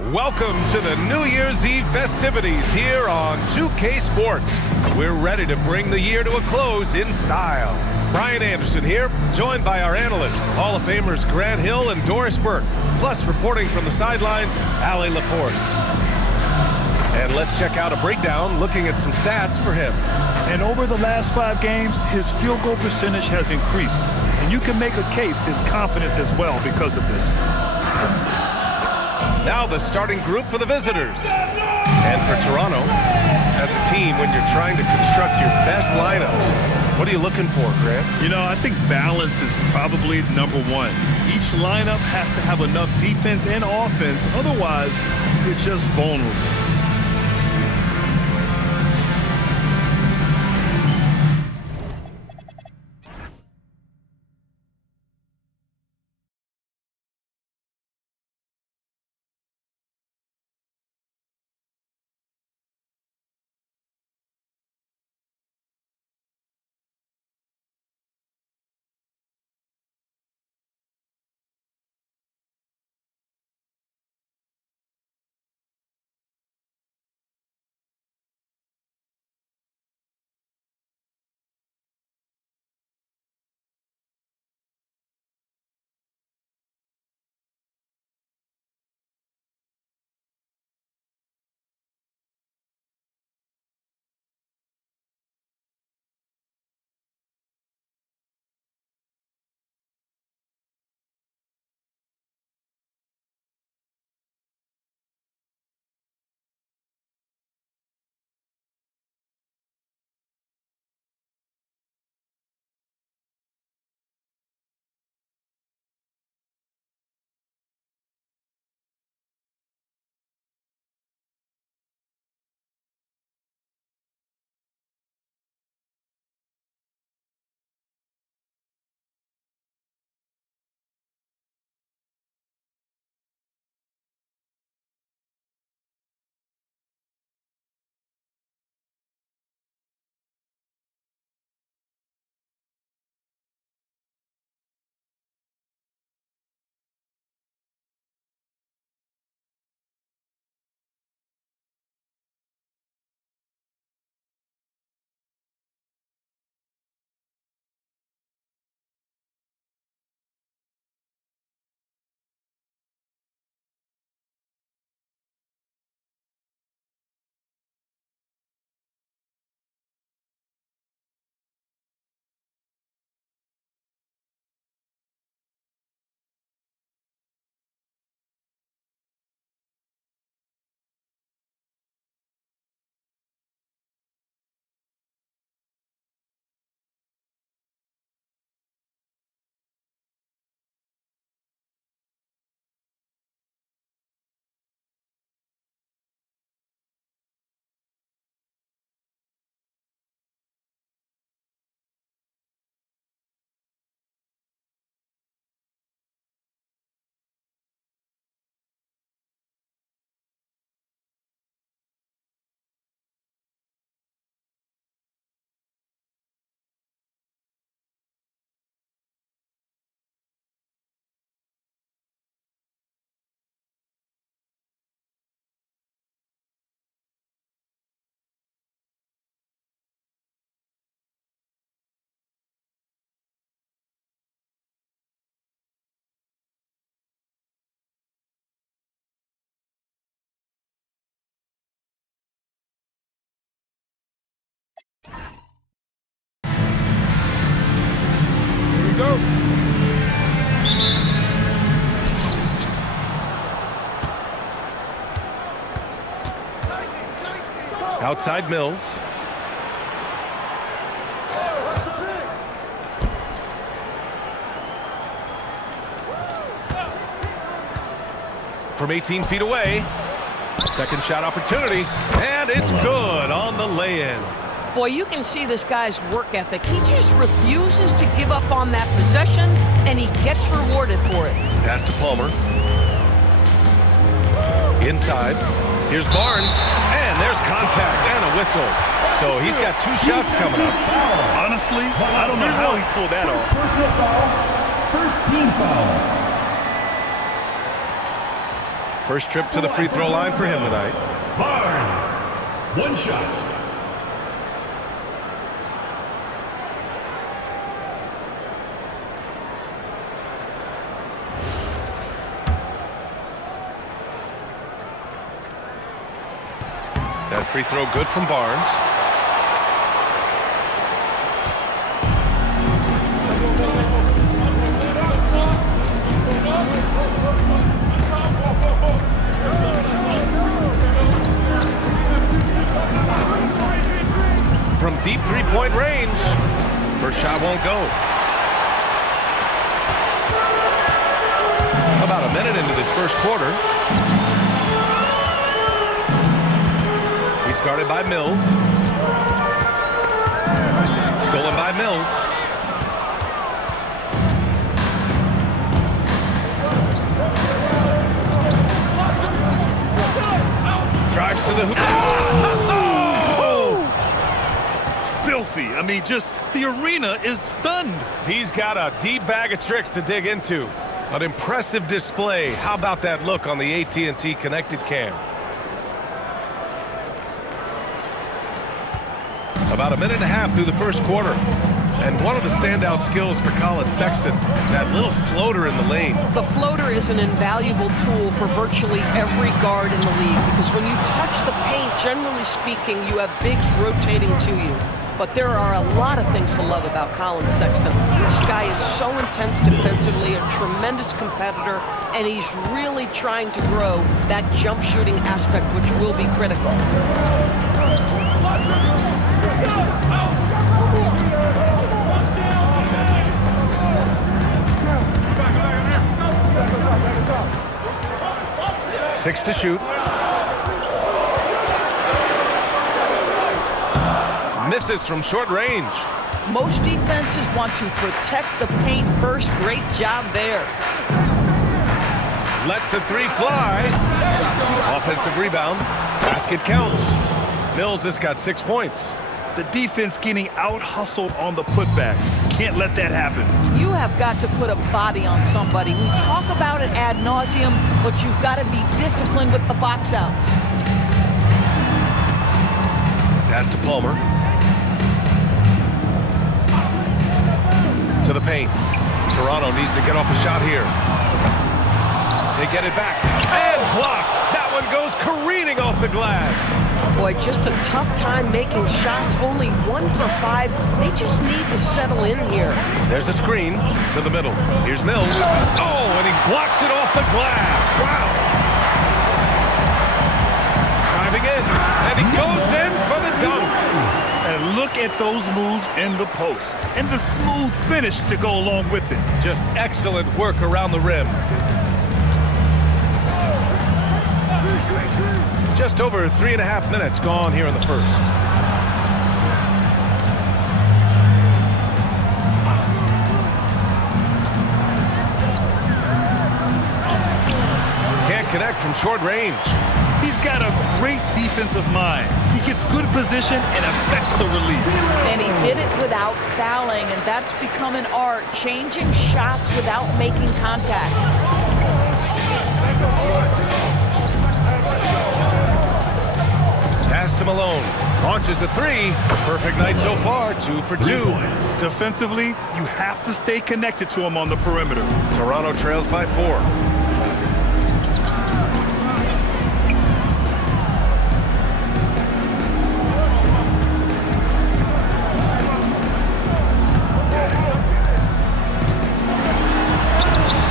Welcome to the New Year's Eve festivities here on 2K Sports. We're ready to bring the year to a close in style. Brian Anderson here, joined by our analysts, Hall of Famers Grant Hill and Doris Burke, plus reporting from the sidelines, Allie LaForce. And let's check out a breakdown looking at some stats for him. And over the last 5 games, his field goal percentage has increased. And you can make a case his confidence as well because of this. Now the starting group for the visitors. And for Toronto, as a team, when you're trying to construct your best lineups, what are you looking for, Grant? You know, I think balance is probably number one. Each lineup has to have enough defense and offense. Otherwise, you're just vulnerable. Go. Outside Mills. From 18 feet away. Second shot opportunity. And it's good on the lay-in. Boy, you can see this guy's work ethic. He just refuses to give up on that possession, and he gets rewarded for it. Pass to Palmer. Inside. Here's Barnes. And there's contact and a whistle. So he's got 2 shots coming up. Honestly, I don't know how he pulled that off. Personal foul. First team foul. First trip to the free throw line for him tonight. Barnes, one shot. That free throw good from Barnes. From deep three-point range. First shot won't go. About a minute into this first quarter. He's guarded by Mills. Stolen by Mills. Drives to the hoop. Filthy. I mean, just the arena is stunned. He's got a deep bag of tricks to dig into. An impressive display. How about that look on the AT&T connected cam? About a minute and a half through the first quarter. And one of the standout skills for Colin Sexton, that little floater in the lane. The floater is an invaluable tool for virtually every guard in the league because when you touch the paint, generally speaking, you have bigs rotating to you. But there are a lot of things to love about Colin Sexton. This guy is so intense defensively, a tremendous competitor, and he's really trying to grow that jump shooting aspect, which will be critical. 6 to shoot. Misses from short range. Most defenses want to protect the paint first. Great job there. Lets the three fly. Offensive rebound. Basket counts. Mills has got 6 points. The defense getting out-hustled on the putback. Can't let that happen. You have got to put a body on somebody. We talk about it ad nauseum, but you've got to be disciplined with the box outs. Pass to Palmer. To the paint. Toronto needs to get off a shot here. They get it back. And blocked. That one goes careening off the glass. Boy, just a tough time making shots. Only 1 for 5. They just need to settle in here. There's a screen to the middle. Here's Mills. Oh, and he blocks it off the glass. Wow. Driving in. And he goes in for the dunk. And look at those moves in the post. And the smooth finish to go along with it. Just excellent work around the rim. Just over 3.5 minutes gone here in the first. Can't connect from short range. He's got a great defensive mind. He gets good position and affects the release. And he did it without fouling, and that's become an art, changing shots without making contact. Pass to Malone. Launches a 3. Perfect night so far. 2 for 2. Defensively, you have to stay connected to him on the perimeter. Toronto trails by 4.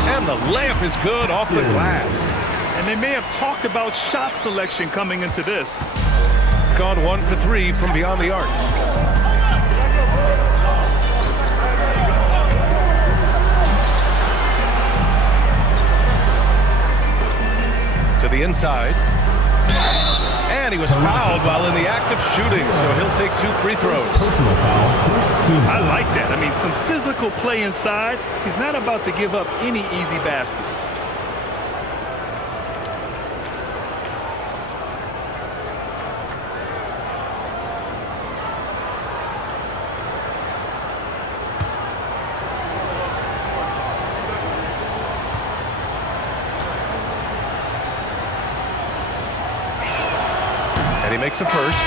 And the layup is good off the glass. And they may have talked about shot selection coming into this. Gone 1 for 3 from beyond the arc. To the inside. And he was fouled while in the act of shooting, so he'll take 2 free throws. Personal foul, first team. I like that. I mean, some physical play inside. He's not about to give up any easy baskets. makes a first.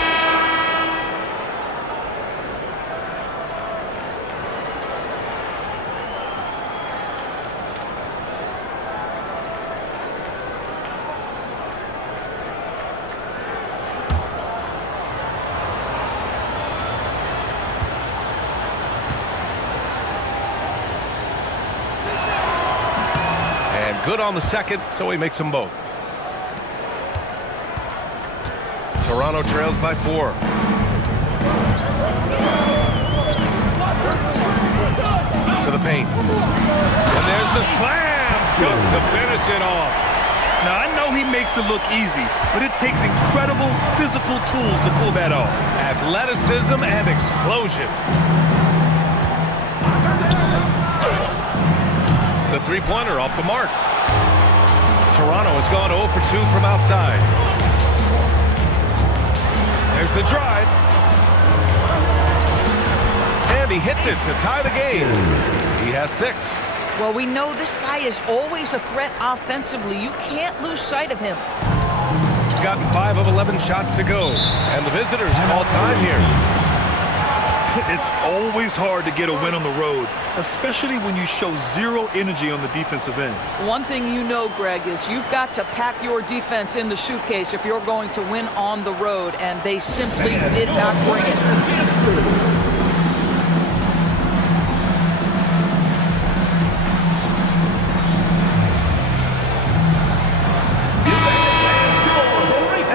Good on the second, so he makes them both. Toronto trails by 4. To the paint. And there's the slam. Good to finish it off. Now, I know he makes it look easy, but it takes incredible physical tools to pull that off. Athleticism and explosion. The three-pointer off the mark. Toronto has gone 0 for 2 from outside. There's the drive. And he hits it to tie the game. He has 6. Well, we know this guy is always a threat offensively. You can't lose sight of him. He's gotten 5 of 11 shots to go. And the visitors call time here. It's always hard to get a win on the road, especially when you show zero energy on the defensive end. One thing you know, Greg, is you've got to pack your defense in the suitcase if you're going to win on the road, and they simply did not bring it.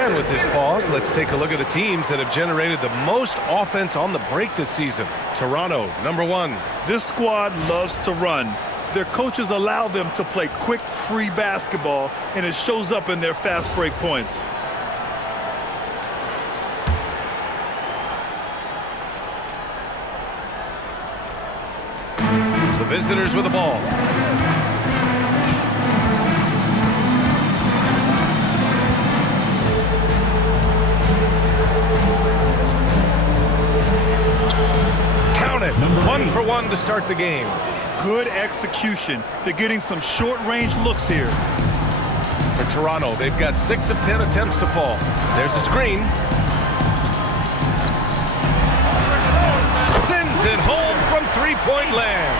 With this pause, let's take a look at the teams that have generated the most offense on the break this season. Toronto, number 1. This squad loves to run. Their coaches allow them to play quick, free basketball, and it shows up in their fast break points. The visitors with the ball. It. 1 for 1 to start the game. Good execution. They're getting some short-range looks here. For Toronto, they've got 6 of 10 attempts to fall. There's a screen. Sends it home from three-point land.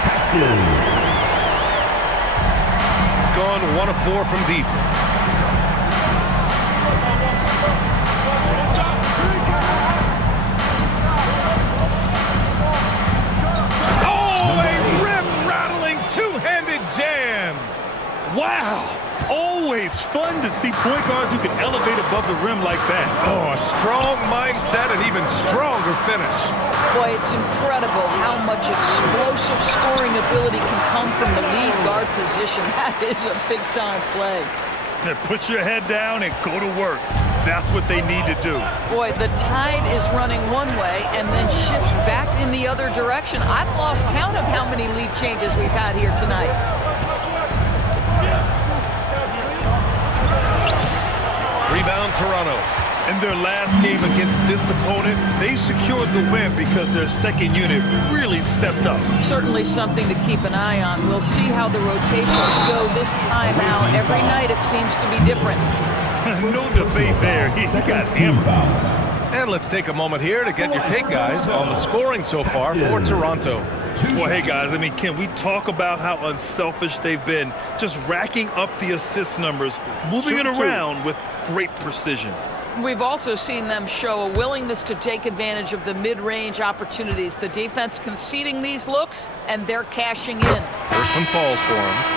Gone 1 of 4 from deep. Wow! Always fun to see point guards who can elevate above the rim like that. Oh, a strong mindset and even stronger finish. Boy, it's incredible how much explosive scoring ability can come from the lead guard position. That is a big-time play. Put your head down and go to work. That's what they need to do. Boy, the tide is running one way and then shifts back in the other direction. I've lost count of how many lead changes we've had here tonight. Rebound, Toronto. In their last game against this opponent, they secured the win because their second unit really stepped up. Certainly something to keep an eye on. We'll see how the rotations go this time out. Every night it seems to be different. No debate there. He got hammered. And let's take a moment here to get your take, guys, on the scoring so far for Toronto. Well, hey, guys, I mean, can we talk about how unselfish they've been? Just racking up the assist numbers, moving it around with great precision. We've also seen them show a willingness to take advantage of the mid-range opportunities. The defense conceding these looks, and they're cashing in. First one falls for them.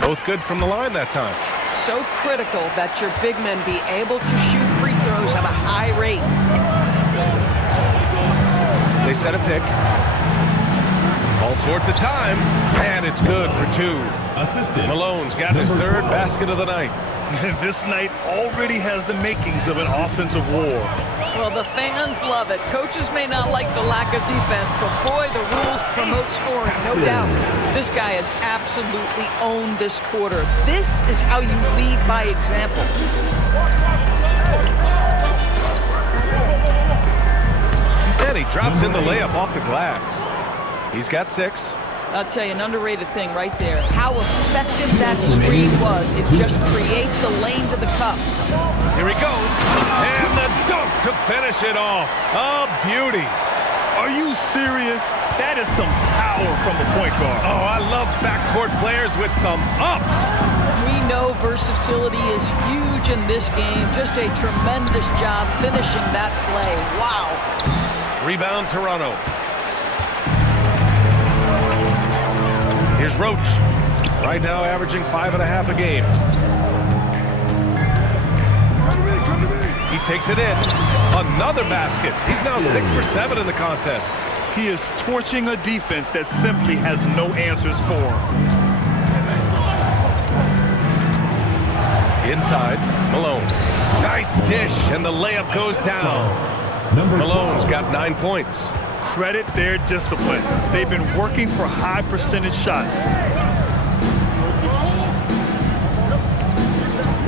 Both good from the line that time. So critical that your big men be able to shoot free throws at a high rate. They set a pick. All sorts of time, and it's good for 2. Assistant. Malone's got his third basket of the night. This night already has the makings of an offensive war. Well, the fans love it. Coaches may not like the lack of defense, but boy, the rules promote scoring, no doubt. This guy has absolutely owned this quarter. This is how you lead by example. And he drops in the layup off the glass. He's got 6. I'll tell you, an underrated thing right there. How effective that screen was. It just creates a lane to the cup. Here he goes. And the dunk to finish it off. A beauty. Are you serious? That is some power from the point guard. Oh, I love backcourt players with some ups. We know versatility is huge in this game. Just a tremendous job finishing that play. Wow. Rebound, Toronto. Here's Roach. Right now averaging 5.5 a game. He takes it in. Another basket. He's now 6 for 7 in the contest. He is torching a defense that simply has no answers for him. Inside, Malone. Nice dish, and the layup goes down. Malone's got 9 points. Credit their discipline. They've been working for high percentage shots.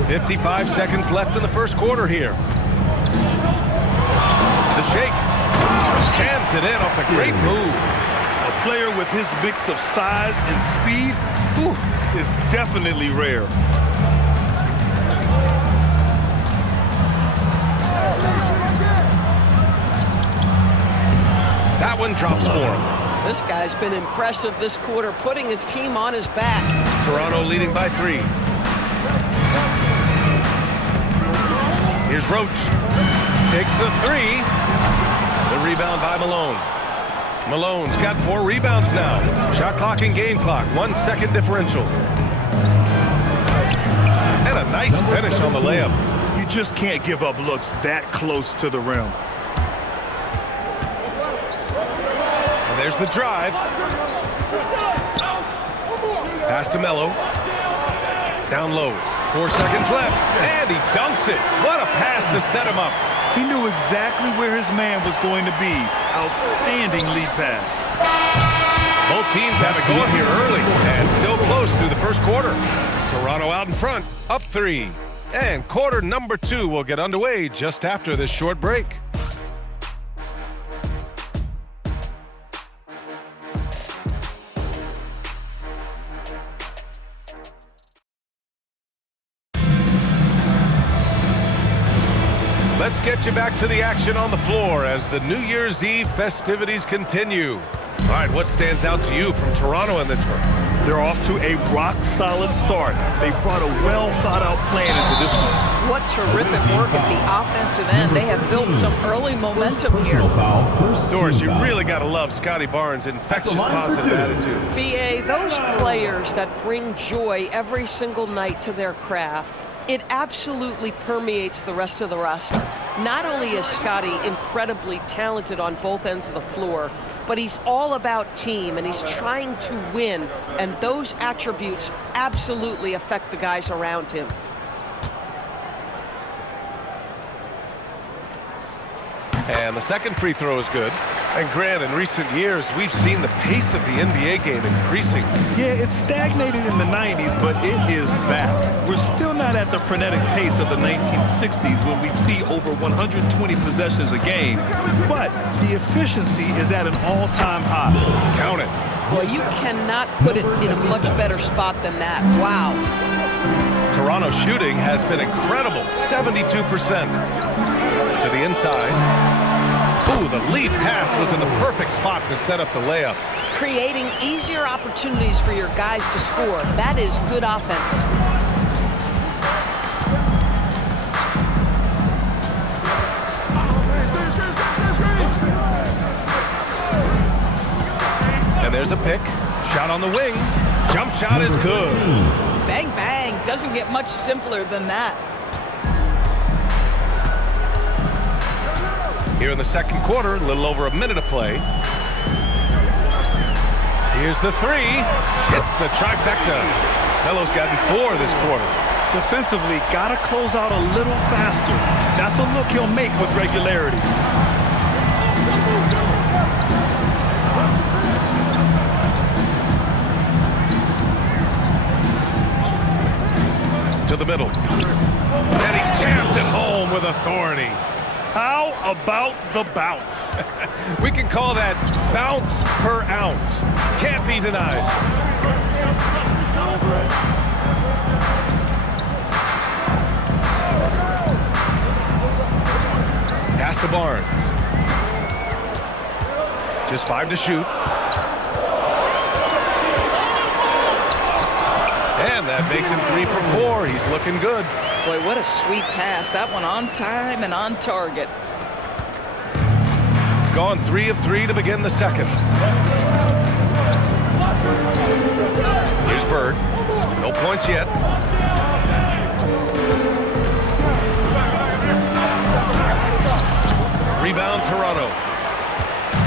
55 seconds left in the first quarter here. The shake. Jams it in off a great move. A player with his mix of size and speed is definitely rare. That one drops for him. This guy's been impressive this quarter, putting his team on his back. Toronto leading by 3. Here's Roach. Takes the 3. The rebound by Malone. Malone's got 4 rebounds now. Shot clock and game clock. 1 second differential. And a nice finish on the layup. You just can't give up looks that close to the rim. There's the drive. Pass to Melo. Down low. 4 seconds left. And he dunks it. What a pass to set him up. He knew exactly where his man was going to be. Outstanding lead pass. Both teams have it going here early and still close through the first quarter. Toronto out in front, up 3. And quarter number 2 will get underway just after this short break. Let's get you back to the action on the floor as the New Year's Eve festivities continue. All right, what stands out to you from Toronto in this one? They're off to a rock-solid start. They brought a well-thought-out plan into this one. What terrific work at the offensive end. They have built some early momentum here. Doris, you really got to love Scotty Barnes' infectious positive attitude. B.A., those players that bring joy every single night to their craft, it absolutely permeates the rest of the roster. Not only is Scotty incredibly talented on both ends of the floor, but he's all about team, and he's trying to win, and those attributes absolutely affect the guys around him. And the second free throw is good. And Grant, in recent years, we've seen the pace of the NBA game increasing. Yeah, it stagnated in the 90s, but it is back. We're still not at the frenetic pace of the 1960s when we'd see over 120 possessions a game, but the efficiency is at an all-time high. Count it. Well, you cannot put it in a much better spot than that. Wow. Toronto shooting has been incredible, 72%. To the inside. Ooh, the lead pass was in the perfect spot to set up the layup. Creating easier opportunities for your guys to score. That is good offense. And there's a pick. Shot on the wing. Jump shot is good. Bang, bang. Doesn't get much simpler than that. Here in the second quarter, a little over a minute of play. Here's the 3. It's the trifecta. Melo's gotten 4 this quarter. Defensively, gotta close out a little faster. That's a look he'll make with regularity. To the middle. And he jams it home with authority. How about the bounce? We can call that bounce per ounce. Can't be denied. Pass to Barnes. Just 5 to shoot. And that makes him 3 for 4. He's looking good. Boy, what a sweet pass. That one on time and on target. Gone 3 of 3 to begin the second. Here's Bird. No points yet. Rebound, Toronto.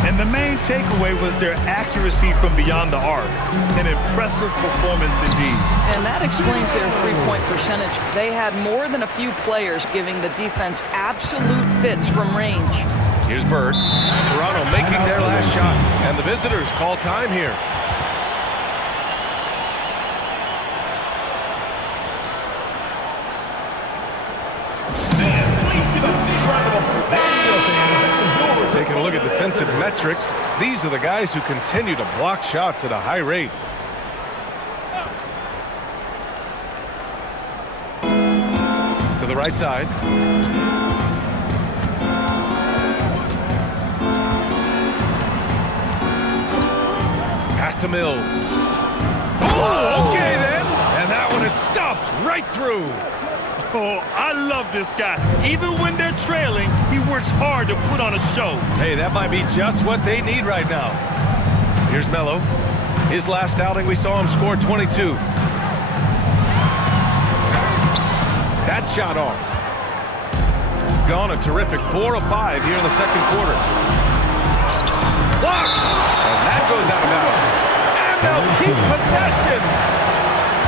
And the main takeaway was their accuracy from beyond the arc. An impressive performance indeed. And that explains their three-point percentage. They had more than a few players giving the defense absolute fits from range. Here's Bird. Toronto making their last shot. And the visitors call time here. Taking a look at defensive metrics, these are the guys who continue to block shots at a high rate. To the right side. Pass to Mills. Oh, okay then. And that one is stuffed right through. Oh, I love this guy. Even when they're trailing, he works hard to put on a show. Hey, that might be just what they need right now. Here's Melo. His last outing, we saw him score 22. That shot off. Gone a terrific 4 of 5 here in the second quarter. Blocked! And that goes out of bounds. And they'll keep possession.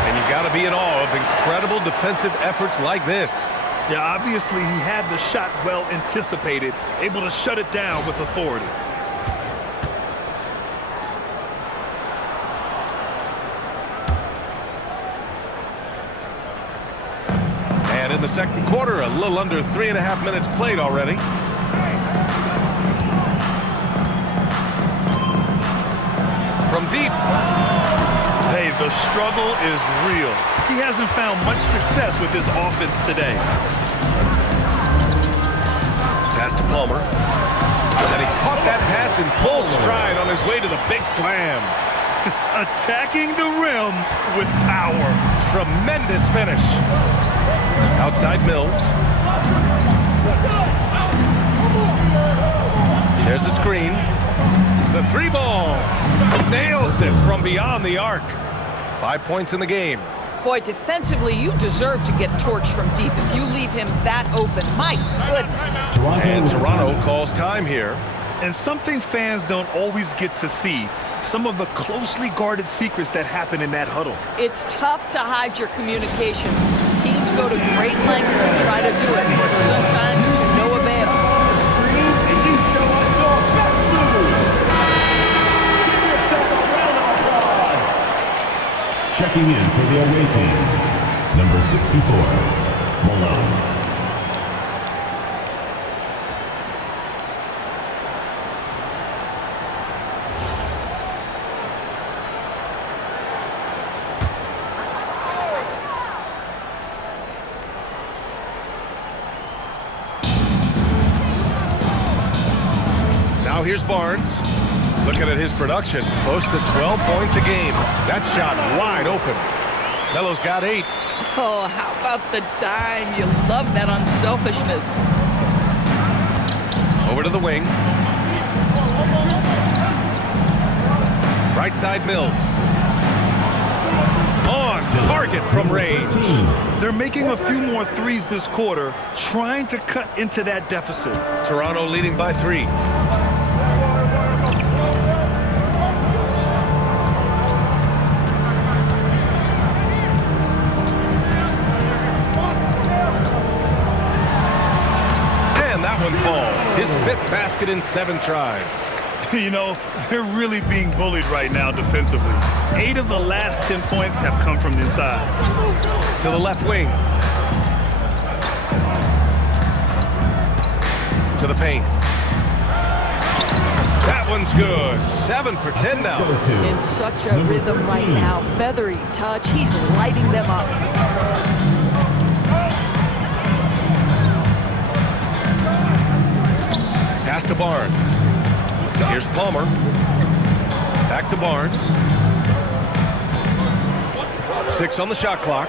And you got to be in awe of incredible defensive efforts like this. Yeah, obviously he had the shot well anticipated, able to shut it down with authority. And in the second quarter, a little under 3.5 minutes played already. From deep. Hey, the struggle is real. He hasn't found much success with his offense today. Pass to Palmer. And he caught that pass in full stride on his way to the big slam. Attacking the rim with power. Tremendous finish. Outside Mills. There's a screen. The 3-ball. Nails it from beyond the arc. 5 points in the game. Boy, defensively, you deserve to get torched from deep if you leave him that open. My goodness. And Toronto calls time here. And something fans don't always get to see, some of the closely guarded secrets that happen in that huddle. It's tough to hide your communications. Teams go to great lengths to try to do it, but sometimes to no avail. Checking in for the away team, number 64, Malone. Now here's Barnes. Looking at his production, close to 12 points a game. That shot wide open. Melo's got 8. Oh, how about the dime? You love that unselfishness. Over to the wing. Right side Mills. On target from range. They're making a few more threes this quarter, trying to cut into that deficit. Toronto leading by 3. That one falls. His 5th basket in 7 tries. You know, they're really being bullied right now defensively. 8 of the last 10 points have come from inside. To the left wing. To the paint. That one's good. 7 for 10 now. In such a rhythm right now. Feathery touch. He's lighting them up. Pass to Barnes. Here's Palmer. Back to Barnes. 6 on the shot clock.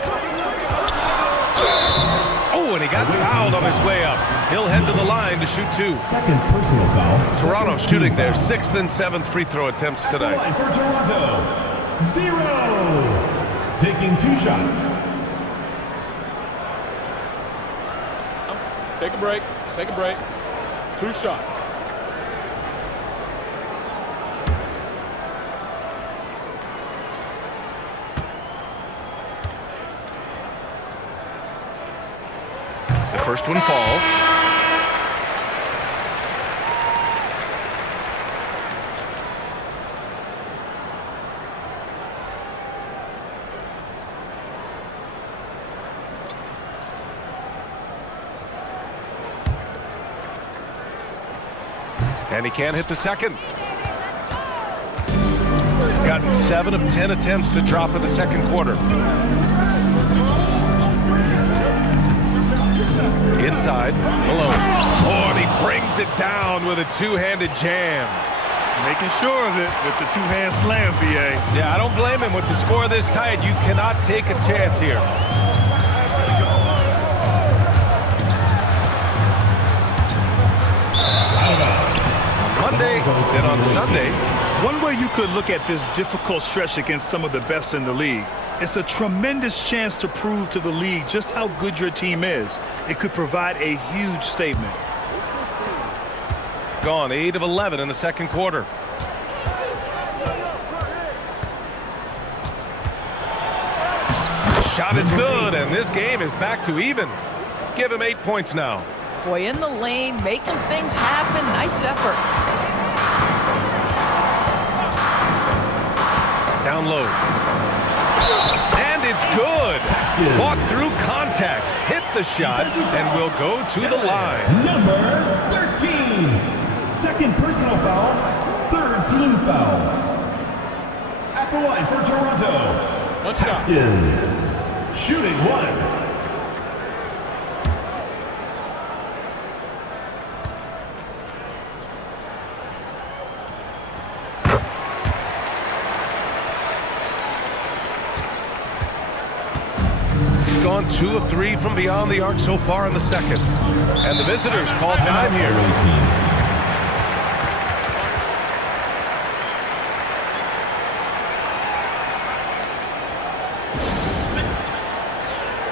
Oh, and he got fouled on his way up. He'll head to the line to shoot 2. Second personal foul. Toronto shooting their 6th and 7th free throw attempts tonight. Line for Toronto. 0. Taking 2 shots. Take a break. Take a break. 2 shots. The first one falls. And he can't hit the second. Gotten 7 of 10 attempts to drop in the second quarter. Inside, Malone. Oh, and he brings it down with a two-handed jam. Making sure of it with the two-hand slam, B.A. Yeah, I don't blame him. With the score this tight, you cannot take a chance here. Monday, then on Sunday. One way you could look at this difficult stretch against some of the best in the league, it's a tremendous chance to prove to the league just how good your team is. It could provide a huge statement. Gone 8 of 11 in the second quarter. Shot is good, and this game is back to even. Give him 8 points now. Boy, in the lane, making things happen. Nice effort. Down low. And it's good. Fought through contact. Hit the shot and will go to the line. Number 13. Second personal foul. Third team foul. At the line for Toronto. 1 shot. Haskins. Shooting 1. Gone 2 of 3 from beyond the arc so far in the second. And the visitors call time here.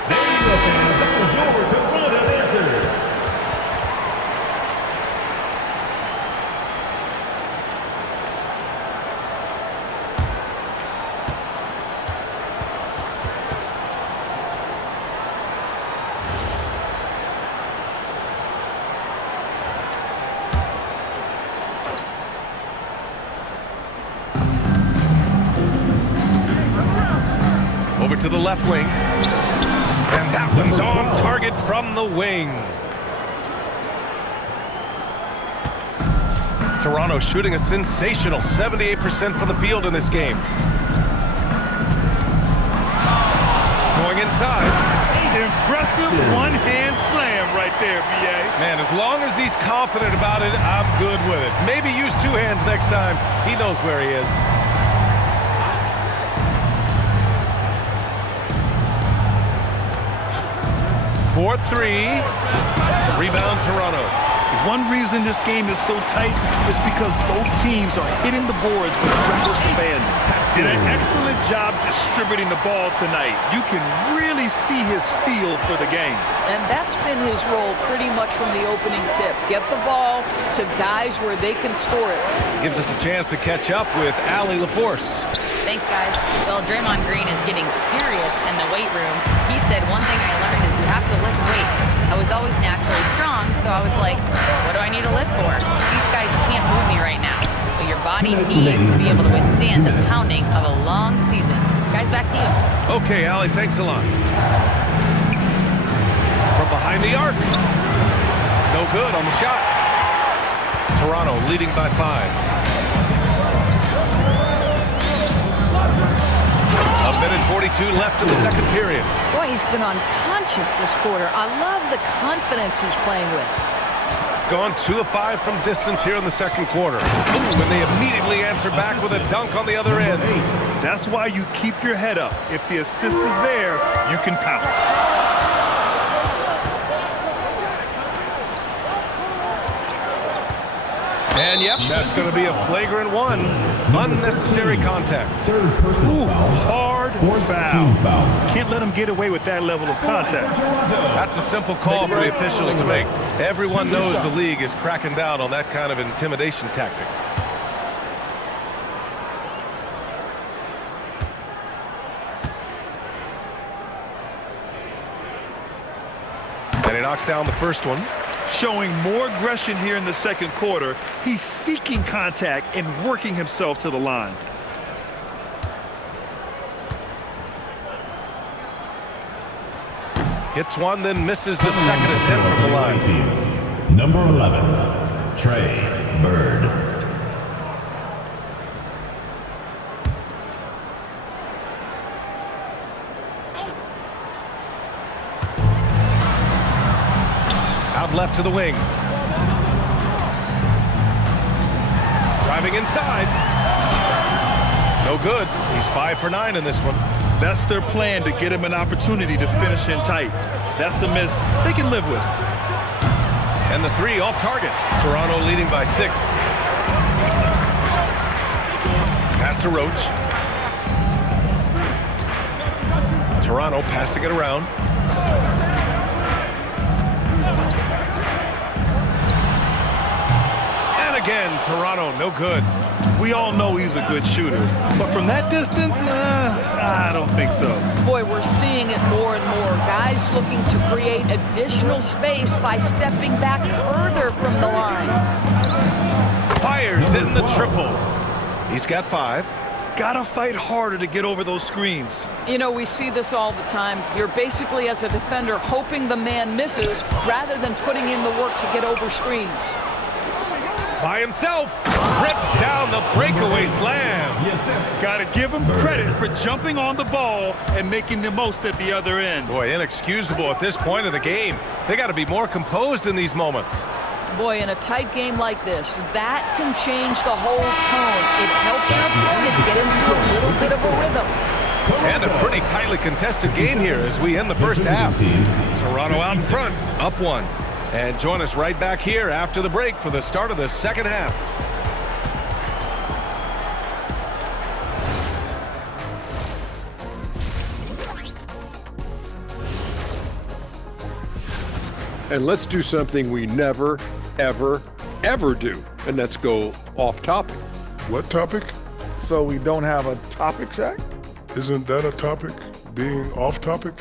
There you go, fans. That was your Toronto answer. Over to the left wing. And that one's on target from the wing. Toronto shooting a sensational 78% from the field in this game. Going inside. Impressive one-hand slam right there, B.A. Man, as long as he's confident about it, I'm good with it. Maybe use 2 hands next time. He knows where he is. For 3. Rebound Toronto. One reason this game is so tight is because both teams are hitting the boards with reckless abandon. Did an excellent job distributing the ball tonight. You can really see his feel for the game. And that's been his role pretty much from the opening tip. Get the ball to guys where they can score it. Gives us a chance to catch up with Allie LaForce. Thanks, guys. Well, Draymond Green is getting serious in the weight room. He said, one thing I learned is you have to lift weights. I was always naturally strong, so I was like, what do I need to lift for? These guys can't move me right now. But your body needs to be able to withstand the pounding of a long season. Guys, back to you. Okay, Allie, thanks a lot. From behind the arc. No good on the shot. Toronto leading by 5. A minute 42 left in the second period. Boy, he's been unconscious this quarter. I love the confidence he's playing with. Gone 2 of 5 from distance here in the second quarter. Ooh, and they immediately answer back with a dunk on the other end. That's why you keep your head up. If the assist is there, you can pounce. And yep, that's going to be a flagrant one. Unnecessary contact. Third personal foul. Hard Fourth foul. team foul. Can't let him get away with that level of contact. That's a simple call for the officials to make. Everyone knows the league is cracking down on that kind of intimidation tactic. And he knocks down the first one. Showing more aggression here in the second quarter. He's seeking contact and working himself to the line. Hits one, then misses the second attempt from the line. Number 11, Trey Bird. Out left to the wing. Driving inside. No good. He's 5 for 9 in this one. That's their plan, to get him an opportunity to finish in tight. That's a miss they can live with. And the 3 off target. Toronto leading by 6. Pass to Roach. Toronto passing it around. And again, Toronto, no good. We all know he's a good shooter, but from that distance, I don't think so. Boy, we're seeing it more and more. Guys looking to create additional space by stepping back further from the line. Fires in the triple. He's got 5. Gotta fight harder to get over those screens. You know, we see this all the time. You're basically, as a defender, hoping the man misses rather than putting in the work to get over screens. By himself, rips down the breakaway slam. Gotta give him credit for jumping on the ball and making the most at the other end. Boy, inexcusable at this point of the game. They got to be more composed in these moments. Boy, in a tight game like this, that can change the whole tone. It helps your opponent get into a little bit of a rhythm. And a pretty tightly contested game here as we end the first half. Toronto out in front, up 1. And join us right back here after the break for the start of the second half. And let's do something we never, ever, ever do, and that's go off topic. What topic? So we don't have a topic, Shaq? Isn't that a topic? Being off topic?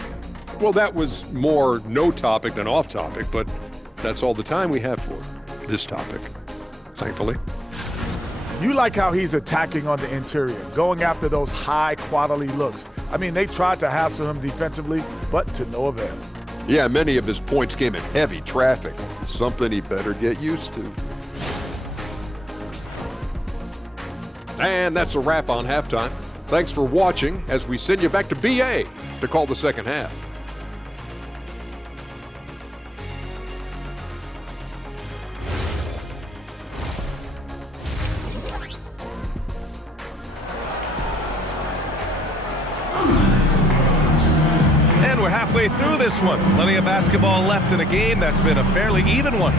Well, that was more no topic than off topic, but that's all the time we have for this topic, thankfully. You like how he's attacking on the interior, going after those high-quality looks. I mean, they tried to hassle him defensively, but to no avail. Yeah, many of his points came in heavy traffic, something he better get used to. And that's a wrap on halftime. Thanks for watching as we send you back to BA to call the second half. We're halfway through this one. Plenty of basketball left in a game that's been a fairly even one.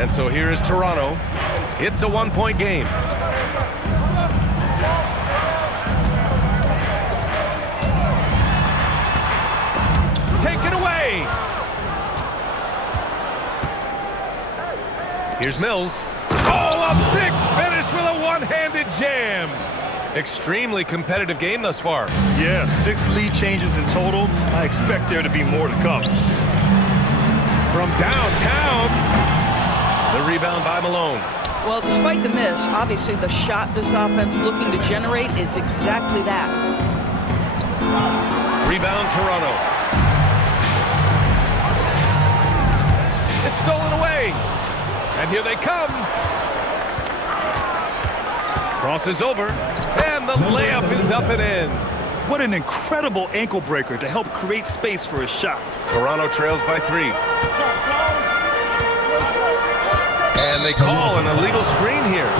And so here is Toronto. It's a one-point game. Here's Mills. Oh, a big finish with a one-handed jam. Extremely competitive game thus far. Yeah, 6 lead changes in total. I expect there to be more to come. From downtown, the rebound by Malone. Well, despite the miss, obviously the shot this offense looking to generate is exactly that. Rebound, Toronto. It's stolen away. And here they come. Crosses over. And the layup is up and in. What an incredible ankle breaker to help create space for a shot. Toronto trails by 3. And they call an illegal screen here.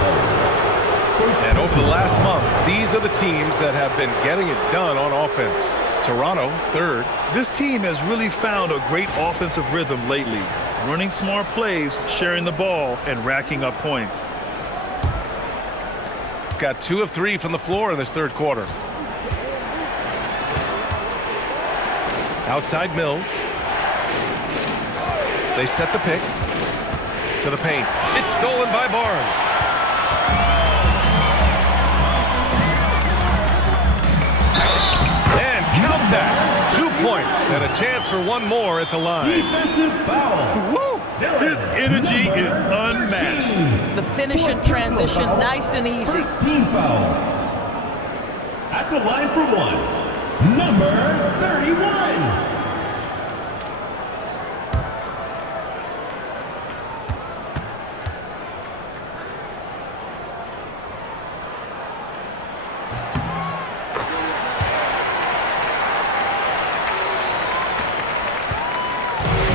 And over the last month, these are the teams that have been getting it done on offense. Toronto, 3rd. This team has really found a great offensive rhythm lately. Running smart plays, sharing the ball, and racking up points. Got 2 of 3 from the floor in this 3rd quarter. Outside Mills. They set the pick. To the paint. It's stolen by Barnes. And count that. 2 points and a chance for one more at the line. Defensive foul. Woo! His energy is unmatched. The finish in transition, nice and easy. First team foul. At the line for 1. Number 31.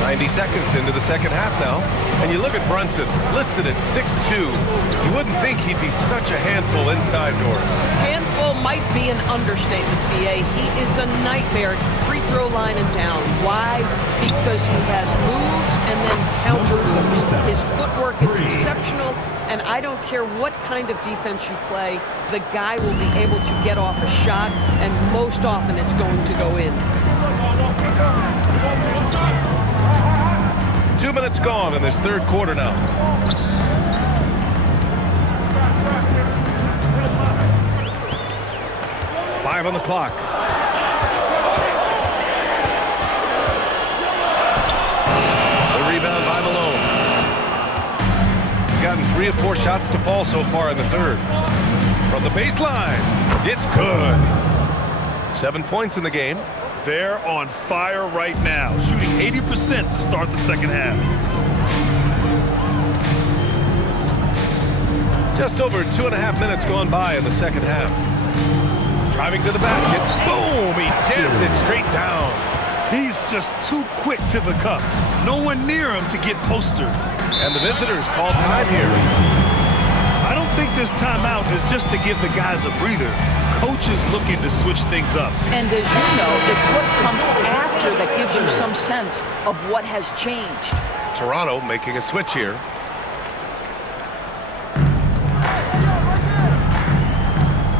90 seconds into the second half now. And you look at Brunson, listed at 6'2". You wouldn't think he'd be such a handful inside doors. Handful might be an understatement, BA. He is a nightmare, free throw line and down. Why? Because he has moves and then counter moves. His footwork is exceptional, and I don't care what kind of defense you play, the guy will be able to get off a shot, and most often it's going to go in. 2 minutes gone in this 3rd quarter now. Five on the clock. The rebound by Malone. He's gotten 3 of 4 shots to fall so far in the 3rd. From the baseline, it's good. 7 points in the game. They're on fire right now, shooting 80% to start the second half. Just over 2.5 minutes gone by in the second half. Driving to the basket. Boom! He jams it straight down. He's just too quick to the cup. No one near him to get postered. And the visitors call time here. I don't think this timeout is just to give the guys a breather. Coach is looking to switch things up. And as you know, it's what comes after that gives you some sense of what has changed. Toronto making a switch here.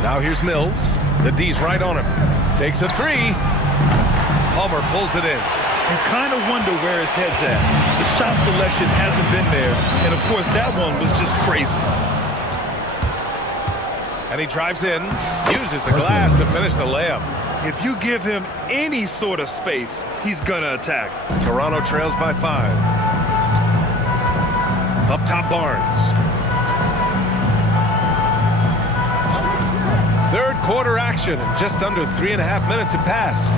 Now here's Mills. The D's right on him. Takes a 3. Palmer pulls it in. You kind of wonder where his head's at. The shot selection hasn't been there. And of course, that one was just crazy. And he drives in, uses the glass to finish the layup. If you give him any sort of space, he's gonna attack. Toronto trails by 5. Up top, Barnes. 3rd quarter action, and just under 3.5 minutes have passed.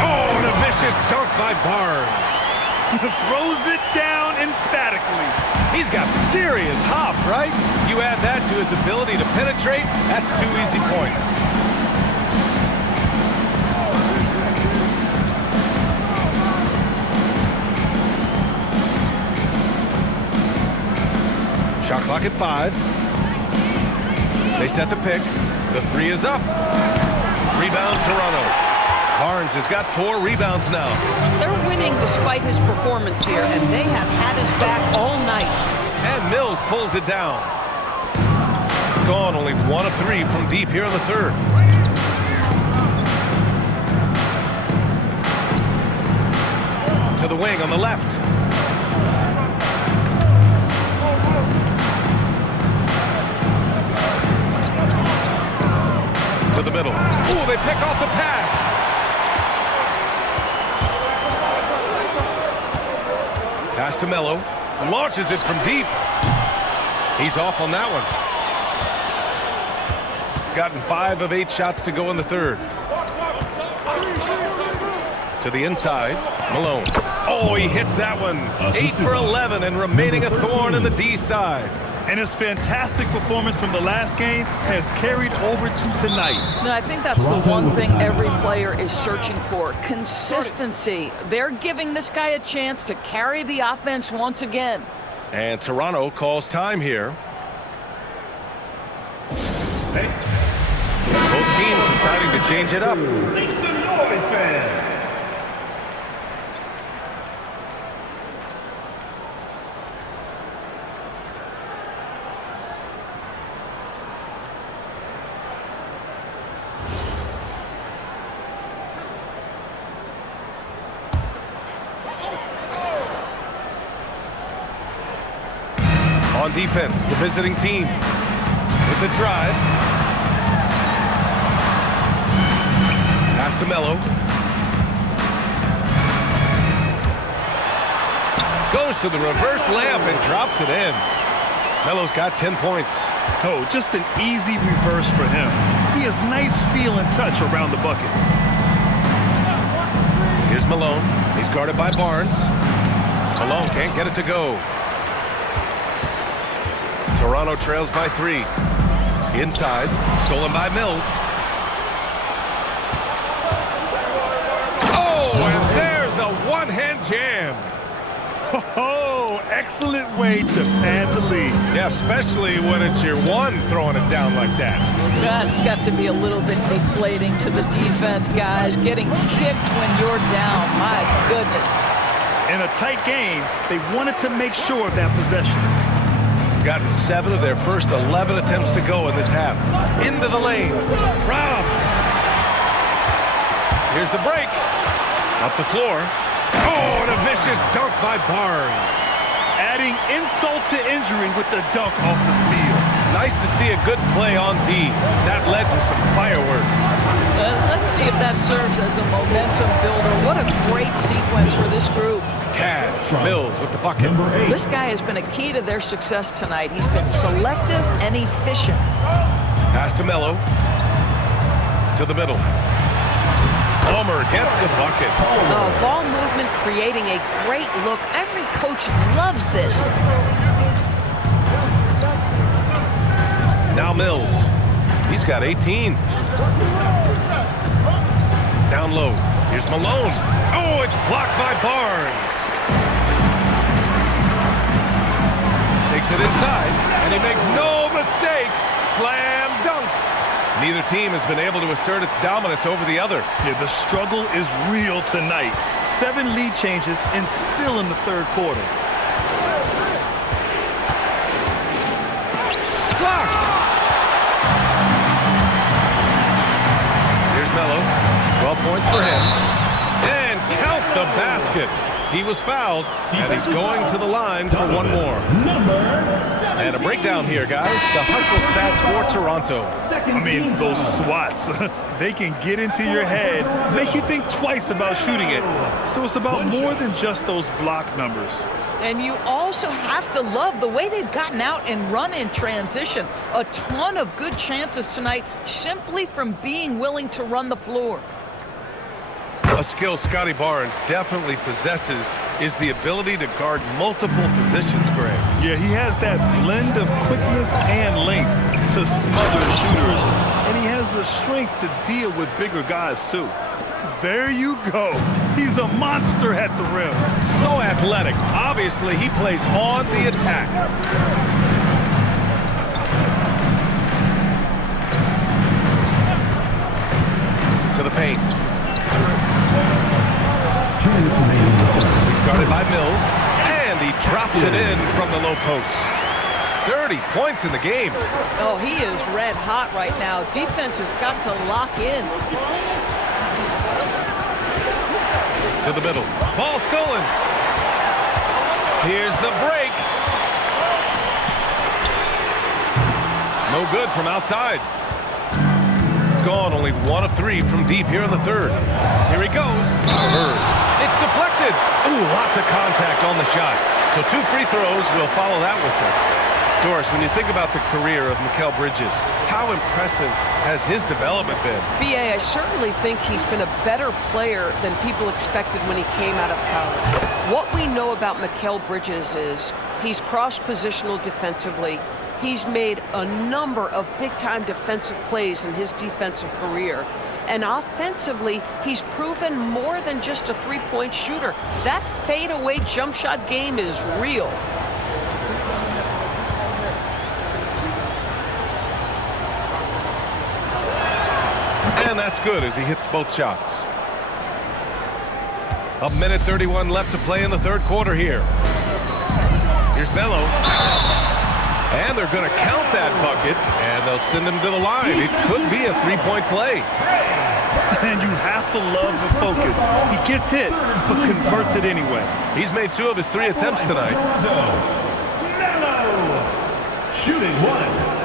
Oh, and a vicious dunk by Barnes. Throws it down emphatically. He's got serious hop, right? You add that to his ability to penetrate, that's 2 easy points. Shot clock at 5. They set the pick. The 3 is up. Rebound, Toronto. Barnes has got 4 rebounds now. They're winning despite his performance here, and they have had his back all night. And Mills pulls it down. Gone only 1 of 3 from deep here in the 3rd. To the wing on the left. To the middle. Ooh, they pick off the pass. to Melo. Launches it from deep. He's off on that one. Gotten 5 of 8 shots to go in the third. To the inside, Malone. Oh, he hits that one. 8 for 11 and remaining a thorn in the D side. And his fantastic performance from the last game has carried over to tonight. No, I think that's the one thing every player is searching for. Consistency. They're giving this guy a chance to carry the offense once again. And Toronto calls time here. Both teams deciding to change it up. Make some noise, fans. On defense, the visiting team with the drive. Pass to Melo. Goes to the reverse layup and drops it in. Melo's got 10 points. Oh, just an easy reverse for him. He has nice feel and touch around the bucket. Here's Malone. He's guarded by Barnes. Malone can't get it to go. Toronto trails by 3. Inside, stolen by Mills. Oh, and there's a one-hand jam. Oh, excellent way to pad the lead. Yeah, especially when it's your one throwing it down like that. That's got to be a little bit deflating to the defense, guys. Getting kicked when you're down. My goodness. In a tight game, they wanted to make sure of that possession. Gotten 7 of their first 11 attempts to go in this half. Into the lane. Rob. Here's the break. Up the floor. Oh, and a vicious dunk by Barnes. Adding insult to injury with the dunk off the steal. Nice to see a good play on D. That led to some fireworks. Let's see if that serves as a momentum builder. What a great sequence for this group. Cash Mills with the bucket. This guy has been a key to their success tonight. He's been selective and efficient. Pass to Melo. To the middle. Palmer gets the bucket. Ball movement creating a great look. Every coach loves this. Now Mills. He's got 18. Down low. Here's Malone. Oh, it's blocked by Barnes. Takes it inside, and he makes no mistake. Slam dunk. Neither team has been able to assert its dominance over the other. Yeah, the struggle is real tonight. 7 lead changes and still in the third quarter. Blocked. Here's Melo. 12 points for him. And count the basket. He was fouled, and he's going to the line for one more. And a breakdown here, guys. The hustle stats for Toronto. I mean, those swats, they can get into your head, make you think twice about shooting it. So it's about more than just those block numbers. And you also have to love the way they've gotten out and run in transition. A ton of good chances tonight simply from being willing to run the floor. A skill Scotty Barnes definitely possesses is the ability to guard multiple positions, Greg. Yeah, he has that blend of quickness and length to smother shooters. And he has the strength to deal with bigger guys, too. There you go. He's a monster at the rim. So athletic. Obviously, he plays on the attack. To the paint. He's guarded by Mills, and he drops it in from the low post. 30 points in the game. Oh, he is red hot right now. Defense has got to lock in. To the middle. Ball stolen. Here's the break. No good from outside. Gone only 1 of 3 from deep here in the third. Here he goes. Bird. It's deflected. Ooh, lots of contact on the shot. So 2 free throws will follow that whistle. Doris, when you think about the career of Mikal Bridges, how impressive has his development been? B.A., I certainly think he's been a better player than people expected when he came out of college. What we know about Mikal Bridges is he's cross-positional defensively. He's made a number of big-time defensive plays in his defensive career. And offensively, he's proven more than just a three-point shooter. That fadeaway jump shot game is real. And that's good as he hits both shots. 1:31 left to play in the third quarter here. Here's Melo. And they're going to count that bucket, and they'll send him to the line. It could be a three-point play. And you have to love the focus. He gets hit, but converts it anyway. He's made 2 of his 3 attempts tonight. Melo, shooting 1.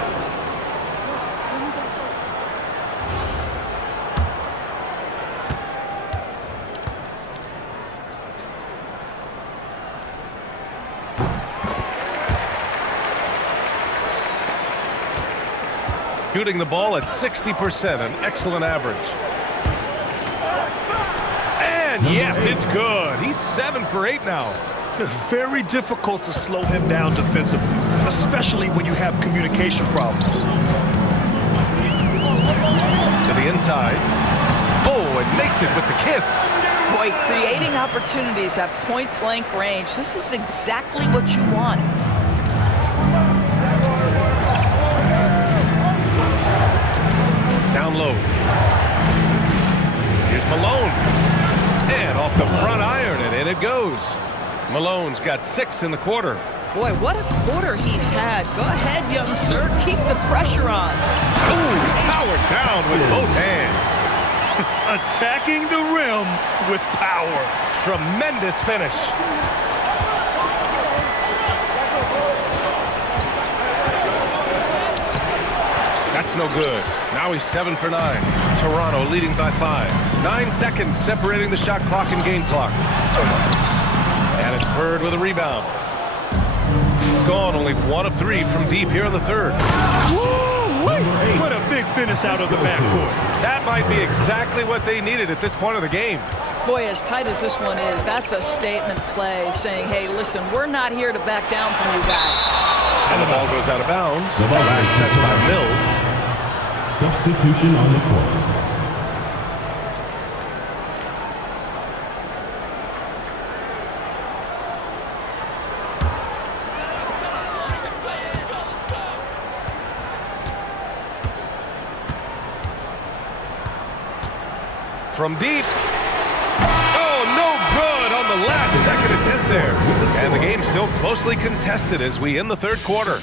Shooting the ball at 60%, an excellent average. And yes, it's good. He's 7 for 8 now. Very difficult to slow him down defensively, especially when you have communication problems. To the inside. Oh, and makes it with the kiss. Boy, creating opportunities at point-blank range. This is exactly what you want. Down low. Here's Malone. And off the front iron, and in it goes. Malone's got 6 in the quarter. Boy, what a quarter he's had. Go ahead, young sir. Keep the pressure on. Ooh, powered down with both hands. Attacking the rim with power. Tremendous finish. That's no good. Now he's 7 for 9. Toronto leading by 5. 9 seconds separating the shot clock and game clock. And it's Bird with a rebound. He's gone only 1 of 3 from deep here in the third. What a big finish out of the backcourt. That might be exactly what they needed at this point of the game. Boy, as tight as this one is, that's a statement play saying, hey, listen, we're not here to back down from you guys. And the ball goes out of bounds. Last touch by Mills. Substitution on the court. From deep. Oh, no good on the last second attempt there. And the game's still closely contested as we end the third quarter.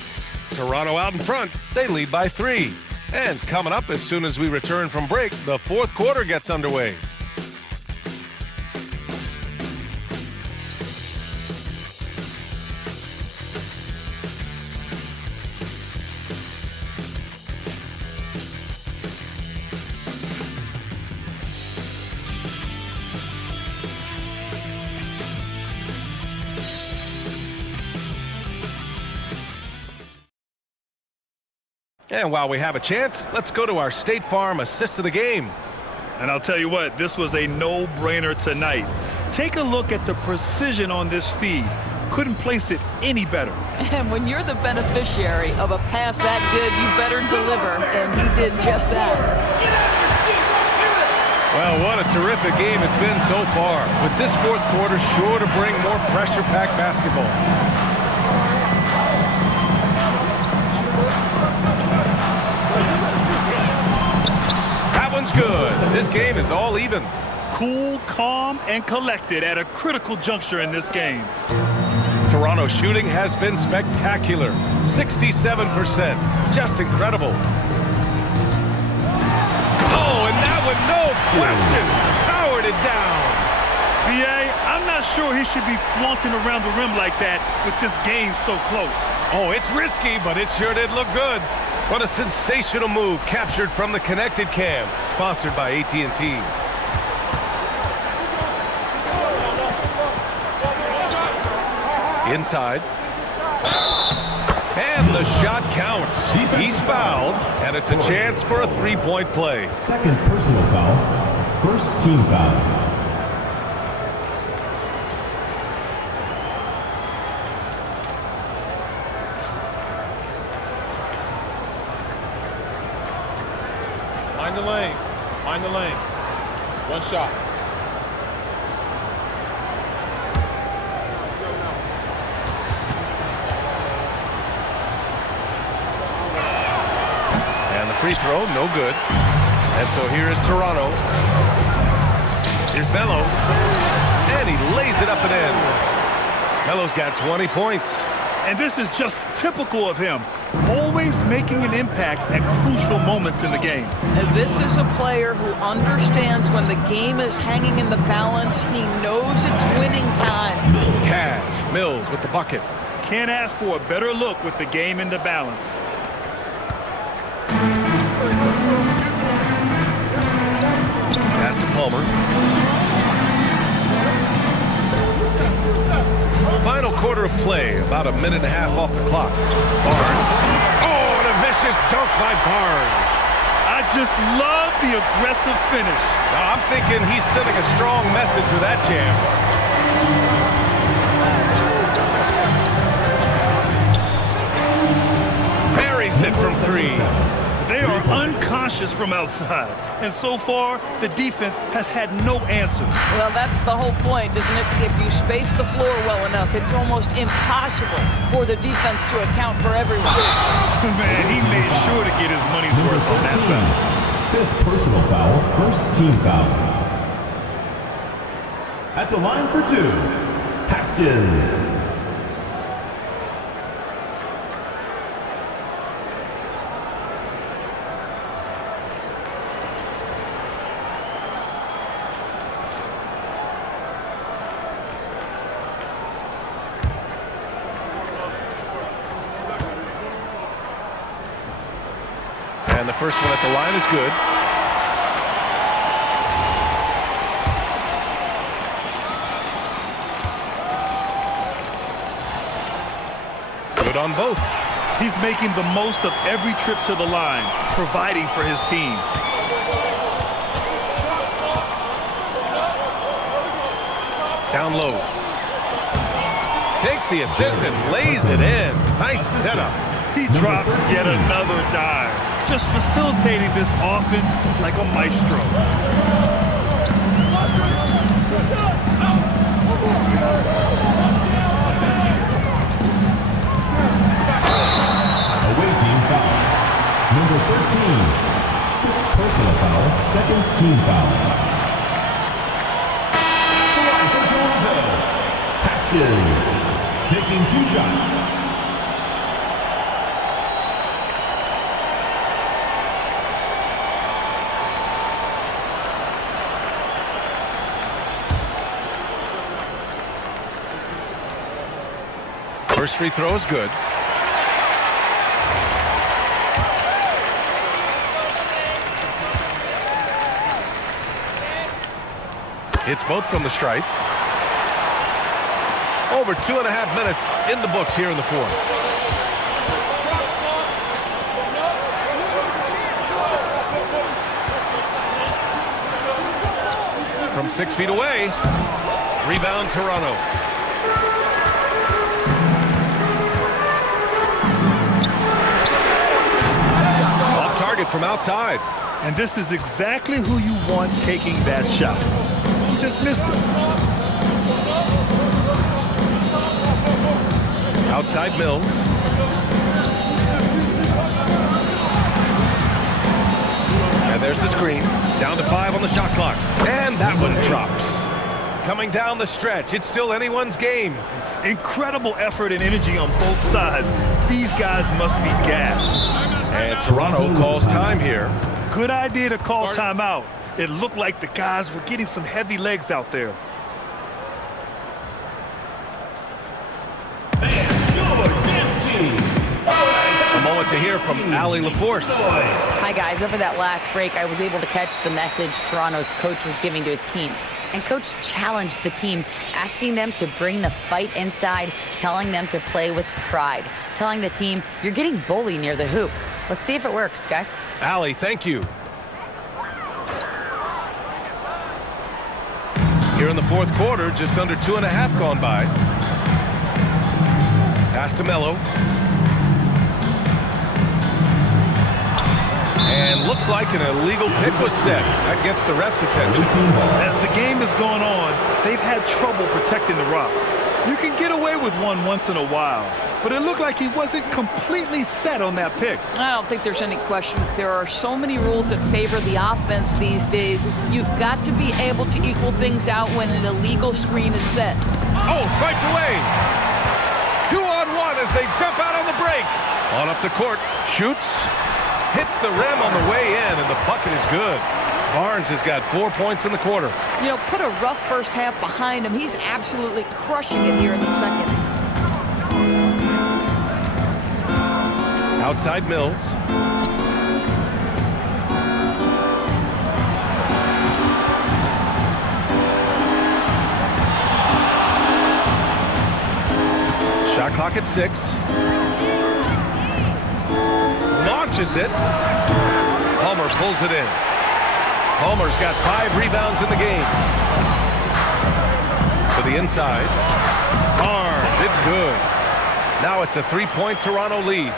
Toronto out in front. They lead by 3. And coming up as soon as we return from break, the fourth quarter gets underway. And while we have a chance, let's go to our State Farm assist of the game. And I'll tell you what, this was a no-brainer tonight. Take a look at the precision on this feed. Couldn't place it any better. And when you're the beneficiary of a pass that good, you better deliver, and he did just that. Well, what a terrific game it's been so far, with this fourth quarter sure to bring more pressure-packed basketball. Good. This game is all even. Cool, calm, and collected at a critical juncture in this game. Toronto shooting has been spectacular. 67%. Just incredible. Oh, and that one, no question, powered it down. B.A., I'm not sure he should be flaunting around the rim like that with this game so close. Oh, it's risky, but it sure did look good. What a sensational move captured from the Connected Cam, sponsored by AT&T. Inside. And the shot counts. He's fouled, and it's a chance for a three-point play. Second personal foul. First team foul. Mind the lanes. Mind the lanes. One shot. And the free throw, no good. And so here is Toronto. Here's Melo. And he lays it up and in. Melo's got 20 points. And this is just typical of him, always making an impact at crucial moments in the game. And this is a player who understands when the game is hanging in the balance. He knows it's winning time. Cash, Mills with the bucket. Can't ask for a better look with the game in the balance. Pass to Palmer. Final quarter of play, about a minute and a half off the clock. Barnes. Oh, and a vicious dunk by Barnes. I just love the aggressive finish. Now, I'm thinking he's sending a strong message with that jam. Buries it from three. They are unconscious from outside, and so far, the defense has had no answer. Well, that's the whole point, isn't it? If you space the floor well enough, it's almost impossible for the defense to account for everyone. Man, he made sure to get his money's worth on that foul. Fifth personal foul, first team foul. At the line for two, Haskins. And the first one at the line is good. Good on both. He's making the most of every trip to the line, providing for his team. Down low. Takes the assist and lays it in. Nice setup. He drops yet another dive, just facilitating this offense like a maestro. Away team foul. Number 13, sixth personal foul, second team foul. The line for Toronto, Haskins, taking two shots. First free throw is good. Hits both from the stripe. Over 2.5 minutes in the books here in the fourth. From 6 feet away. Rebound Toronto. Target from outside. And this is exactly who you want taking that shot. He just missed it. Outside Mills. And there's the screen. Down to 5 on the shot clock. And that one drops. Coming down the stretch. It's still anyone's game. Incredible effort and energy on both sides. These guys must be gassed. And Toronto calls time here. Good idea to call timeout. It looked like the guys were getting some heavy legs out there. A moment to hear from Allie LaForce. Hi, guys. Over that last break, I was able to catch the message Toronto's coach was giving to his team. And Coach challenged the team, asking them to bring the fight inside, telling them to play with pride, telling the team, you're getting bullied near the hoop. Let's see if it works, guys. Allie, thank you. Here in the fourth quarter, just under 2.5 gone by. Pass to Melo. And looks like an illegal pick was set. That gets the ref's attention. As the game has gone on, they've had trouble protecting the rock. You can get away with one once in a while, but it looked like he wasn't completely set on that pick. I don't think there's any question. There are so many rules that favor the offense these days. You've got to be able to equal things out when an illegal screen is set. Oh, swiped away. 2-on-1 as they jump out on the break. On up the court, shoots, hits the rim on the way in, and the bucket is good. Barnes has got 4 points in the quarter. You know, put a rough first half behind him. He's absolutely crushing it here in the second. Outside Mills. Shot clock at 6. Launches it. Palmer pulls it in. Palmer's got 5 rebounds in the game. To the inside. Barnes, it's good. Now it's a 3-point Toronto lead.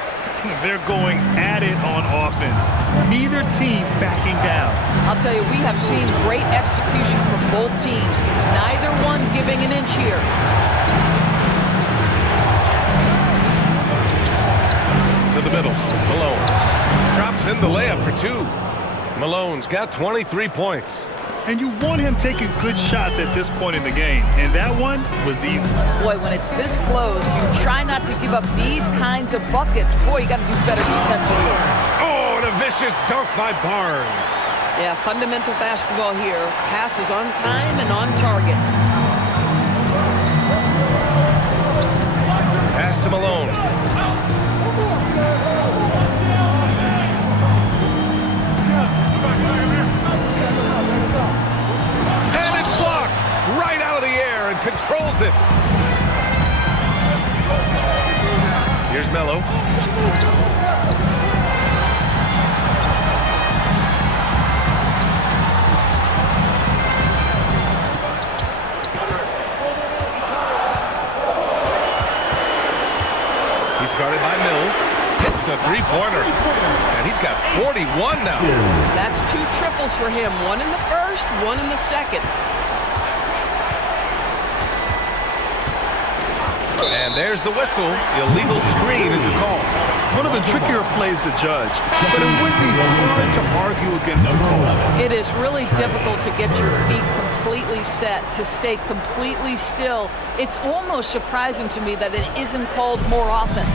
They're going at it on offense. Neither team backing down. I'll tell you, we have seen great execution from both teams. Neither one giving an inch here. To the middle. Malone drops in the layup for 2. Malone's got 23 points. And you want him taking good shots at this point in the game, and that one was easy. Boy, when it's this close, you try not to give up these kinds of buckets. Boy, you got to do better defensively. Oh, and a vicious dunk by Barnes. Yeah, fundamental basketball here. Passes on time and on target. Pass to Malone. Right out of the air and controls it. Here's Melo. He's guarded by Mills. Hits a 3-pointer. And he's got 41 now. That's 2 triples for him. 1 in the first, 1 in the second. And there's the whistle. Illegal screen is the call. One of the trickier plays to judge, but it would be hard to argue against the call. It is really difficult to get your feet completely set, to stay completely still. It's almost surprising to me that it isn't called more often.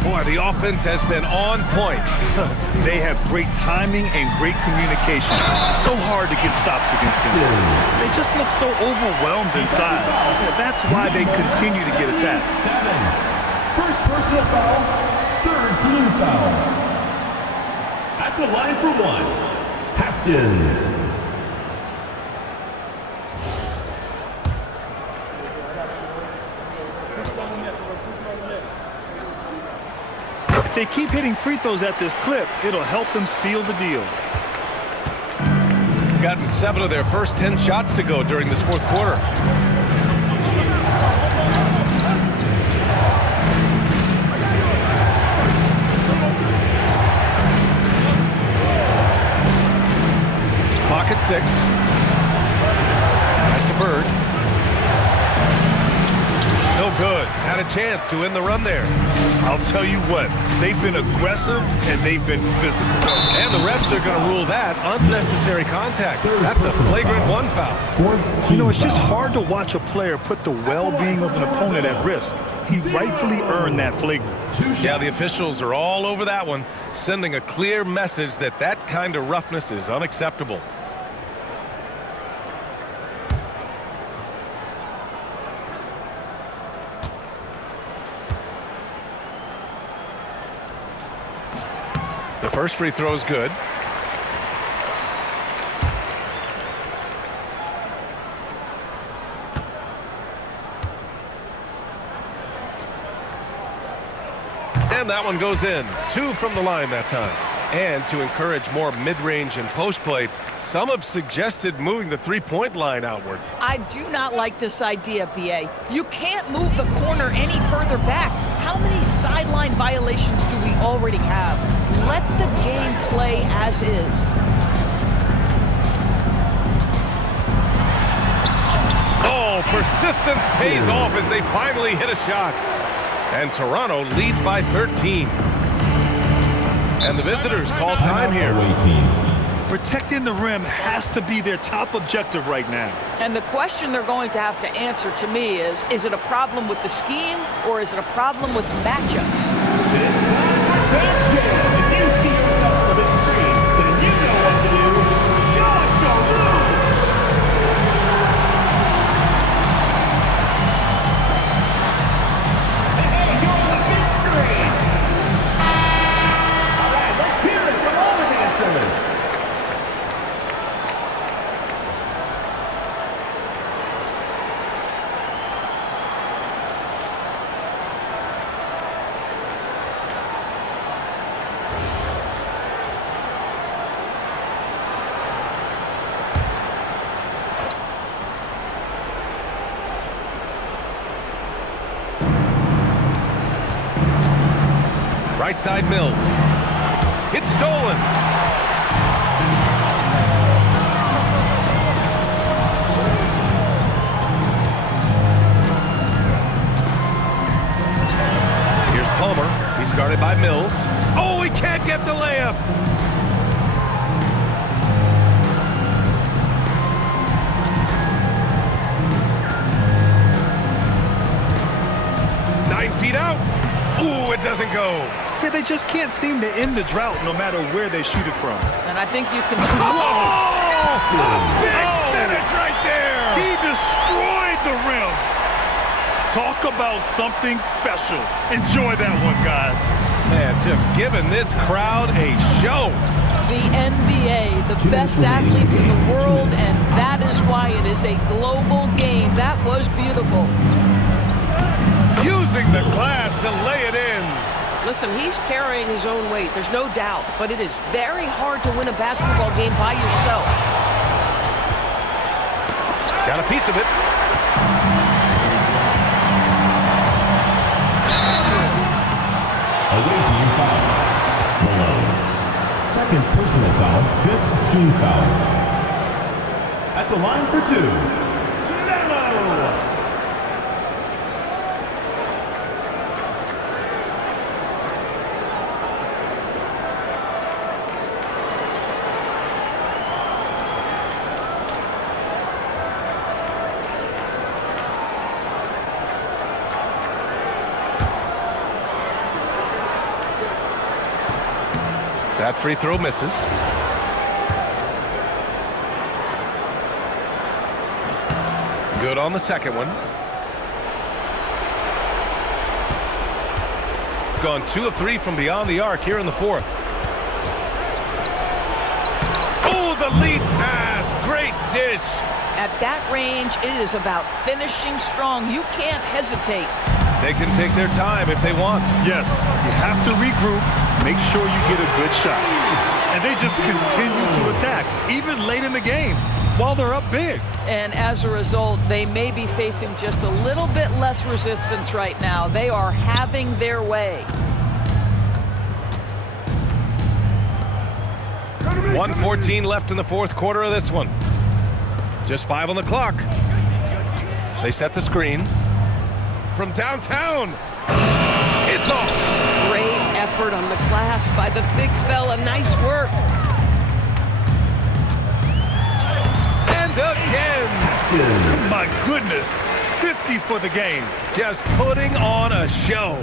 Boy, the offense has been on point. They have great timing and great communication. So hard to get stops against them. They just look so overwhelmed inside. That's why they continue to get attacked. 7. First personal foul, 3rd team foul. At the line for 1, Haskins. If they keep hitting free throws at this clip, it'll help them seal the deal. Gotten 7 of their first 10 shots to go during this fourth quarter. Clock at 6. Pass to Bird. No good. Had a chance to win the run there. I'll tell you what, they've been aggressive and they've been physical. And the refs are going to rule that unnecessary contact. That's a flagrant 1 foul. You know, it's just hard to watch a player put the well-being of an opponent at risk. He rightfully earned that flagrant. Yeah, the officials are all over that one, sending a clear message that that kind of roughness is unacceptable. The first free throw is good. And that one goes in. 2 from the line that time. And to encourage more mid-range and post play, some have suggested moving the three-point line outward. I do not like this idea, BA. You can't move the corner any further back. How many sideline violations do we already have? Let the game play as is. Oh, persistence pays off as they finally hit a shot. And Toronto leads by 13. And the visitors call time here. Protecting the rim has to be their top objective right now. And the question they're going to have to answer to me is it a problem with the scheme or is it a problem with matchups? It's time for basket. If you see yourself on the big screen, then you know what to do. Show us your moves. Hey, you're on the big screen. All right, let's hear it from all the dancers. Right side Mills. It's stolen. Here's Palmer. He's guarded by Mills. Oh, he can't get the layup. Nine feet out. Ooh, it doesn't go. Yeah, they just can't seem to end the drought no matter where they shoot it from. And I think you can... Oh! A big finish right there! He destroyed the rim. Talk about something special. Enjoy that one, guys. Man, just giving this crowd a show. The NBA, the best athletes in the world, and that is why it is a global game. That was beautiful. Using the glass to lay it in. Listen, he's carrying his own weight, there's no doubt, but it is very hard to win a basketball game by yourself. Got a piece of it. Away team foul. Below. Second personal foul, 5th team foul. At the line for 2. Melo! That free throw misses. Good on the second one. Gone 2 of 3 from beyond the arc here in the fourth. Oh, the lead pass. Great dish. At that range, it is about finishing strong. You can't hesitate. They can take their time if they want. Yes, you have to regroup, make sure you get a good shot. And they just continue to attack, even late in the game, while they're up big. And as a result, they may be facing just a little bit less resistance right now. They are having their way. 1:14 left in the fourth quarter of this one. Just 5 on the clock. They set the screen. From downtown. It's off. Great effort on the glass by the big fella. Nice work. And again. My goodness, 50 for the game. Just putting on a show.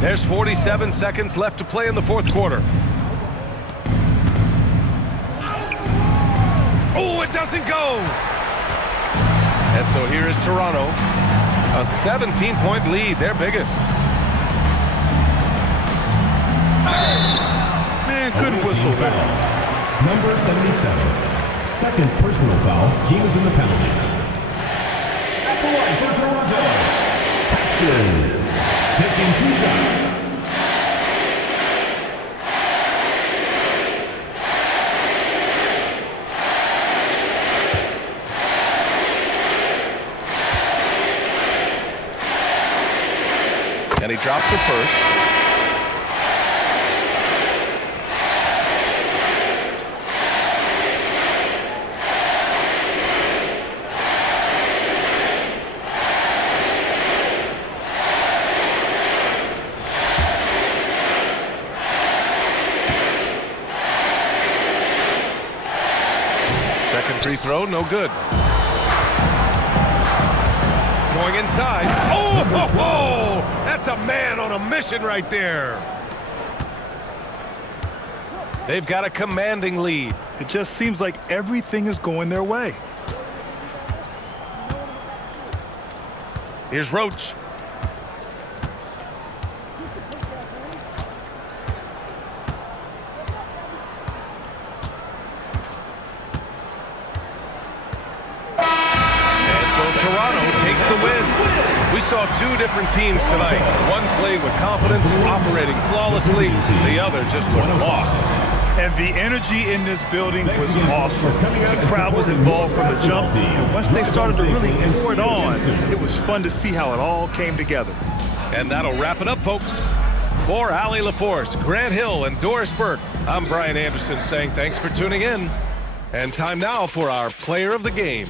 There's 47 seconds left to play in the fourth quarter. Oh, it doesn't go. And so here is Toronto, a 17-point lead, their biggest. Man, good whistle there. Number 77. Second personal foul. Team is in the penalty. At the line for Toronto. Hopkins, taking 2 shots. And he drops it first. Second free throw, no good. Going inside. Oh, ho, ho! That's a man on a mission right there. They've got a commanding lead. It just seems like everything is going their way. Here's Roach. Toronto takes the win. We saw 2 different teams tonight. One played with confidence, operating flawlessly. The other just looked lost. And the energy in this building was awesome. The crowd was involved from the jump. And once they started to really pour it on, it was fun to see how it all came together. And that'll wrap it up, folks. For Allie LaForce, Grant Hill, and Doris Burke, I'm Brian Anderson saying thanks for tuning in. And time now for our player of the game.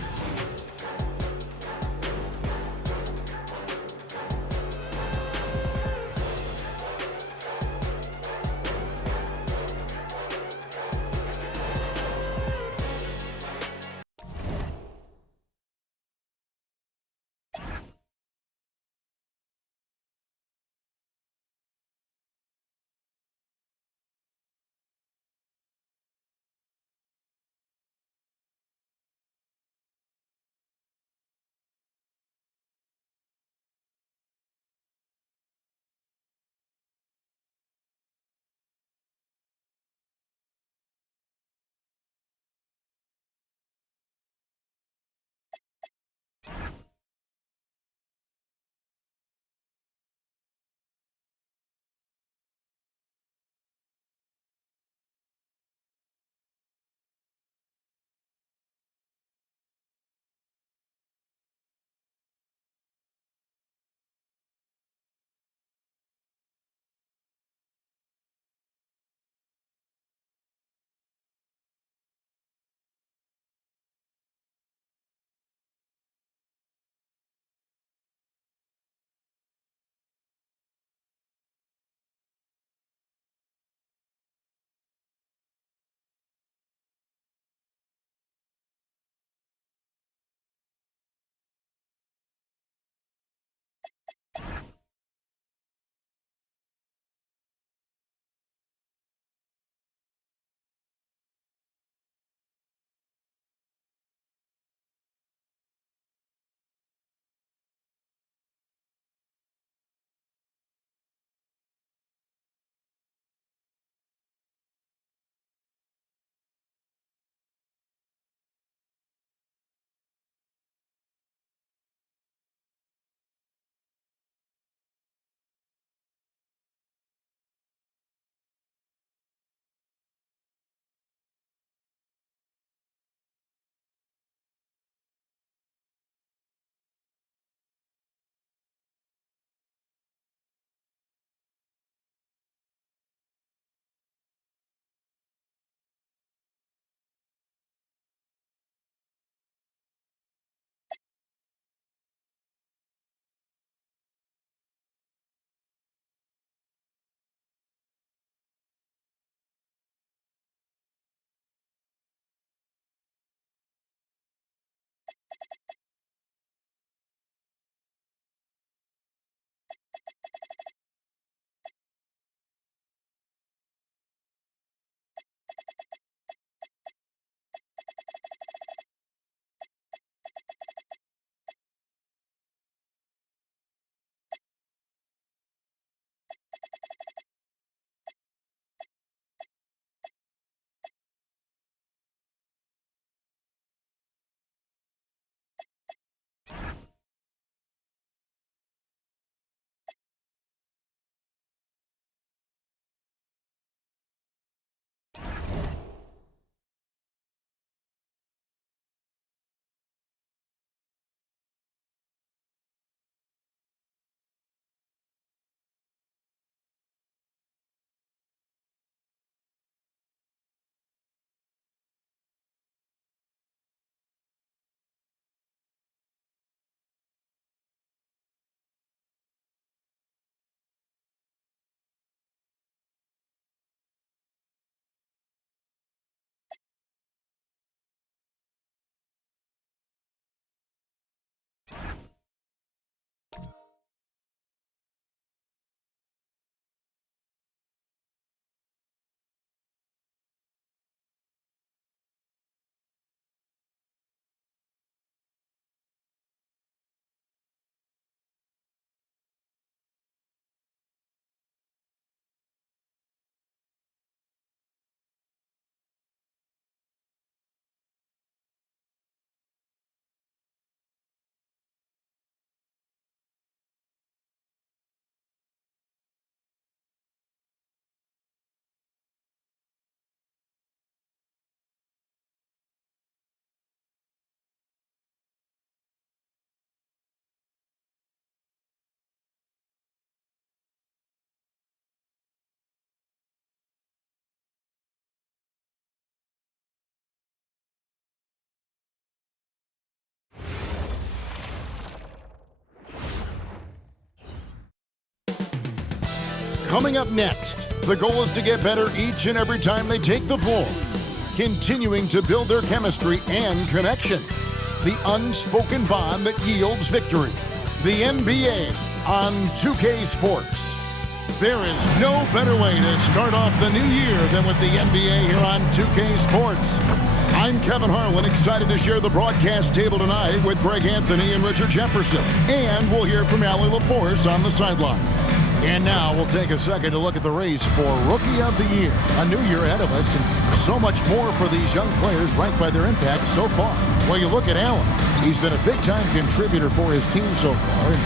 Coming up next, the goal is to get better each and every time they take the floor, continuing to build their chemistry and connection. The unspoken bond that yields victory. The NBA on 2K Sports. There is no better way to start off the new year than with the NBA here on 2K Sports. I'm Kevin Harlan, excited to share the broadcast table tonight with Greg Anthony and Richard Jefferson. And we'll hear from Allie LaForce on the sideline. And now we'll take a second to look at the race for Rookie of the Year. A new year ahead of us, and so much more for these young players ranked by their impact so far. Well, you look at Allen. He's been a big-time contributor for his team so far. And,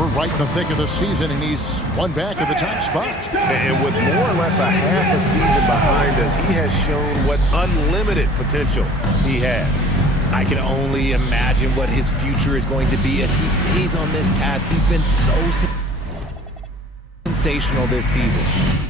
we're right in the thick of the season, and he's one back at the top spot. And with more or less a half a season behind us, he has shown what unlimited potential he has. I can only imagine what his future is going to be if he stays on this path. He's been so sensational this season.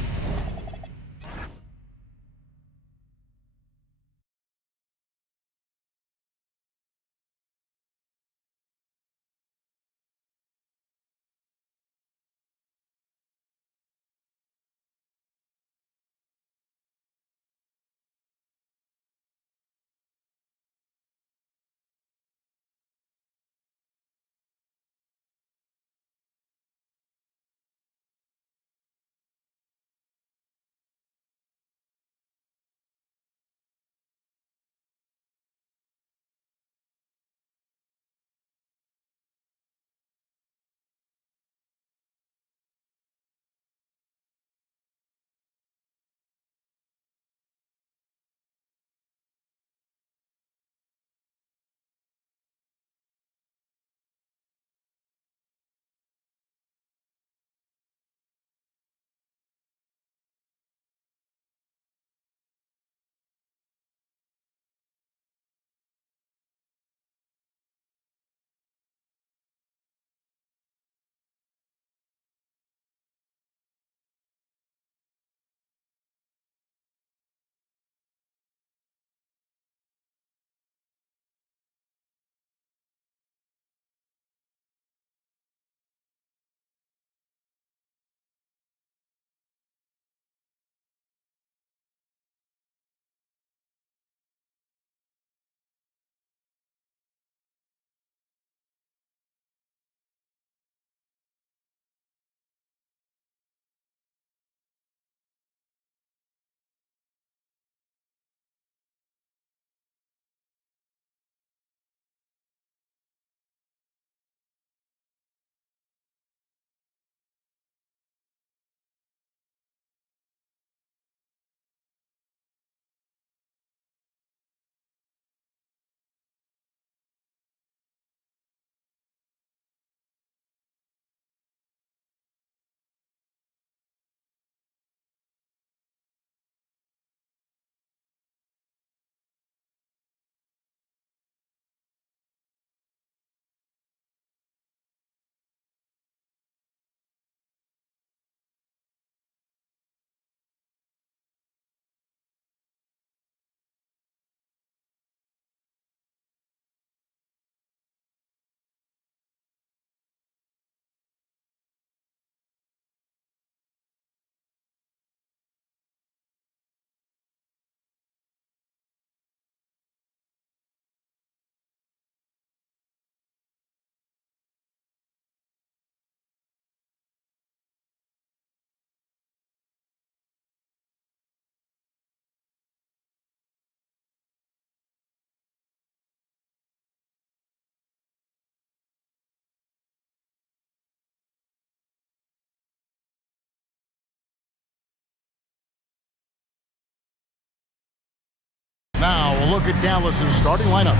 Now we'll look at Dallas's starting lineup.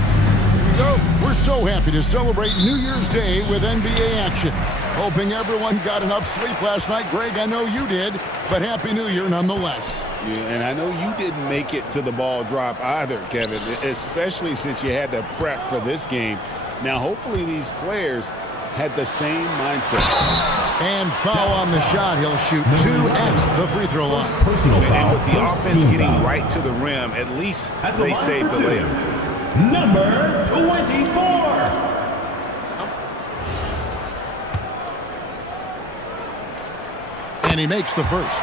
Here we go. We're so happy to celebrate New Year's Day with NBA action. Hoping everyone got enough sleep last night. Greg, I know you did, but Happy New Year nonetheless. Yeah, and I know you didn't make it to the ball drop either, Kevin, especially since you had to prep for this game. Now, hopefully these players had the same mindset. And foul on the shot. He'll shoot 2 at the free throw line. And with the offense getting right to the rim, at least they saved the layup. Number 24. And he makes the first.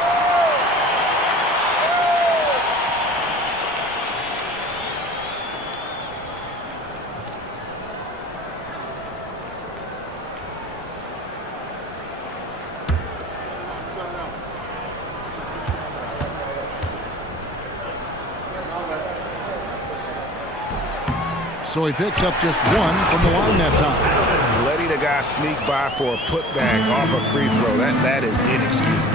So he picks up just one from the line that time. Letting the guy sneak by for a putback off a free throw, that is inexcusable.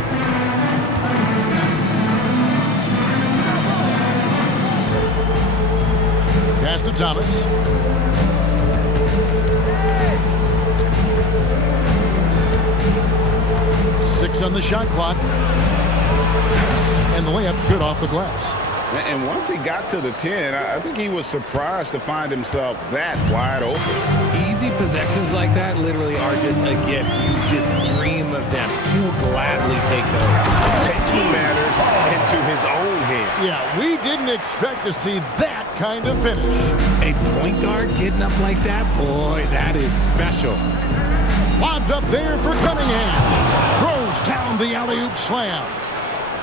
Pass to Thomas. Six on the shot clock. And the layup's good off the glass. And once he got to the 10, I think he was surprised to find himself that wide open. Easy possessions like that literally are just a gift. You just dream of them. He'll gladly take those. Taking matters into his own hands. Yeah, we didn't expect to see that kind of finish. A point guard getting up like that, boy, that is special. Lobs up there for Cunningham. Throws down the alley-oop slam.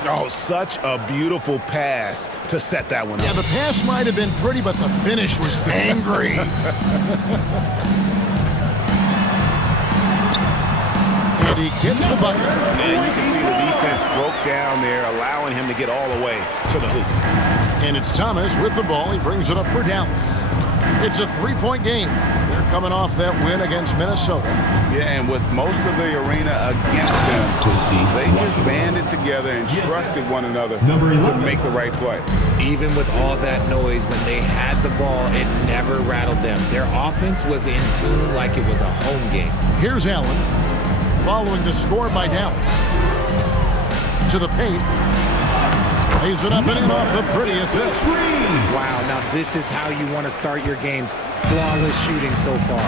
Oh, such a beautiful pass to set that one up. Yeah, the pass might have been pretty, but the finish was angry. And he gets the bucket. And you can see the defense broke down there, allowing him to get all the way to the hoop. And it's Thomas with the ball. He brings it up for Dallas. It's a three-point game. They're coming off that win against Minnesota. Yeah, and with most of the arena against them, they just banded together and trusted one another to make the right play. Even with all that noise, when they had the ball, it never rattled them. Their offense was in tune like it was a home game. Here's Allen, following the score by Dallas. To the paint. Lays it up and in off the pretty assist. Wow, now this is how you want to start your games. Flawless shooting so far.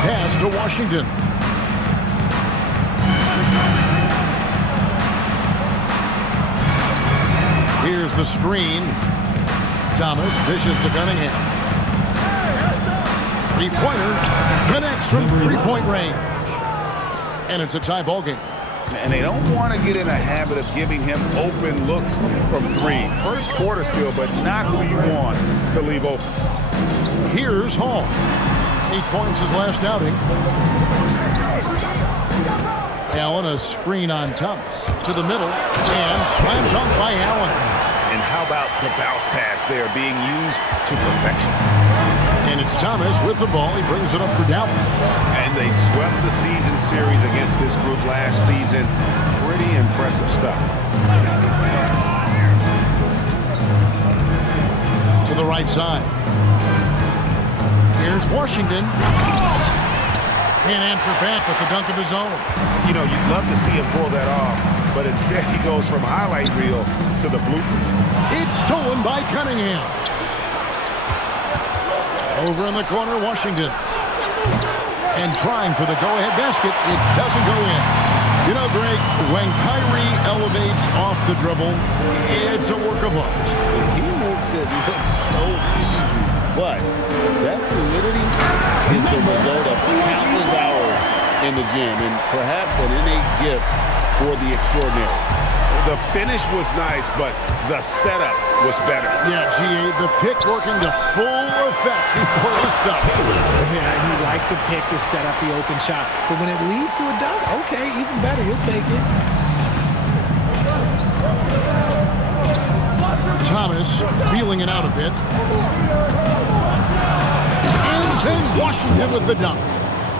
Pass to Washington. Here's the screen. Thomas dishes to Cunningham. Three-pointer connects from three-point range. And it's a tie ball game. And they don't want to get in a habit of giving him open looks from three. First quarter still, but not who you want to leave open. Here's Hall. 8 points his last outing. Allen, a screen on Thomas. To the middle, and slam dunk by Allen. And how about the bounce pass there being used to perfection? And it's Thomas with the ball. He brings it up for Dallas. And they swept the season series against this group last season. Pretty impressive stuff. To the right side. Here's Washington. Can't answer back with the dunk of his own. You know, you'd love to see him pull that off, but instead he goes from highlight reel to the blooper. It's stolen by Cunningham. Over in the corner, Washington. And trying for the go-ahead basket. It doesn't go in. You know, Greg, when Kyrie elevates off the dribble, it's a work of art. He makes it look so easy. But that fluidity is the result of countless hours in the gym and perhaps an innate gift for the extraordinary. The finish was nice, but the setup was better. Yeah, GA, the pick working to full effect before the stuff. Yeah, he liked the pick to set up the open shot. But when it leads to a dunk, okay, even better, he'll take it. Thomas feeling it out a bit. And then Washington with the dunk.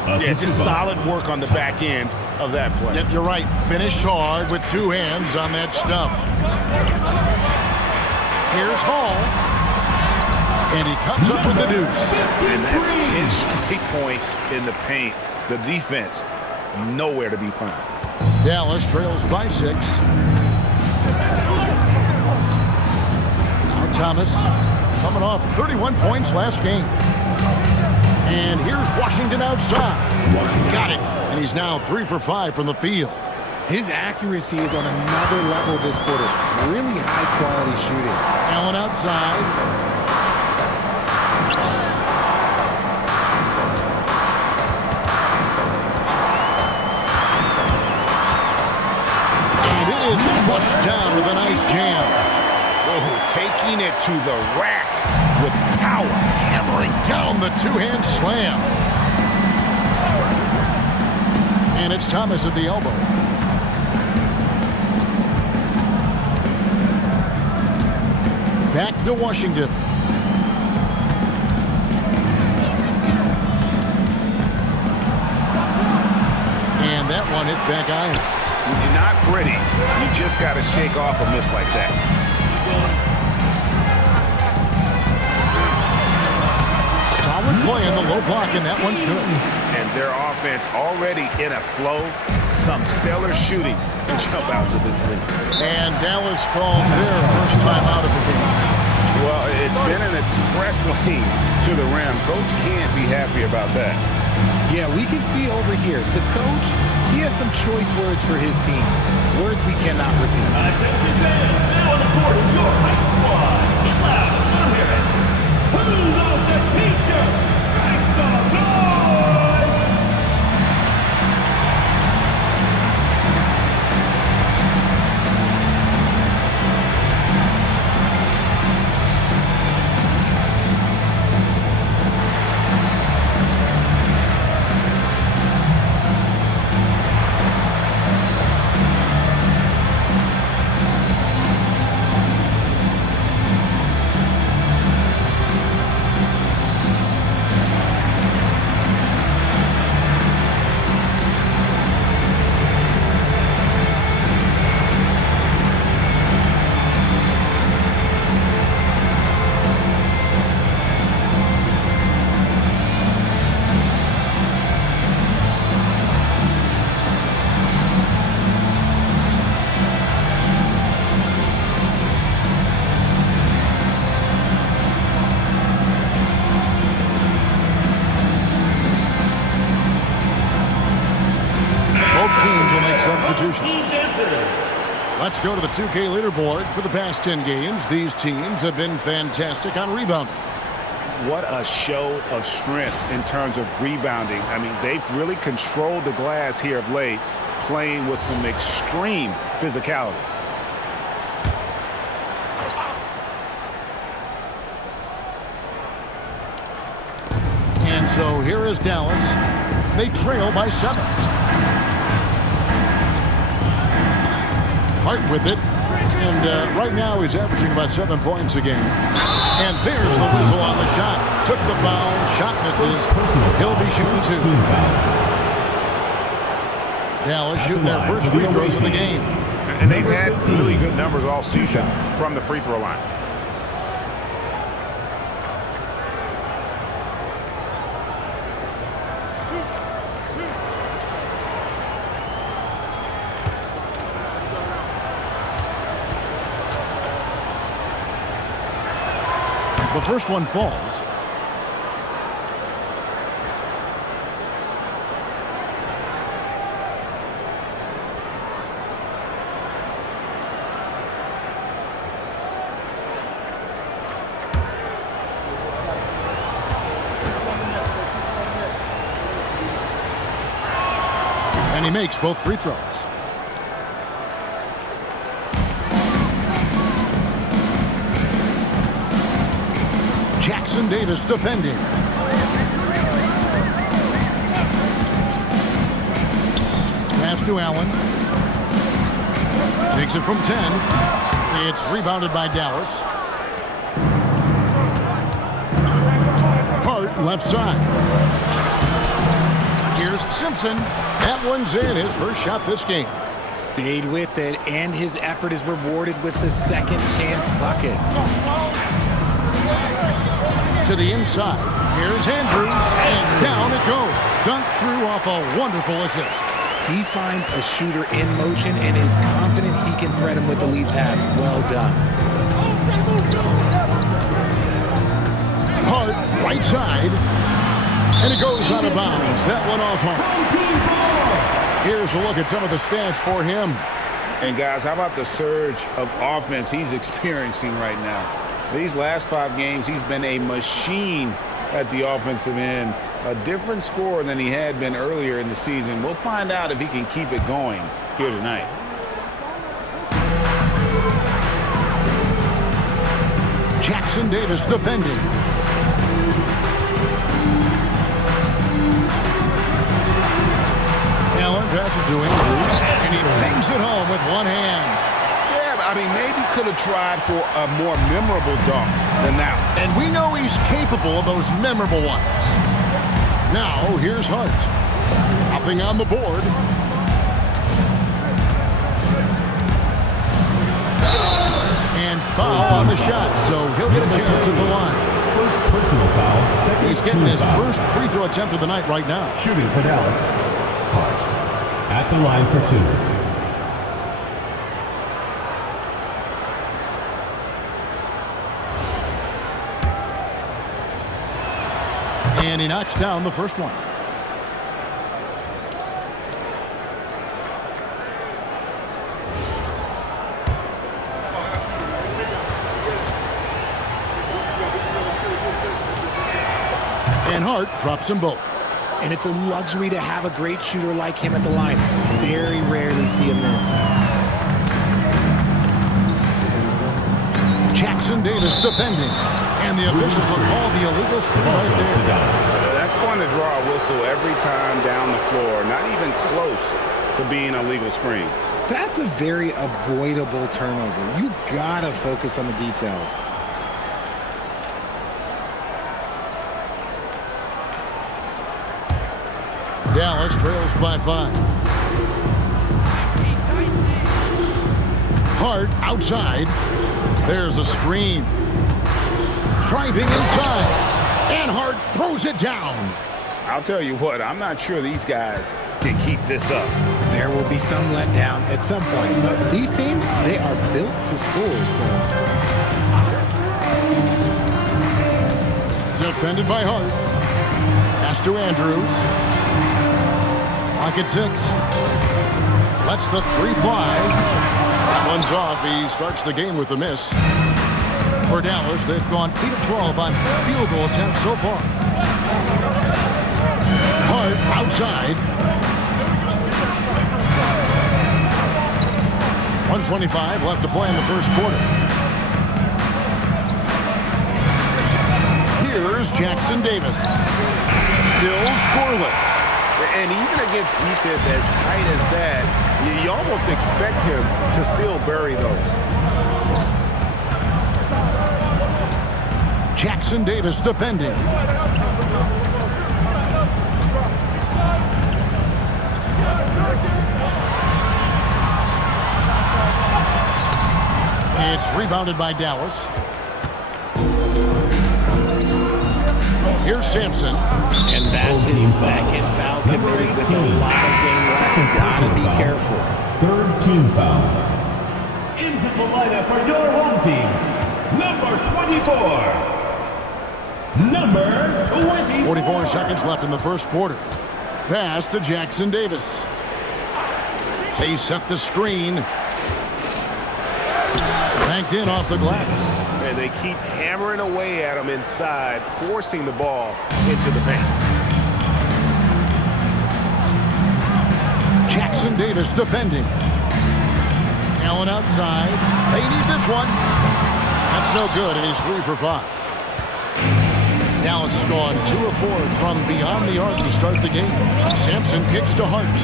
Yeah, just solid work on the back end of that play. Yep, you're right. Finished hard with two hands on that stuff. Here's Hall. And he comes up with the deuce. And that's 10 straight points in the paint. The defense, nowhere to be found. Dallas trails by 6. Now Thomas coming off 31 points last game. And here's Washington outside. Got it. And he's now 3 for 5 from the field. His accuracy is on another level this quarter. Really high quality shooting. Allen outside. taking it to the rack with power, hammering down the two-hand slam. And it's Thomas at the elbow. Back to Washington. And that one hits back iron. You're not pretty. You just got to shake off a miss like that. Solid play in the low block, and that one's good. And their offense already in a flow. Some stellar shooting to jump out to this league. And Dallas calls their first time out of the game. Well, it's been an express lane to the rim. Coach can't be happy about that. Yeah, we can see over here, the coach, he has some choice words for his team. Words we cannot repeat. Attention fans, now on the court is your hype squad. Get loud, let them hear it. Who wants a t-shirt? Make some noise! Let's go to the 2K leaderboard. For the past 10 games, these teams have been fantastic on rebounding. What a show of strength in terms of rebounding. I mean, they've really controlled the glass here of late, playing with some extreme physicality. And so here is Dallas. They trail by 7. Hart with it, and right now he's averaging about 7 points a game. And there's the whistle on the shot. Took the foul, shot misses. He'll be shooting 2. Dallas shooting their first free throws of the game. And they've had really good numbers all season from the free throw line. The first one falls. And he makes both free throws. Jackson Davis defending. Pass to Allen. Takes it from 10. It's rebounded by Dallas. Hart left side. Here's Simpson. That one's in, his first shot this game. Stayed with it, and his effort is rewarded with the second chance bucket. To the inside. Here's Andrews, and down it goes. Dunked through off a wonderful assist. He finds a shooter in motion and is confident he can thread him with the lead pass. Well done. Hart, right side. And it goes out of bounds. That one off Hart. Here's a look at some of the stats for him. And guys, how about the surge of offense he's experiencing right now? These last 5 games, he's been a machine at the offensive end. A different scorer than he had been earlier in the season. We'll find out if he can keep it going here tonight. Jackson Davis defending. Allen passes to Andrews, and he bangs it home with one hand. Yeah, I mean, maybe could have tried for a more memorable dunk than that. And we know he's capable of those memorable ones. Now, here's Hart. Nothing on the board. And foul on the shot, so he'll get a chance at the line. First personal foul. He's getting his first free throw attempt of the night right now. Shooting for Dallas. Hart at the line for 2. And he knocks down the first one. And Hart drops them both. And it's a luxury to have a great shooter like him at the line. Very rarely see him miss. Jackson Davis defending. And the officials will call the illegal screen right there. That's going to draw a whistle every time down the floor. Not even close to being a legal screen. That's a very avoidable turnover. You gotta focus on the details. Dallas trails by 5. Hart outside. There's a screen. Driving inside. And Hart throws it down. I'll tell you what, I'm not sure these guys can keep this up. There will be some letdown at some point, but these teams, they are built to score, so. Defended by Hart. Pass to Andrews. Clock at 6. Lets the 3 fly. That one's off. He starts the game with a miss. For Dallas, they've gone 8 of 12 on field goal attempts so far. Hart outside. 1:25 left to play in the first quarter. Here's Jackson Davis. Still scoreless. And even against defense as tight as that, you almost expect him to still bury those. Jackson Davis defending. It's rebounded by Dallas. Here's Sampson. And that's his second foul committed with a lot of game left. Gotta be careful. Third team foul. Into the lineup for your home team, number 24. Number 20. 44 seconds left in the first quarter. Pass to Jackson Davis. They set the screen. Banked in off the glass. And they keep hammering away at him inside, forcing the ball into the paint. Jackson Davis defending. Allen outside. They need this one. That's no good, and he's 3 for 5. Dallas has gone 2 of 4 from beyond the arc to start the game. Sampson kicks to Hart.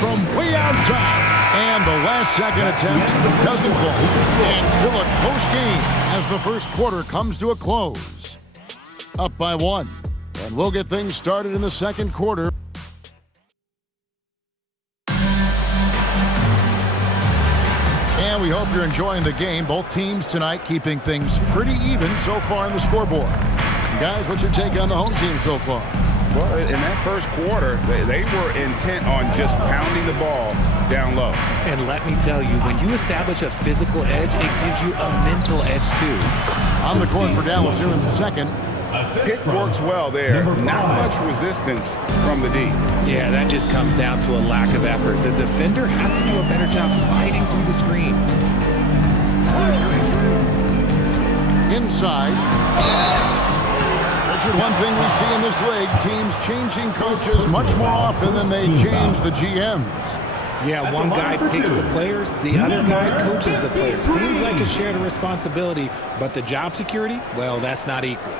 From way outside. And the last second attempt doesn't fall. And still a close game as the first quarter comes to a close. Up by 1. And we'll get things started in the second quarter. And we hope you're enjoying the game. Both teams tonight keeping things pretty even so far in the scoreboard. Guys, what's your take on the home team so far? Well, in that first quarter, they were intent on just pounding the ball down low. And let me tell you, when you establish a physical edge, it gives you a mental edge too. On the court for Dallas here in the second. Pick works well there. Not much resistance from the D. Yeah, that just comes down to a lack of effort. The defender has to do a better job fighting through the screen. Inside. Richard, one thing we see in this league, teams changing coaches much more often than they change the GMs. Yeah, one guy picks the players, the other guy coaches the players. Seems like a shared responsibility, but the job security, well, that's not equal.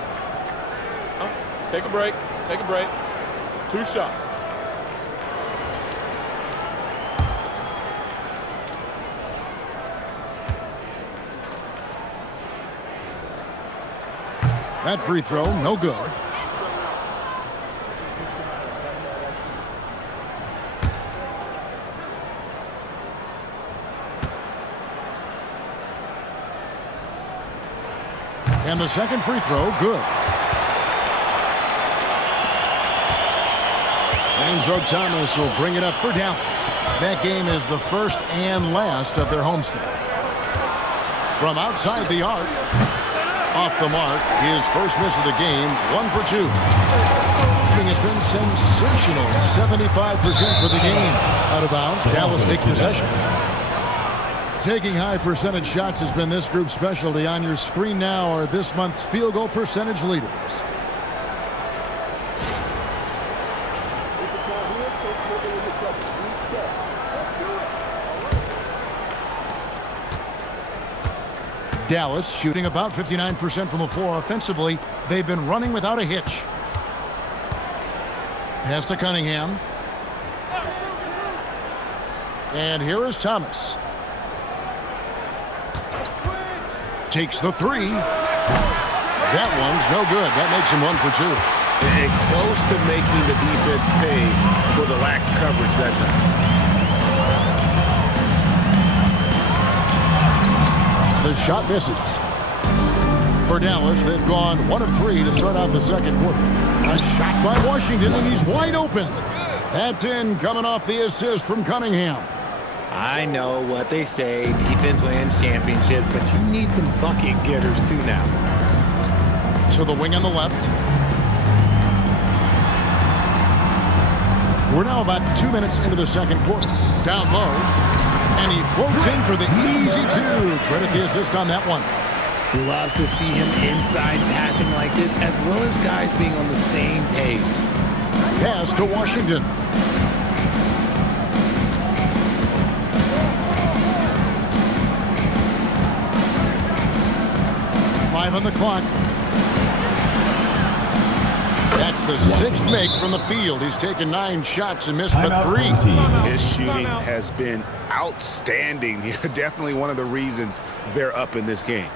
Take a break. Take a break. 2 shots. That free throw, no good. And the second free throw, good. And so Thomas will bring it up for Dallas. That game is the first and last of their homestand. From outside the arc, off the mark, his first miss of the game, 1 for 2. Shooting has been sensational, 75% for the game. Out of bounds, Dallas takes possession. Taking high percentage shots has been this group's specialty. On your screen now are this month's field goal percentage leaders. Dallas shooting about 59% from the floor offensively. They've been running without a hitch. Pass to Cunningham. And here is Thomas. Takes the three. That one's no good. That makes him 1 for 2. And close to making the defense pay for the lax coverage that time. The shot misses. For Dallas, they've gone 1 of 3 to start out the second quarter. A shot by Washington, and he's wide open. That's in, coming off the assist from Cunningham. I know what they say, defense wins championships, but you need some bucket getters too now. To the wing on the left. We're now about 2 minutes into the second quarter. Down low. And he floats in for the easy 2. Credit the assist on that one. Love to see him inside passing like this, as well as guys being on the same page. Pass to Washington. Five on the clock. That's the 6th make from the field. He's taken 9 shots and missed but 3. His shooting has been outstanding. Definitely one of the reasons they're up in this game.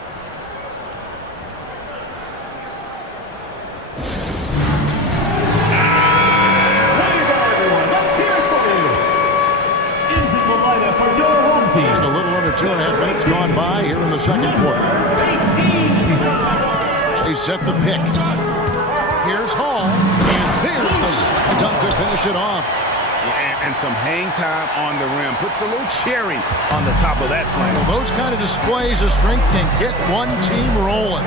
A little under 2.5 minutes gone by here in the second quarter. They set the pick. Here's Hall, and there's the slam dunk to finish it off. And some hang time on the rim. Puts a little cherry on the top of that slam. Well, those kind of displays of strength can get one team rolling.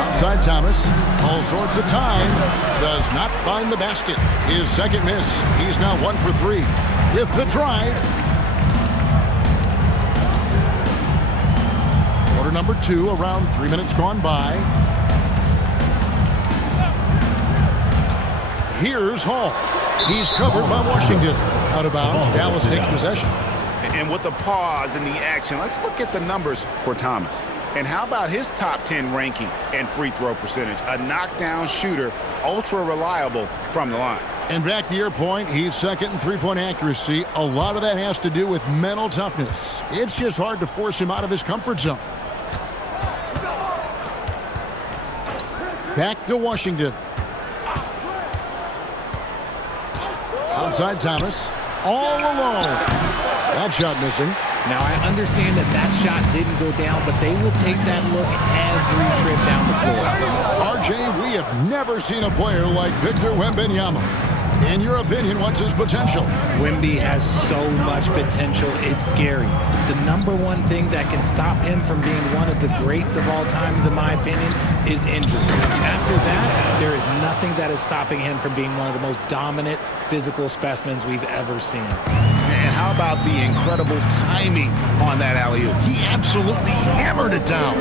Outside Thomas, all sorts of time, does not find the basket. His second miss. He's now 1 for 3 with the drive. Quarter number 2, around 3 minutes gone by. Here's Hall. He's covered by Washington. Out of bounds, Dallas takes possession. And with the pause and the action, let's look at the numbers for Thomas. And how about his top 10 ranking and free throw percentage? A knockdown shooter, ultra reliable from the line. And back to your point, he's second in three-point accuracy. A lot of that has to do with mental toughness. It's just hard to force him out of his comfort zone. Back to Washington. Outside Thomas, all alone. That shot missing. Now, I understand that that shot didn't go down, but they will take that look every trip down the floor. RJ, we have never seen a player like Victor Wembanyama. In your opinion, what's his potential? Wemby has so much potential, it's scary. The number one thing that can stop him from being one of the greats of all times, in my opinion, is injury. After that, there is nothing that is stopping him from being one of the most dominant physical specimens we've ever seen. And how about the incredible timing on that alley-oop? He absolutely hammered it down.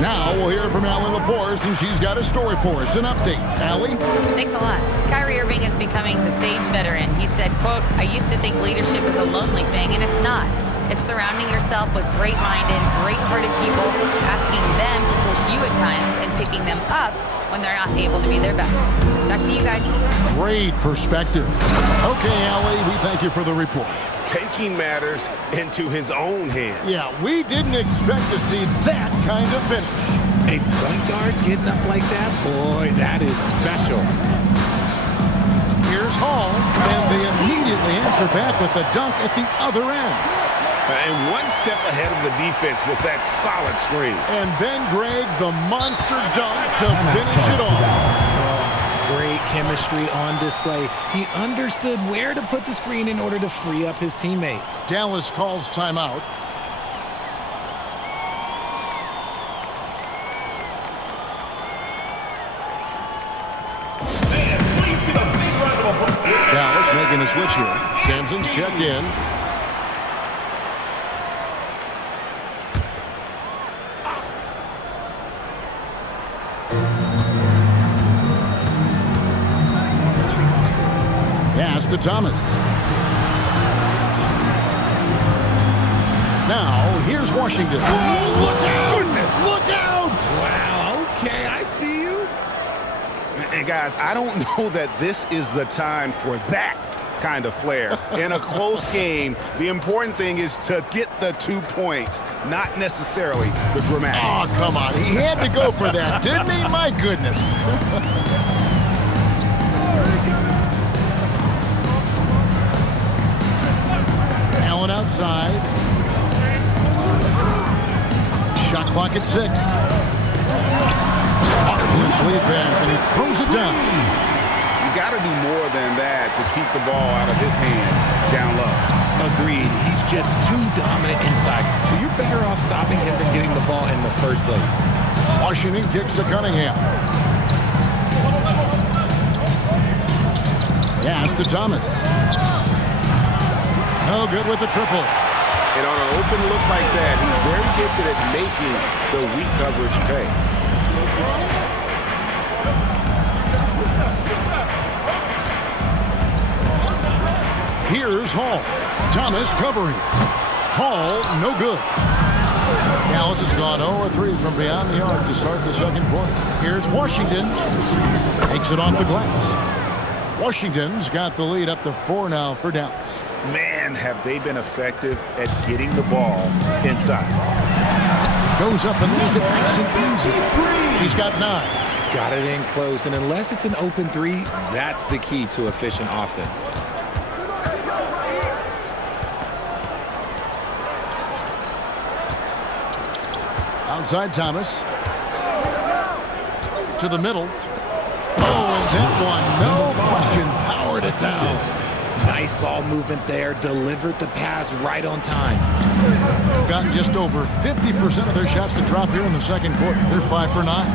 Now we'll hear from Allie LaForce, and she's got a story for us. An update. Allie? Thanks a lot. Kyrie Irving is becoming the sage veteran. He said, quote, "I used to think leadership is a lonely thing, and it's not. It's surrounding yourself with great-minded, great-hearted people, asking them to push you at times and picking them up when they're not able to be their best." Back to you guys. Great perspective. Okay, Allie, we thank you for the report. Taking matters into his own hands. Yeah, we didn't expect to see that kind of finish. A point guard getting up like that, boy, that is special. Here's Hall, and they immediately answer back with the dunk at the other end. And one step ahead of the defense with that solid screen. And then, Greg, the monster dunk to finish it off. Great chemistry on display. He understood where to put the screen in order to free up his teammate. Dallas calls timeout. Dallas making a switch here. Sampson's checked in. Pass to Thomas. Now, here's Washington. Look out! Look out! Wow, okay, I see you. And guys, I don't know that this is the time for that kind of flair. In a close game, the important thing is to get the 2 points, not necessarily the dramatics. Oh, come on. He had to go for that, didn't he? My goodness. Allen outside. Shot clock at 6. His lead pass, and he throws it down. You got to do more than that to keep the ball out of his hands down low. Agreed. He's just too dominant inside. So you're better off stopping him from getting the ball in the first place. Washington kicks to Cunningham. Pass to Thomas. No good with the triple. And on an open look like that, he's very gifted at making the weak coverage pay. Here's Hall. Thomas covering. Hall, no good. Dallas has gone 0-3 from beyond the arc to start the second quarter. Here's Washington. Takes it off the glass. Washington's got the lead up to 4 now for Dallas. Man, have they been effective at getting the ball inside. Goes up and lays it nice and easy. He's got 9. Got it in close, and unless it's an open 3, that's the key to efficient offense. Outside Thomas. To the middle. Oh, and that one, no question, powered it down. Nice ball movement there. Delivered the pass right on time. Gotten just over 50% of their shots to drop here in the second quarter. They're 5 for 9.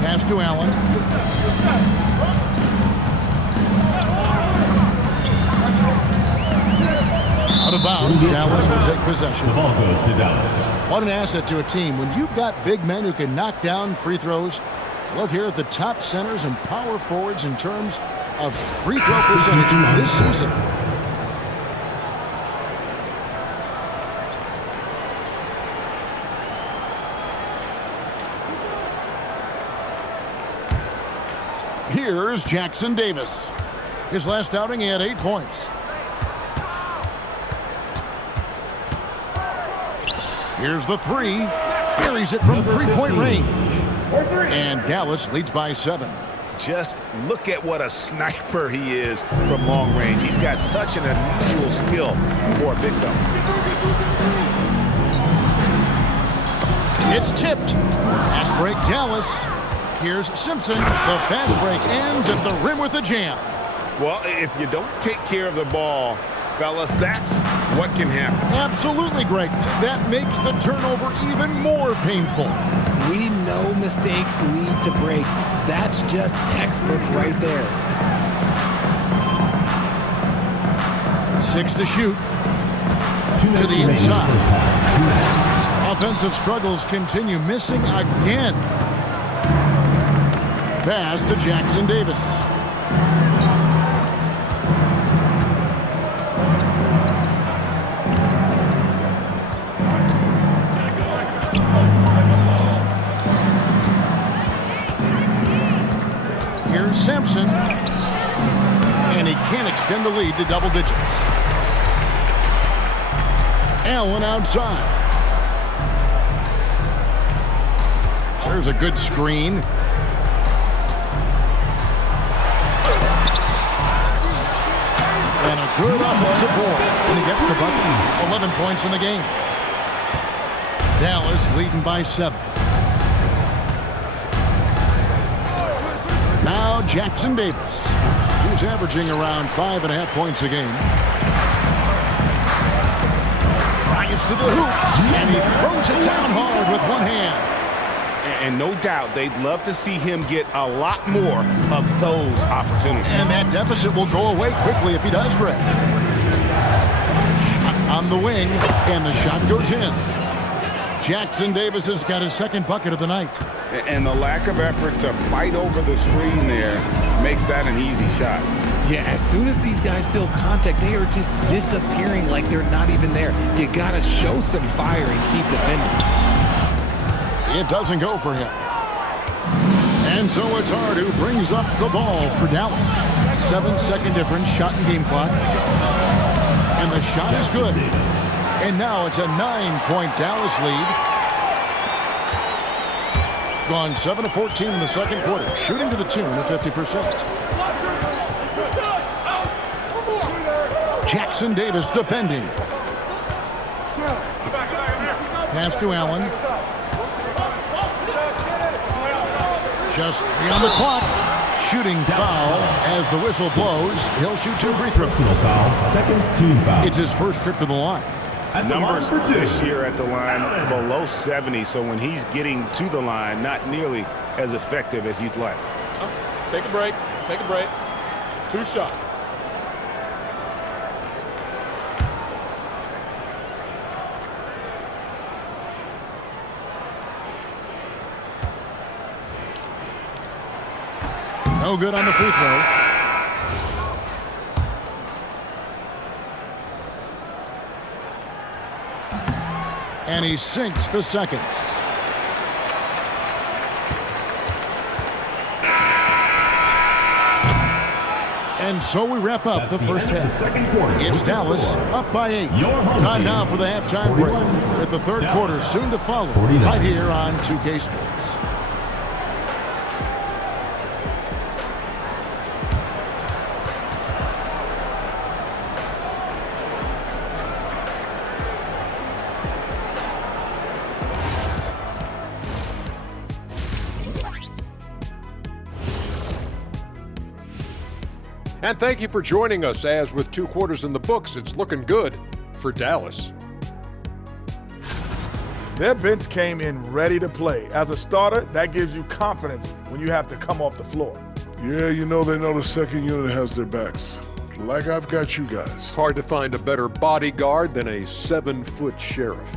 Pass to Allen. Out of bounds, Dallas will take possession. The ball goes to Dallas. What an asset to a team when you've got big men who can knock down free throws. Look here at the top centers and power forwards in terms of free throw percentage this season. Here's Jackson Davis. His last outing, he had 8 points. Here's the 3. Buries it from three-point range. And Dallas leads by 7. Just look at what a sniper he is from long range. He's got such an unusual skill for a big fella. It's tipped. Fast break Dallas. Here's Simpson. The fast break ends at the rim with a jam. Well, if you don't take care of the ball, fellas, that's what can happen. Absolutely, Greg. That makes the turnover even more painful. We know mistakes lead to breaks. That's just textbook right there. 6 to shoot. To the inside. Offensive struggles continue, missing again. Pass to Jackson Davis. Here's Sampson. And he can't extend the lead to double digits. Allen outside. There's a good screen. And a good offensive board. And he gets the bucket. 11 points in the game. Dallas leading by 7. Now Jackson Davis. He's averaging around 5.5 points a game. Drives to the hoop. And he throws it down hard with one hand. And no doubt they'd love to see him get a lot more of those opportunities. And that deficit will go away quickly if he does, Greg. Shot on the wing, and the shot goes in. Jackson Davis has got his second bucket of the night. And the lack of effort to fight over the screen there makes that an easy shot. Yeah, as soon as these guys build contact, they are just disappearing like they're not even there. You got to show some fire and keep defending. It doesn't go for him. And so it's Hart who brings up the ball for Dallas. 7-second difference, shot and game clock. And the shot is good. And now it's a 9-point Dallas lead. Gone 7 of 14 in the second quarter, shooting to the tune of 50%. Jackson Davis defending. Pass to Allen. Just 3 on the clock. Shooting foul as the whistle blows. He'll shoot 2 free throws. Second team foul. It's his first trip to the line. Numbers this year at the line below 70, so when he's getting to the line, not nearly as effective as you'd like. Take a break. Take a break. 2 shots. No good on the free throw. And he sinks the second. And so we wrap up the first half. Second quarter. It's Dallas up by 8. Time now for the halftime break. With the third quarter soon to follow. Right here on 2K Sports. And thank you for joining us, as with 2 quarters in the books, it's looking good for Dallas. Their bench came in ready to play. As a starter, that gives you confidence when you have to come off the floor. Yeah, they know the second unit has their backs. Like I've got you guys. Hard to find a better bodyguard than a 7-foot sheriff.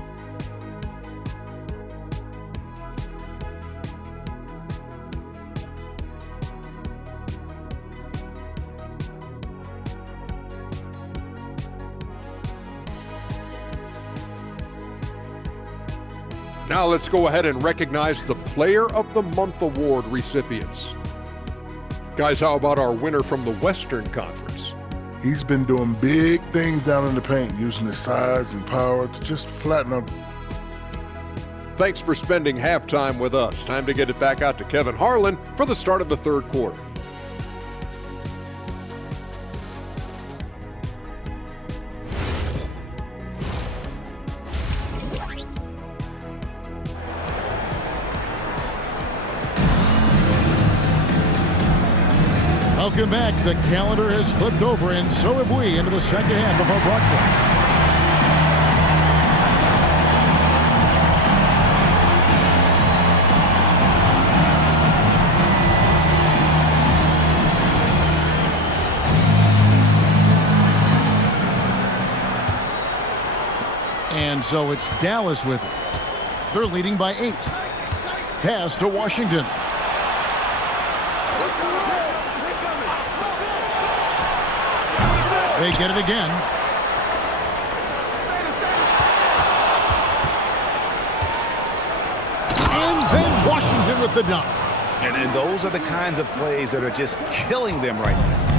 Now let's go ahead and recognize the Player of the Month Award recipients. Guys, how about our winner from the Western Conference? He's been doing big things down in the paint, using his size and power to just flatten up. Thanks for spending halftime with us. Time to get it back out to Kevin Harlan for the start of the third quarter. Welcome back. The calendar has flipped over, and so have we, into the second half of our broadcast. And so it's Dallas with it. They're leading by 8. Pass to Washington. They get it again. And then Washington with the dunk. And those are the kinds of plays that are just killing them right now.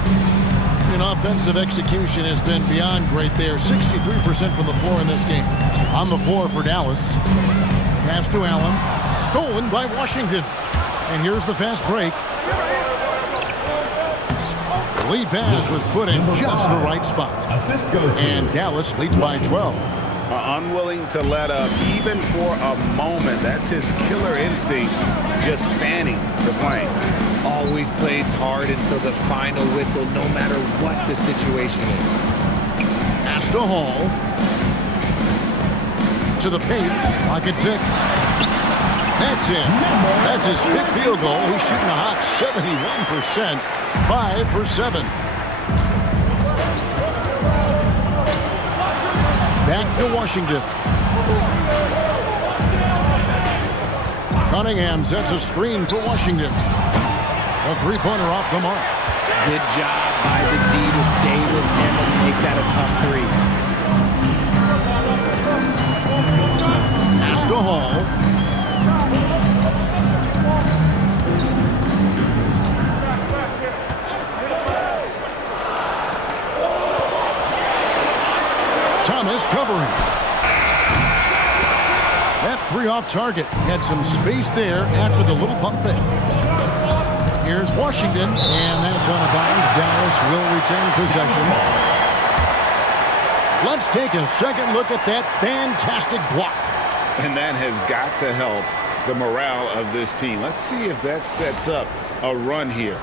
And offensive execution has been beyond great there. 63% from the floor in this game. On the floor for Dallas. Pass to Allen. Stolen by Washington. And here's the fast break. The lead pass was put in just the right spot. And Dallas leads by 12. Unwilling to let up even for a moment. That's his killer instinct, just fanning the flame. Always plays hard until the final whistle, no matter what the situation is. Pass to Hall. To the paint. Lock at 6. That's in. That's his 5th field goal. He's shooting a hot 71%. 5 for 7. Back to Washington. Cunningham sets a screen for Washington. A three-pointer off the mark. Good job by the D to stay with him and make that a tough 3. Pass to Hall. Thomas covering. That 3 off target. Had some space there after the little pump fake. Here's Washington, and that's out of bounds. Dallas will retain possession. Let's take a second look at that fantastic block. And that has got to help the morale of this team. Let's see if that sets up a run here.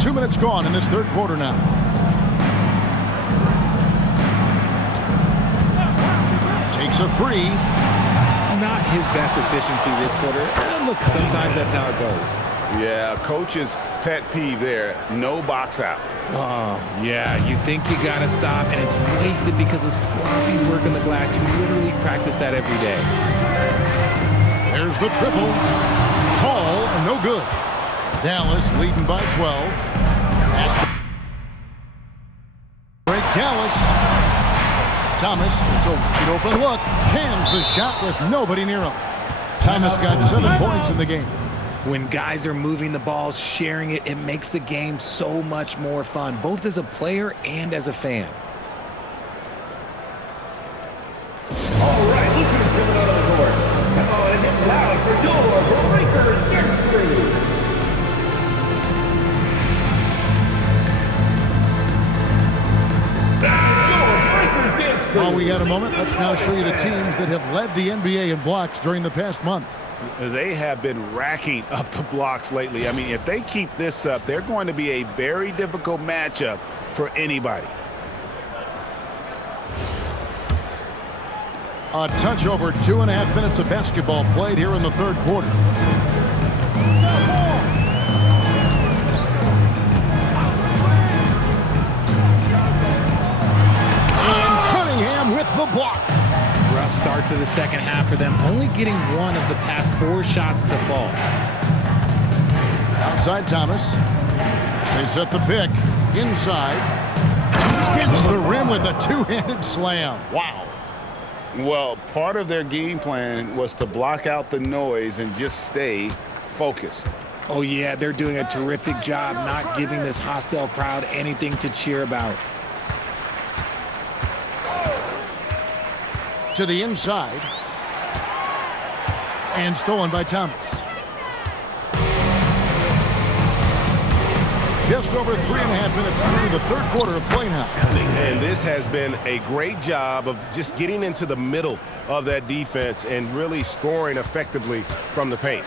Two minutes gone in this third quarter now. Takes a 3. Not his best efficiency this quarter. Look, sometimes that's how it goes. Yeah, coach's pet peeve there. No box out. Oh, yeah. You think you got to stop, and it's wasted because of sloppy work on the glass. You literally practice that every day. There's the triple. Call, no good. Dallas leading by 12. Break Dallas. Thomas, it's a wide open look. Cans the shot with nobody near him. Thomas got 7 points in the game. When guys are moving the ball, sharing it, it makes the game so much more fun, both as a player and as a fan. All right, look who's coming out on the court. Come on and get loud for your Breakers S3. While we got a moment, let's now show you the teams that have led the NBA in blocks during the past month. They have been racking up the blocks lately. I mean, if they keep this up, they're going to be a very difficult matchup for anybody. A touch over 2.5 minutes of basketball played here in the third quarter. The block. Rough start to the second half for them, only getting 1 of the past 4 shots to fall. Outside Thomas. They set the pick. Inside. Hits the rim with a 2-handed slam. Wow. Well, part of their game plan was to block out the noise and just stay focused. Oh, yeah, they're doing a terrific job not giving this hostile crowd anything to cheer about. To the inside. And stolen by Thomas. Just over 3.5 minutes through the third quarter of play now. And this has been a great job of just getting into the middle of that defense and really scoring effectively from the paint.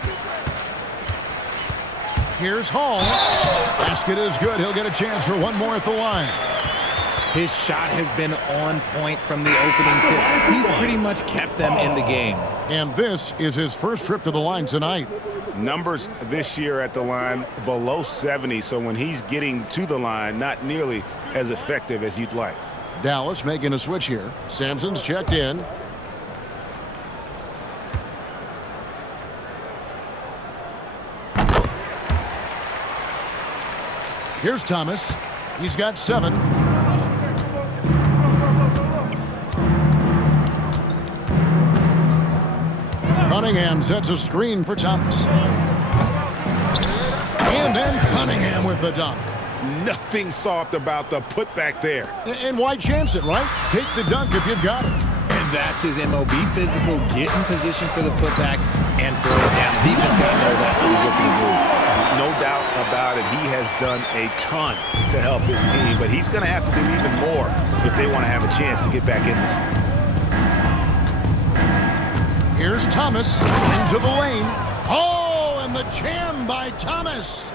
Here's Hall. Basket is good. He'll get a chance for one more at the line. His shot has been on point from the opening tip. He's pretty much kept them in the game. And this is his first trip to the line tonight. Numbers this year at the line below 70, so when he's getting to the line, not nearly as effective as you'd like. Dallas making a switch here. Sampson's checked in. Here's Thomas. He's got 7. Cunningham sets a screen for Thomas. And then Cunningham with the dunk. Nothing soft about the putback there. And why chance it, right? Take the dunk if you've got it. And that's his MO. Be physical, get in position for the putback, and throw it down. The defense got to know that for his open move. No doubt about it. He has done a ton to help his team, but he's going to have to do even more if they want to have a chance to get back in this. Here's Thomas into the lane. Oh, and the jam by Thomas.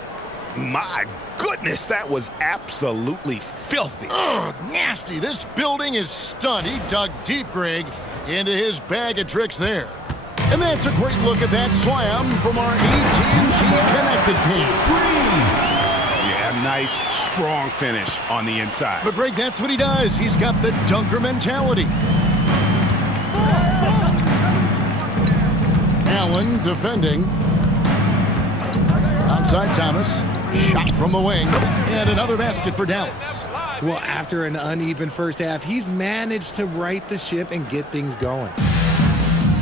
My goodness, that was absolutely filthy. Ugh, nasty. This building is stunned. He dug deep, Greg, into his bag of tricks there. And that's a great look at that slam from our AT&T Connected Cam. Yeah, nice, strong finish on the inside. But, Greg, that's what he does. He's got the dunker mentality. Allen defending. Outside Thomas. Shot from the wing. And another basket for Dallas. Well, after an uneven first half, he's managed to right the ship and get things going.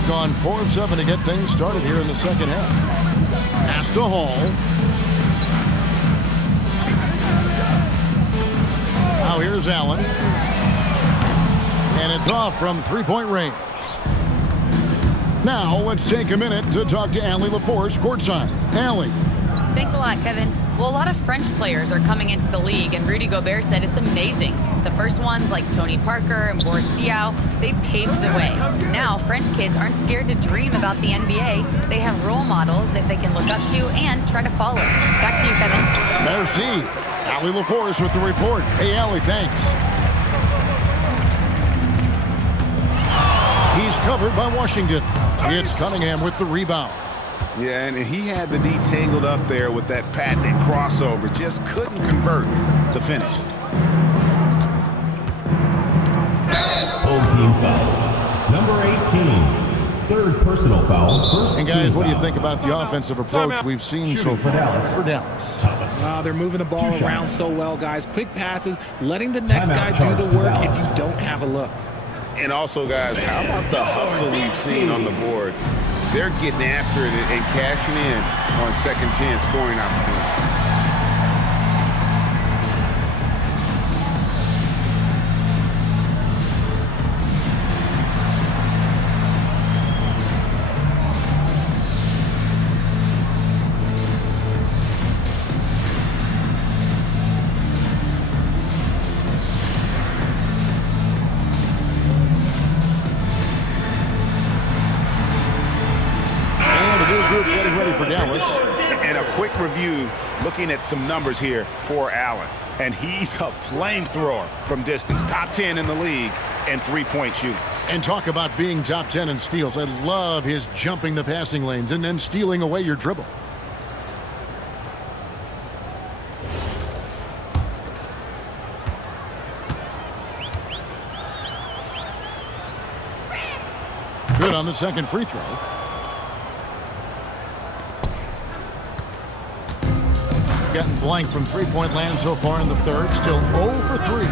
Gone 4 of 7 to get things started here in the second half. Pass to Hall. Now here's Allen. And it's off from three-point range. Now let's take a minute to talk to Allie LaForce courtside. Allie. Thanks a lot, Kevin. Well, a lot of French players are coming into the league, and Rudy Gobert said it's amazing. The first ones, like Tony Parker and Boris Diaw, they paved the way. Now, French kids aren't scared to dream about the NBA. They have role models that they can look up to and try to follow. Back to you, Kevin. Merci. Allie LaForce with the report. Hey, Allie, thanks. He's covered by Washington. It's Cunningham with the rebound. Yeah, and he had the D tangled up there with that patented crossover. Just couldn't convert the finish. Home team foul. Number 18. Third personal foul. First and guys, what do you foul. think about the offensive approach we've seen so far for Dallas? Thomas. They're moving the ball around so well, guys. Quick passes, letting the next guy do the work if you don't have a look. And also, guys, how about the hustle we've seen on the boards? They're getting after it and cashing in on second chance scoring opportunity. For Dallas. And a quick review looking at some numbers here for Allen. And he's a flamethrower from distance. Top 10 in the league and three-point shooting. And talk about being top 10 in steals. I love his jumping the passing lanes and then stealing away your dribble. Good on the second free throw. Gotten blank from three-point land so far in the third. Still 0 for 3.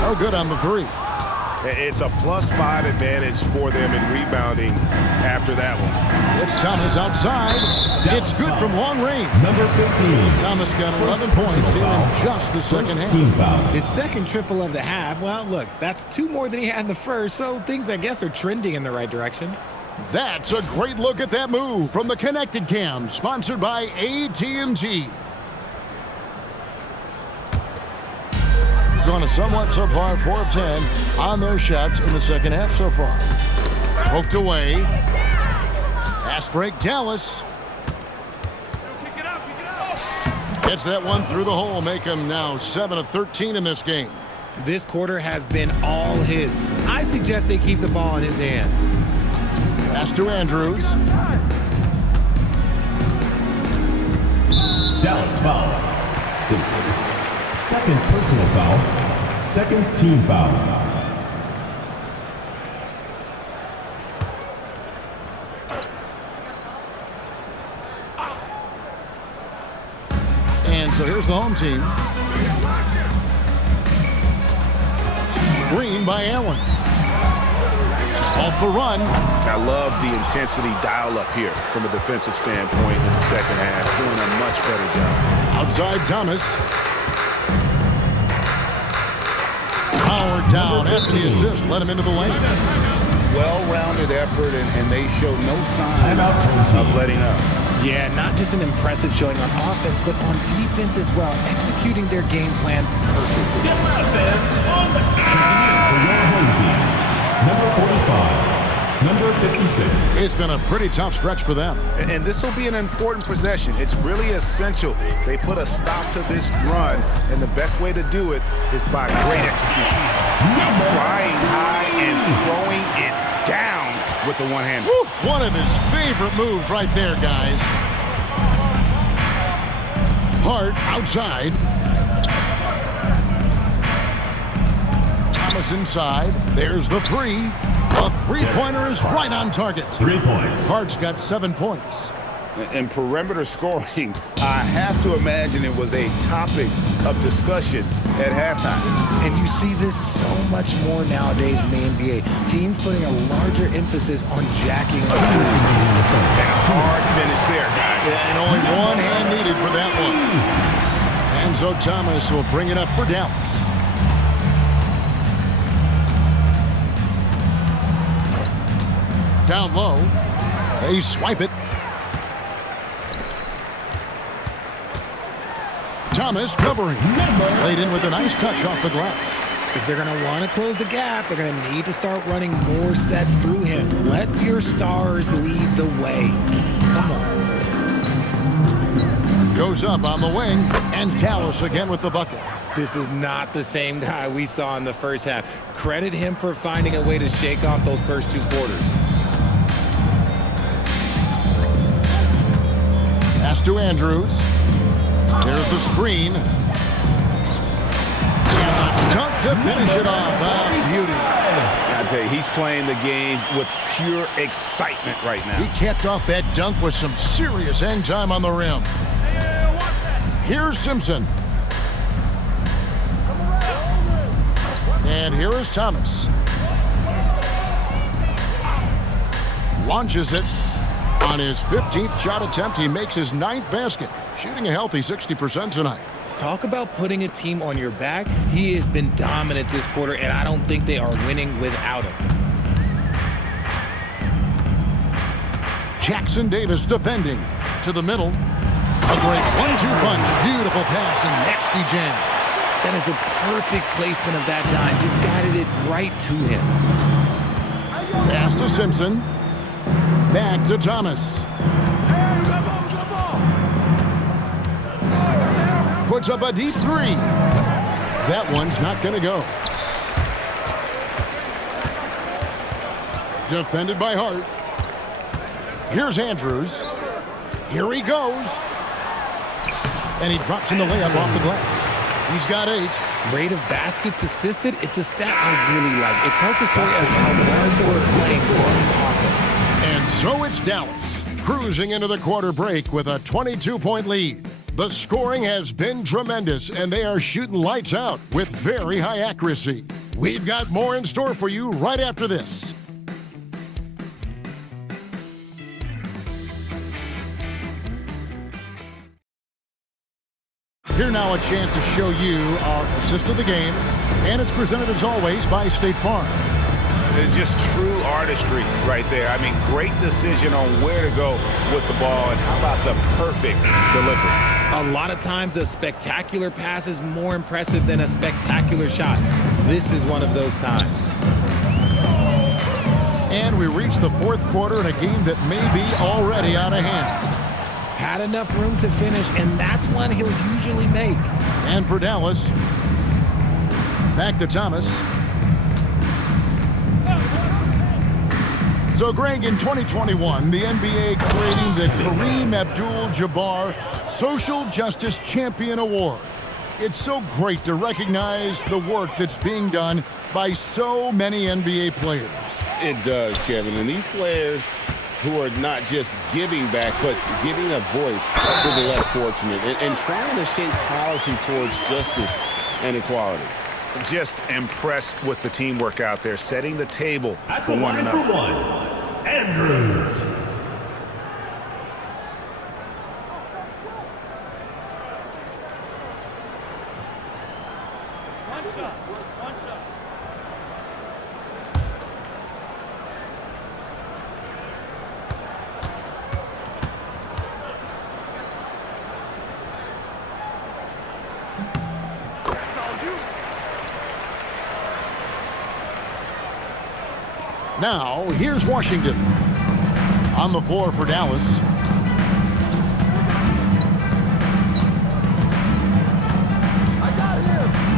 No good on the 3. It's a +5 advantage for them in rebounding after that one. It's Thomas outside. It's good from long range. Number 15. Thomas got 11 points here in just the second half. His second triple of the half. Well, look, that's 2 more than he had in the first, so things, I guess, are trending in the right direction. That's a great look at that move from the Connected Cam, sponsored by AT&T. Going to somewhat subpar 4 of 10 on their shots in the second half so far. Poked away. Fast break, Dallas. Gets that one through the hole, make him now 7 of 13 in this game. This quarter has been all his. I suggest they keep the ball in his hands. Pass to Andrews. Dallas foul. 6. Second personal foul. Second team foul. And so here's the home team. Green by Allen. Off the run. I love the intensity dial up here from a defensive standpoint in the second half. Doing a much better job. Outside Thomas. Powered down after the assist. Let him into the lane. Well-rounded effort, and they show no sign of letting up. Yeah, not just an impressive showing on offense, but on defense as well, executing their game plan perfectly. Number 45, number 56. It's been a pretty tough stretch for them. And this will be an important possession. It's really essential. They put a stop to this run, and the best way to do it is by great execution. Flying high and throwing it down with the one-hand. One of his favorite moves right there, guys. Hart outside. Thomas inside. There's the three. A three-pointer is right on target. 3 points. Hart's got 7 points. In perimeter scoring, I have to imagine it was a topic of discussion at halftime. And you see this so much more nowadays in the NBA. Teams putting a larger emphasis on jacking up. And a hard finish there, guys. And only one hand needed for that one. And so Thomas will bring it up for Dallas. Down low. They swipe it. Thomas covering. Laid in with a nice touch off the glass. If they're going to want to close the gap, they're going to need to start running more sets through him. Let your stars lead the way. Come on. Goes up on the wing, and Dallas again with the bucket. This is not the same guy we saw in the first half. Credit him for finding a way to shake off those first 2 quarters. Pass to Andrews. There's the screen. And the dunk to finish it off. Beauty. I tell you, he's playing the game with pure excitement right now. He capped off that dunk with some serious hang time on the rim. Here's Simpson. And here is Thomas. Launches it. On his 15th shot attempt, he makes his 9th basket, shooting a healthy 60% tonight. Talk about putting a team on your back. He has been dominant this quarter, and I don't think they are winning without him. Jackson Davis defending to the middle. A great 1-2 punch. Beautiful pass and nasty jam. That is a perfect placement of that dime. Just guided it right to him. Pass to Simpson. Back to Thomas. Puts up a deep 3. That one's not going to go. Defended by Hart. Here's Andrews. Here he goes. And he drops in the layup off the glass. He's got 8. Rate of baskets assisted, it's a stat I really like. It tells the story of how well we're playing team offense. And so it's Dallas, cruising into the quarter break with a 22-point lead. The scoring has been tremendous, and they are shooting lights out with very high accuracy. We've got more in store for you right after this. Here now a chance to show you our assist of the game, and it's presented as always by State Farm. It's just true artistry right there. I mean, great decision on where to go with the ball, and how about the perfect delivery? A lot of times a spectacular pass is more impressive than a spectacular shot. This is one of those times. And we reach the 4th quarter in a game that may be already out of hand. Had enough room to finish, and that's one he'll usually make. And for Dallas, back to Thomas. So, Greg, in 2021, the NBA creating the Kareem Abdul-Jabbar Social Justice Champion Award. It's so great to recognize the work that's being done by so many NBA players. It does, Kevin. And these players who are not just giving back, but giving a voice to the less fortunate and trying to shape policy towards justice and equality. Just impressed with the teamwork out there, setting the table for one another. For one, Andrews. Now, here's Washington. On the floor for Dallas.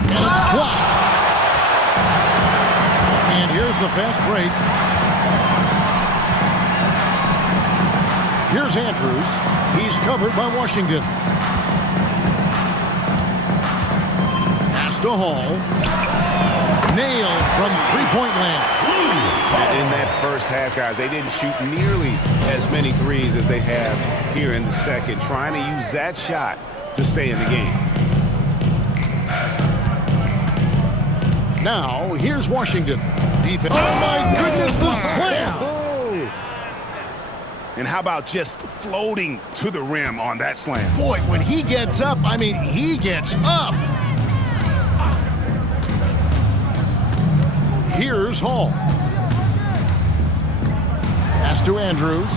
And it's blocked. And here's the fast break. Here's Andrews. He's covered by Washington. Pass to Hall. Nailed from three-point land. In that first half, guys, they didn't shoot nearly as many threes as they have here in the second, trying to use that shot to stay in the game. Now, here's Washington. Defense. Oh, my goodness, the slam! And how about just floating to the rim on that slam? Boy, when he gets up, I mean, he gets up. Here's Hall. Pass to Andrews.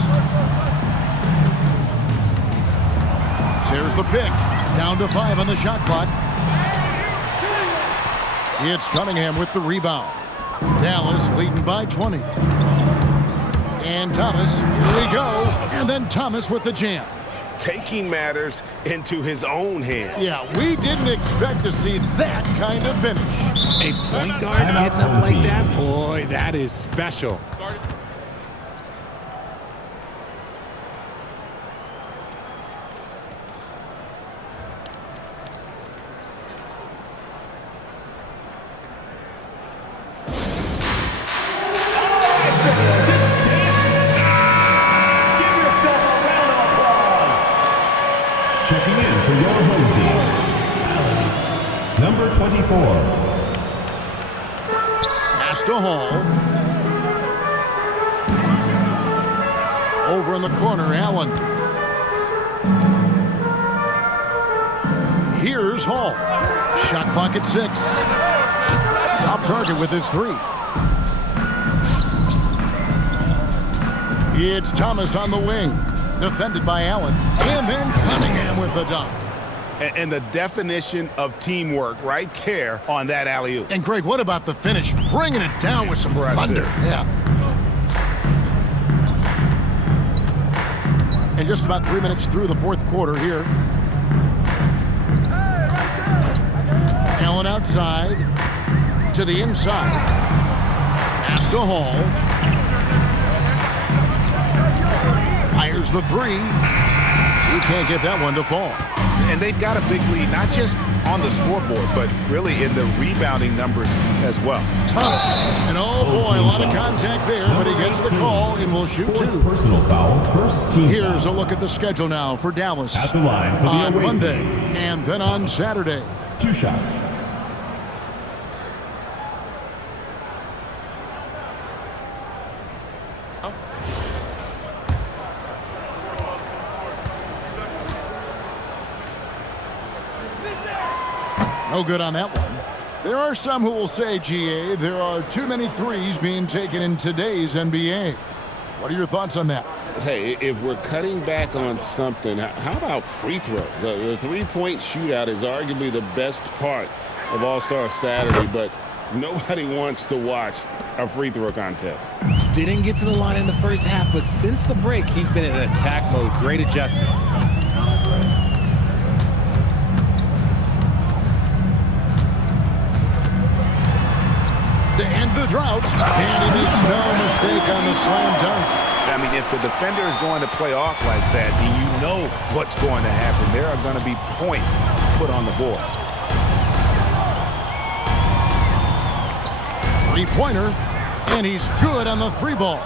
There's the pick. Down to 5 on the shot clock. It's Cunningham with the rebound. Dallas leading by 20. And Thomas, here we go. And then Thomas with the jam. Taking matters into his own hands. Yeah, we didn't expect to see that kind of finish. A point guard getting up like that, boy, that is special. Checking in for your home team, number 24. Pass to Hall. Over in the corner, Allen. Here's Hall. Shot clock at 6. Off target with his 3. It's Thomas on the wing. Defended by Allen. And then Cunningham with the dunk. And the definition of teamwork right there on that alley-oop. And Greg, what about the finish? Bringing it down with some thunder. Yeah. And just about 3 minutes through the fourth quarter here. Allen outside to the inside. Pass to Hall. Fires the 3. You can't get that one to fall. And they've got a big lead, not just on the scoreboard, but really in the rebounding numbers as well. Thomas. And oh boy, a lot of contact there, but he gets the call and will shoot 2. Personal foul, first team. Here's a look at the schedule now for Dallas. At the line for the on away Monday team. and then on Saturday. 2 shots. No good on that one. There are some who will say, GA, there are too many threes being taken in today's NBA. What are your thoughts on that? Hey, if we're cutting back on something, how about free throws? The three-point shootout is arguably the best part of All-Star Saturday, but Nobody wants to watch a free throw contest. Didn't get to the line in the first half, but since the break, he's been in attack mode. Great adjustment. To end the drought, and he makes no mistake on the slam dunk. I mean, if the defender is going to play off like that, then you know what's going to happen. There are going to be points put on the board. Three-pointer, and he's good on the three ball.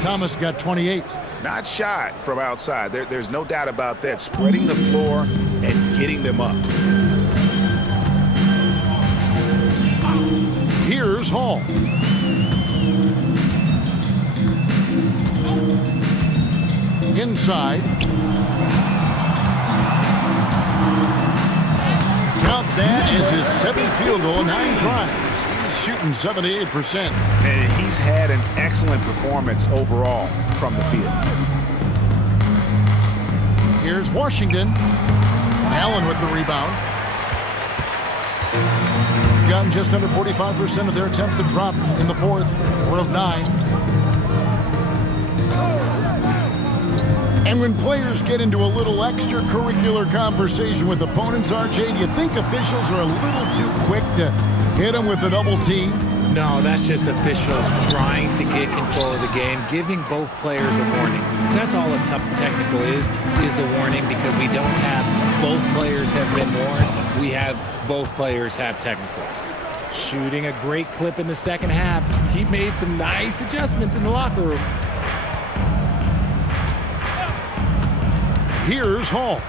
Thomas got 28. Not shot from outside. There's no doubt about that. Spreading the floor and getting them up. Here's Hall. Inside. Count that as his 7th field goal, 9 tries. He's shooting 78%. And he's had an excellent performance overall from the field. Here's Washington. Allen with the rebound. Gotten just under 45% of their attempts to drop in the fourth. 4 of 9. And when players get into a little extracurricular conversation with opponents, RJ, do you think officials are a little too quick to hit them with a double team? No, that's just officials trying to get control of the game, giving both players a warning. That's all a tough technical is a warning, because we don't have both players have been warned. We have both players have technicals. Shooting a great clip in the second half. He made some nice adjustments in the locker room. Here's Hall.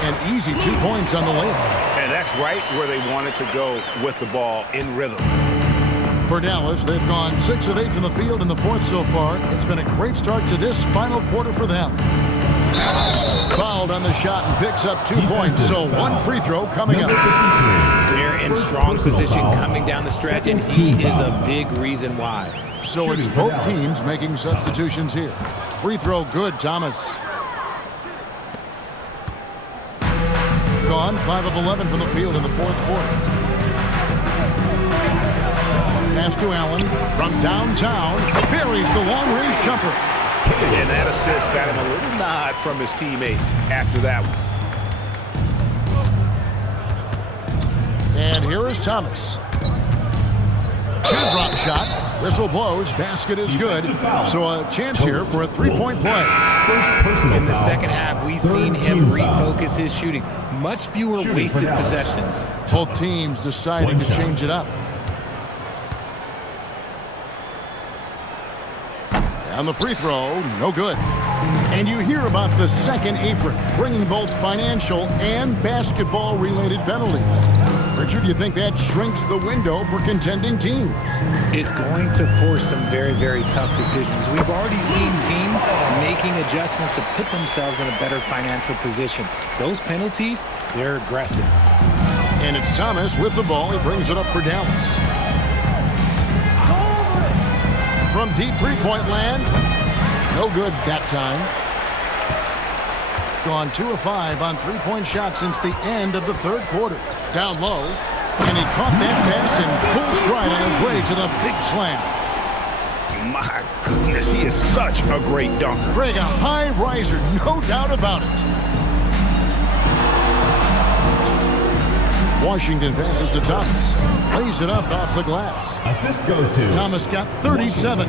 And easy 2 points on the layup. And that's right where they wanted to go with the ball, in rhythm. For Dallas, they've gone 6 of 8 from the field in the fourth so far. It's been a great start to this final quarter for them. Fouled on the shot and picks up 2 points, so 1 free throw coming up. They're in strong position coming down the stretch, and he is a big reason why. So it's both teams making substitutions here. Free throw good, Thomas. Gone 5 of 11 from the field in the fourth quarter. Pass to Allen from downtown. Buries the long-range jumper. And that assist got him a little nod from his teammate after that one. And here is Thomas. Teardrop shot. Whistle blows. Basket is good. So a chance here for a 3-point play. In the second half, we've seen him refocus his shooting. Much fewer wasted possessions. Both teams deciding to change it up. On the free throw, no good. And you hear about the second apron, bringing both financial and basketball-related penalties. Richard, do you think that shrinks the window for contending teams? It's going to force some very, very tough decisions. We've already seen teams making adjustments to put themselves in a better financial position. Those penalties, they're aggressive. And it's Thomas with the ball. He brings it up for Dallas. From deep three-point land, no good that time. Gone 2 of 5 on three-point shots since the end of the third quarter. Down low, and he caught that pass in full stride on his way to the big slam. My goodness, he is such a great dunker. Greg, a high riser, no doubt about it. Washington passes to Thomas. Lays it up off the glass. Assist goes to Thomas got 37.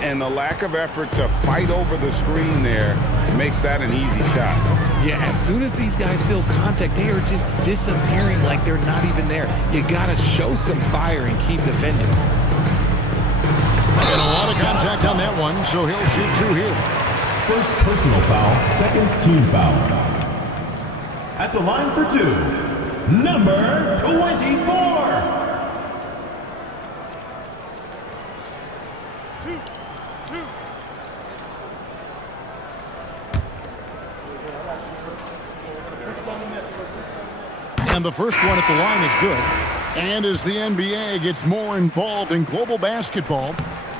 And the lack of effort to fight over the screen there makes that an easy shot. Yeah, as soon as these guys feel contact, they are just disappearing like they're not even there. You got to show some fire and keep defending. And a lot of contact on that one, so he'll shoot 2 here. First personal foul, second team foul. At the line for 2, number 24. And the first one at the line is good. And as the NBA gets more involved in global basketball,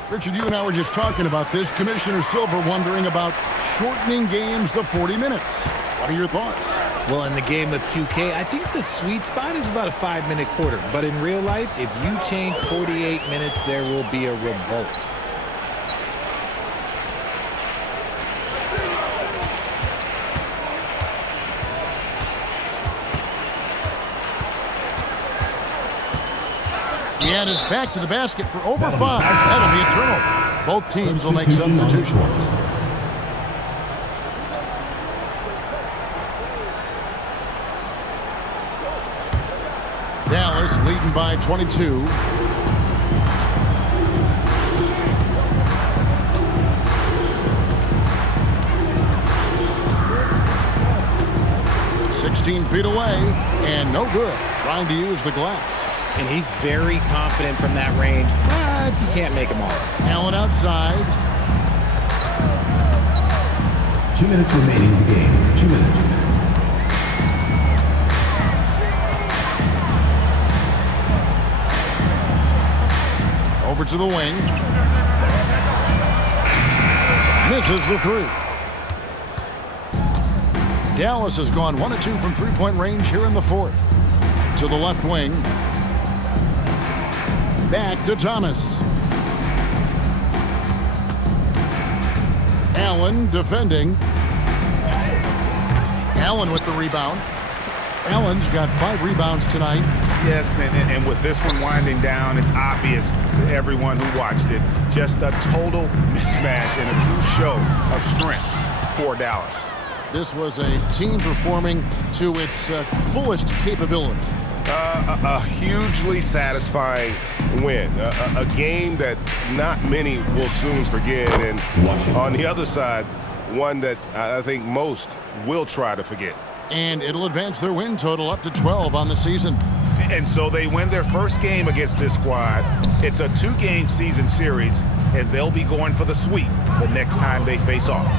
Richard, you and I were just talking about this. Commissioner Silver wondering about shortening games to 40 minutes. What are your thoughts? Well, in the game of 2K, I think the sweet spot is about a 5-minute quarter. But in real life, if you change 48 minutes, there will be a revolt. And is back to the basket for over 5. That'll be a turnover. Both teams will make substitutions. Dallas leading by 22. Feet away, and no good. Trying to use the glass. And he's very confident from that range, but you can't make him all. Allen outside. 2 minutes remaining in the game. 2 minutes. Over to the wing. Misses the 3. Dallas has gone 1 of 2 from three-point range here in the 4th. To the left wing. Back to Thomas. Allen defending. Allen with the rebound. Allen's got 5 rebounds tonight. Yes, and with this one winding down, it's obvious to everyone who watched it. Just a total mismatch and a true show of strength for Dallas. This was a team performing to its fullest capability. A hugely satisfying win. A game that not many will soon forget. And on the other side, one that I think most will try to forget. And it'll advance their win total up to 12 on the season. And so they win their first game against this squad. It's a 2-game season series, and they'll be going for the sweep the next time they face off.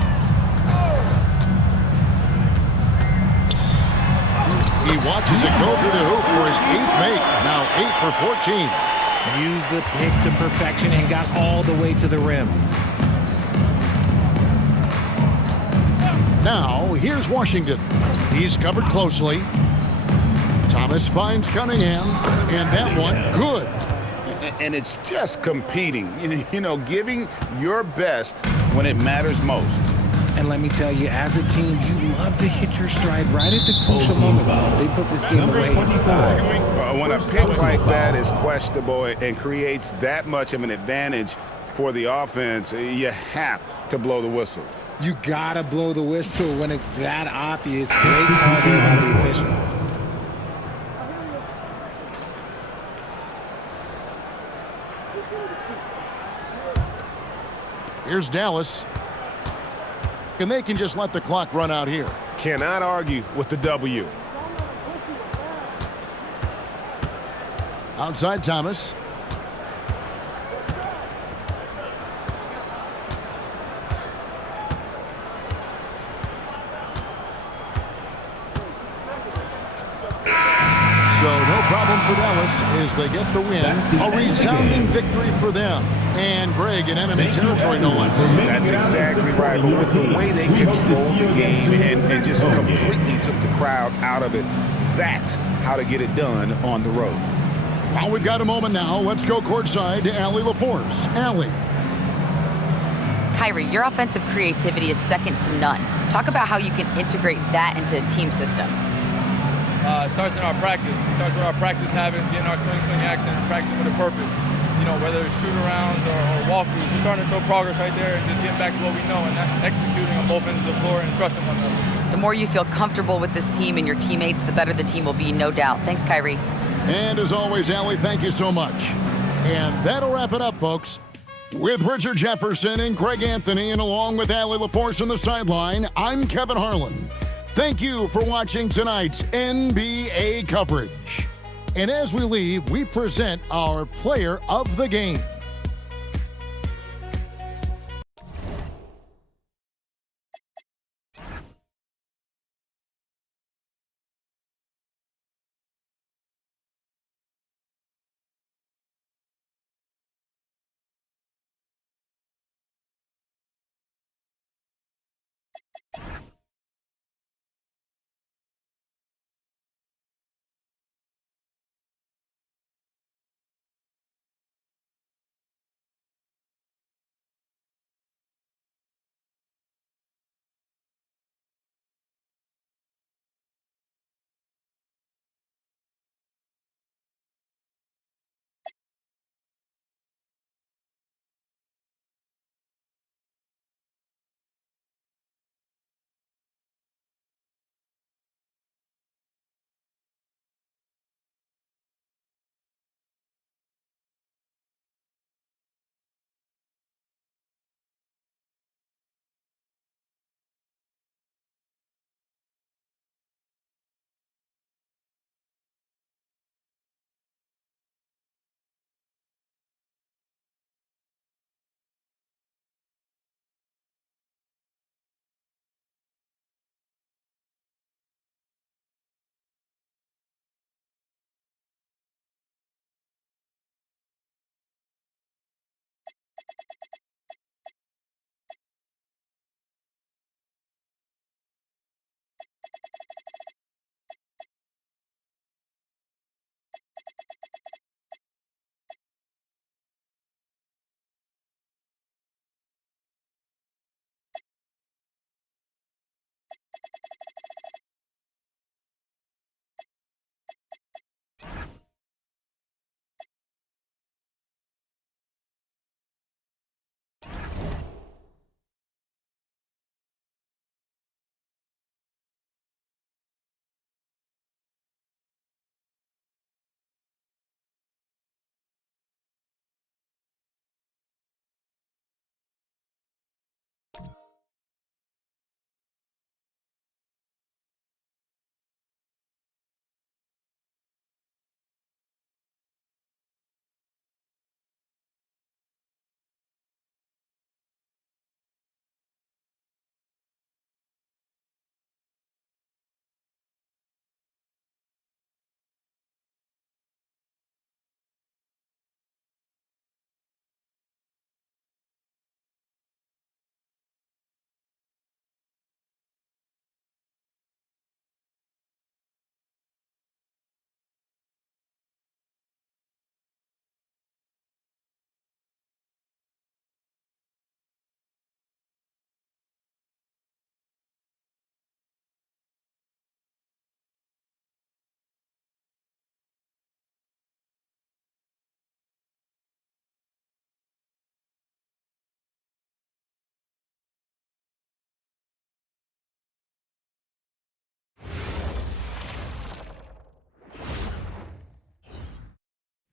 He watches it go through the hoop for his 8th make. Now 8 for 14. Used the pick to perfection and got all the way to the rim. Now here's Washington. He's covered closely. Thomas finds Cunningham, and that one good. And it's just competing, you know, giving your best when it matters most. And let me tell you, as a team, you love to hit your stride right at the crucial moments. They put this game away in style. When a pick like that is questionable and creates that much of an advantage for the offense, you have to blow the whistle. You gotta blow the whistle when it's that obvious. Great call there by the official. Here's Dallas. And they can just let the clock run out here. Cannot argue with the W. Outside Thomas. So no problem for Dallas as they get the win. A resounding victory for them. And Greg in enemy territory, no less. That's exactly right. But with the way they controlled the game and just completely took the crowd out of it, that's how to get it done on the road. Well, we've got a moment now. Let's go courtside to Allie LaForce. Allie. Kyrie, your offensive creativity is second to none. Talk about how you can integrate that into a team system. It starts in our practice. It starts with our practice habits, getting our swing action, and practicing with a purpose. You know, whether it's shoot-arounds or walkthroughs, we're starting to show progress right there and just getting back to what we know, and that's executing on both ends of the floor and trusting one another. The more you feel comfortable with this team and your teammates, the better the team will be, no doubt. Thanks, Kyrie. And as always, Allie, thank you so much. And that'll wrap it up, folks. With Richard Jefferson and Greg Anthony, and along with Allie LaForce on the sideline, I'm Kevin Harlan. Thank you for watching tonight's NBA coverage. And as we leave, we present our player of the game.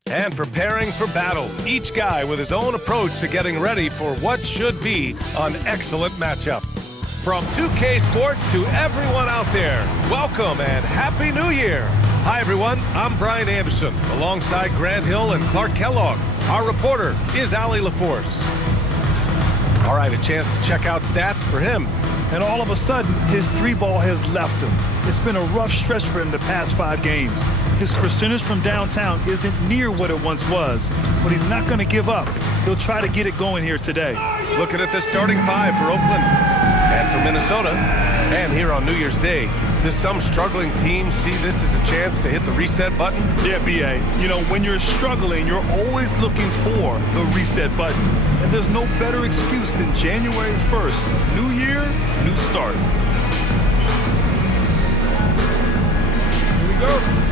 And preparing for battle, each guy with his own approach to getting ready for what should be an excellent matchup. From 2K Sports to everyone out there, welcome and Happy New Year! Hi everyone, I'm Brian Anderson, alongside Grant Hill and Clark Kellogg. Our reporter is Allie LaForce. All right, a chance to check out stats for him. And all of a sudden, his three ball has left him. It's been a rough stretch for him the past 5 games. His percentage from downtown isn't near what it once was, but he's not going to give up. He'll try to get it going here today. Looking at the starting 5 for Oakland and for Minnesota. And here on New Year's Day, does some struggling team see this as a chance to hit the reset button? Yeah, B.A. You know, when you're struggling, you're always looking for the reset button. And there's no better excuse than January 1st. New year, new start. Here we go.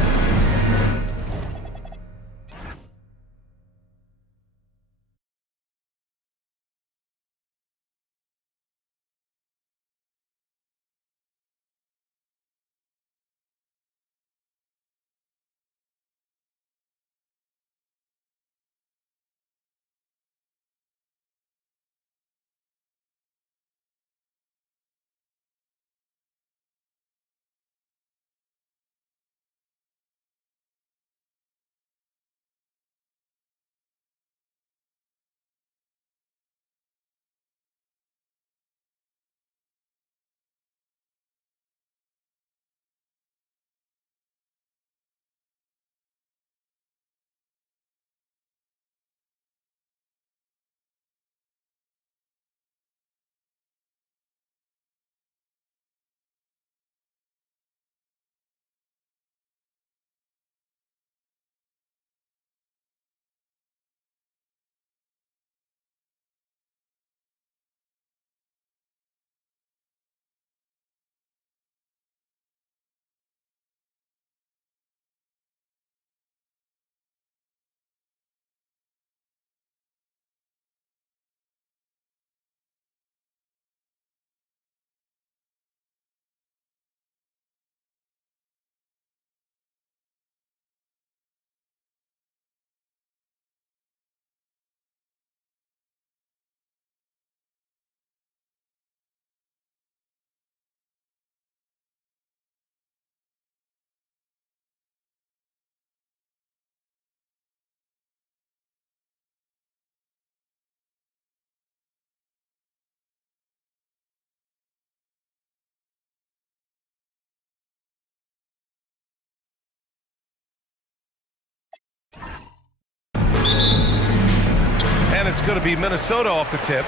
And it's going to be Minnesota off the tip.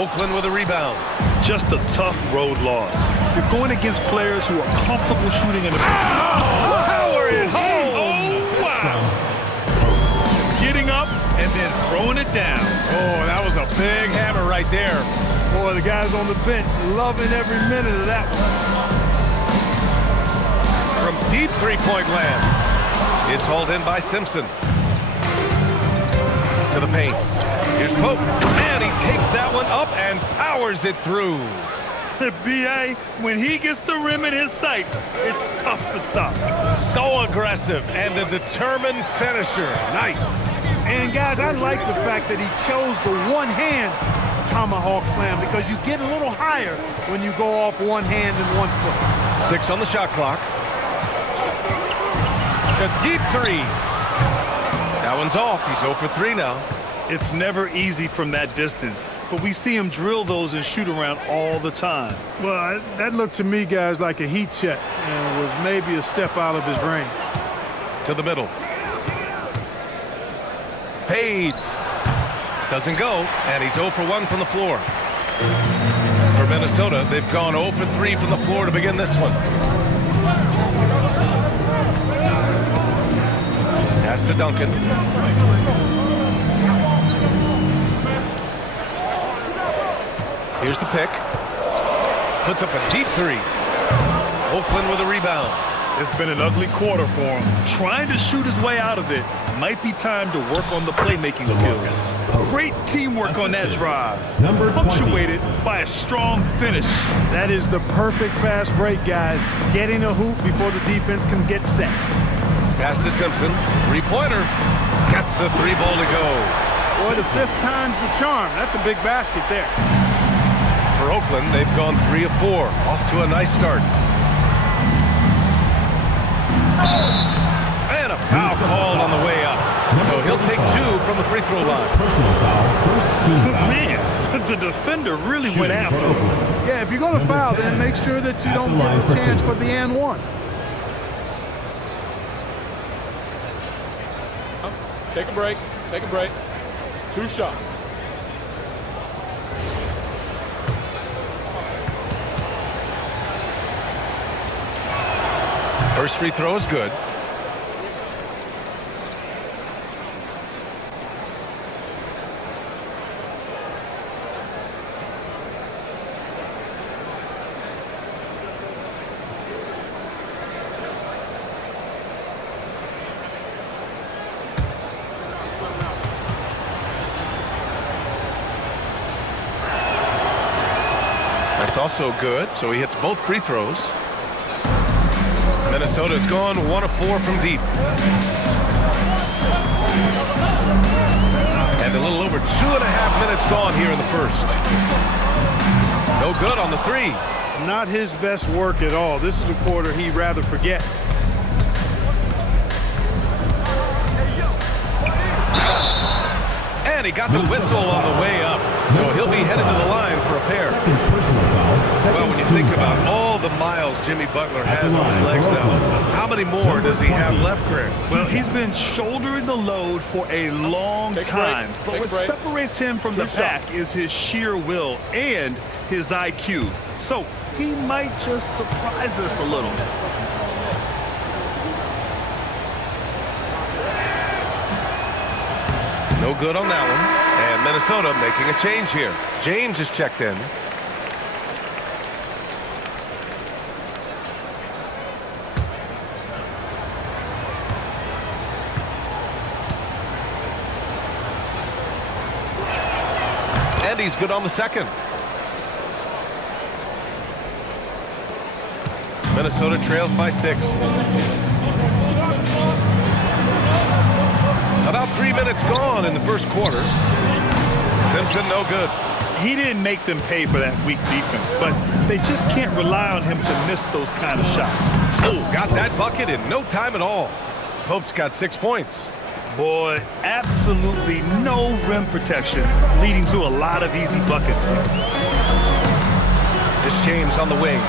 Oakland with a rebound. Just a tough road loss. You're going against players who are comfortable shooting in the paint. Howard is home. Oh, wow. Getting up and then throwing it down. Oh, that was a big hammer right there. Boy, the guys on the bench loving every minute of that one. From deep three-point land. It's hauled in by Simpson. To the paint. Here's Pope. And he takes that one up and powers it through. B.A., when he gets the rim in his sights, it's tough to stop. So aggressive and a determined finisher. Nice. And, guys, I like the fact that he chose the one-hand tomahawk slam because you get a little higher when you go off one hand and 1 foot. 6 on the shot clock. A deep three. That one's off. He's 0 for 3 now. It's never easy from that distance, but we see him drill those and shoot around all the time. Well, that looked to me, guys, like a heat check and was maybe a step out of his range. To the middle. Fades. Doesn't go, and he's 0 for 1 from the floor. For Minnesota, they've gone 0 for 3 from the floor to begin this one. Pass to Duncan. Here's the pick. Puts up a deep three. Oakland with a rebound. It's been an ugly quarter for him. Trying to shoot his way out of it. Might be time to work on the playmaking skills. Great teamwork on that drive. Punctuated by a strong finish. That is the perfect fast break, guys. Getting a hoop before the defense can get set. Pass to Simpson. Three-pointer. Gets the 3 ball to go. Boy, the 5th time's the charm. That's a big basket there. For Oakland, they've gone 3 of 4. Off to a nice start. And a foul called on the way up. So he'll take 2 from the free throw line. Personal foul. First team foul. Man, the defender really went after him. Yeah, if you're going to foul, then make sure that you don't give a chance for the and 1. Take a break. Take a break. 2 shots. First free throw is good. That's also good, so he hits both free throws. Minnesota's gone 1 of 4 from deep. And a little over 2.5 minutes gone here in the first. No good on the 3. Not his best work at all. This is a quarter he'd rather forget. And he got the whistle on the way up. So he'll be headed to the line for a pair. Well, when you think about all the miles Jimmy Butler has on his legs now, how many more does he have left, Greg? Well, he's been shouldering the load for a long time. But what separates him from the pack is his sheer will and his IQ. So he might just surprise us a little. No good on that one. And Minnesota making a change here. James is checked in. And he's good on the second. Minnesota trails by 6. About 3 minutes gone in the first quarter. Simpson, no good. He didn't make them pay for that weak defense, but they just can't rely on him to miss those kind of shots. Oh, got that bucket in no time at all. Pope's got 6 points. Boy, absolutely no rim protection, leading to a lot of easy buckets. It's James on the wing.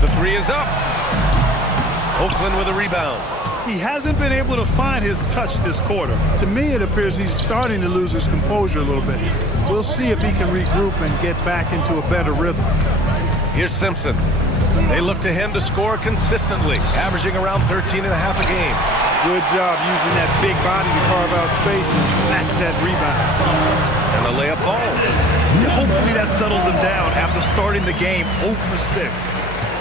The 3 is up. Oakland with a rebound. He hasn't been able to find his touch this quarter. To me, it appears he's starting to lose his composure a little bit. We'll see if he can regroup and get back into a better rhythm. Here's Simpson. They look to him to score consistently, averaging around 13 and a half a game. Good job using that big body to carve out space and snatch that rebound. And the layup falls. Hopefully that settles him down after starting the game 0 for 6.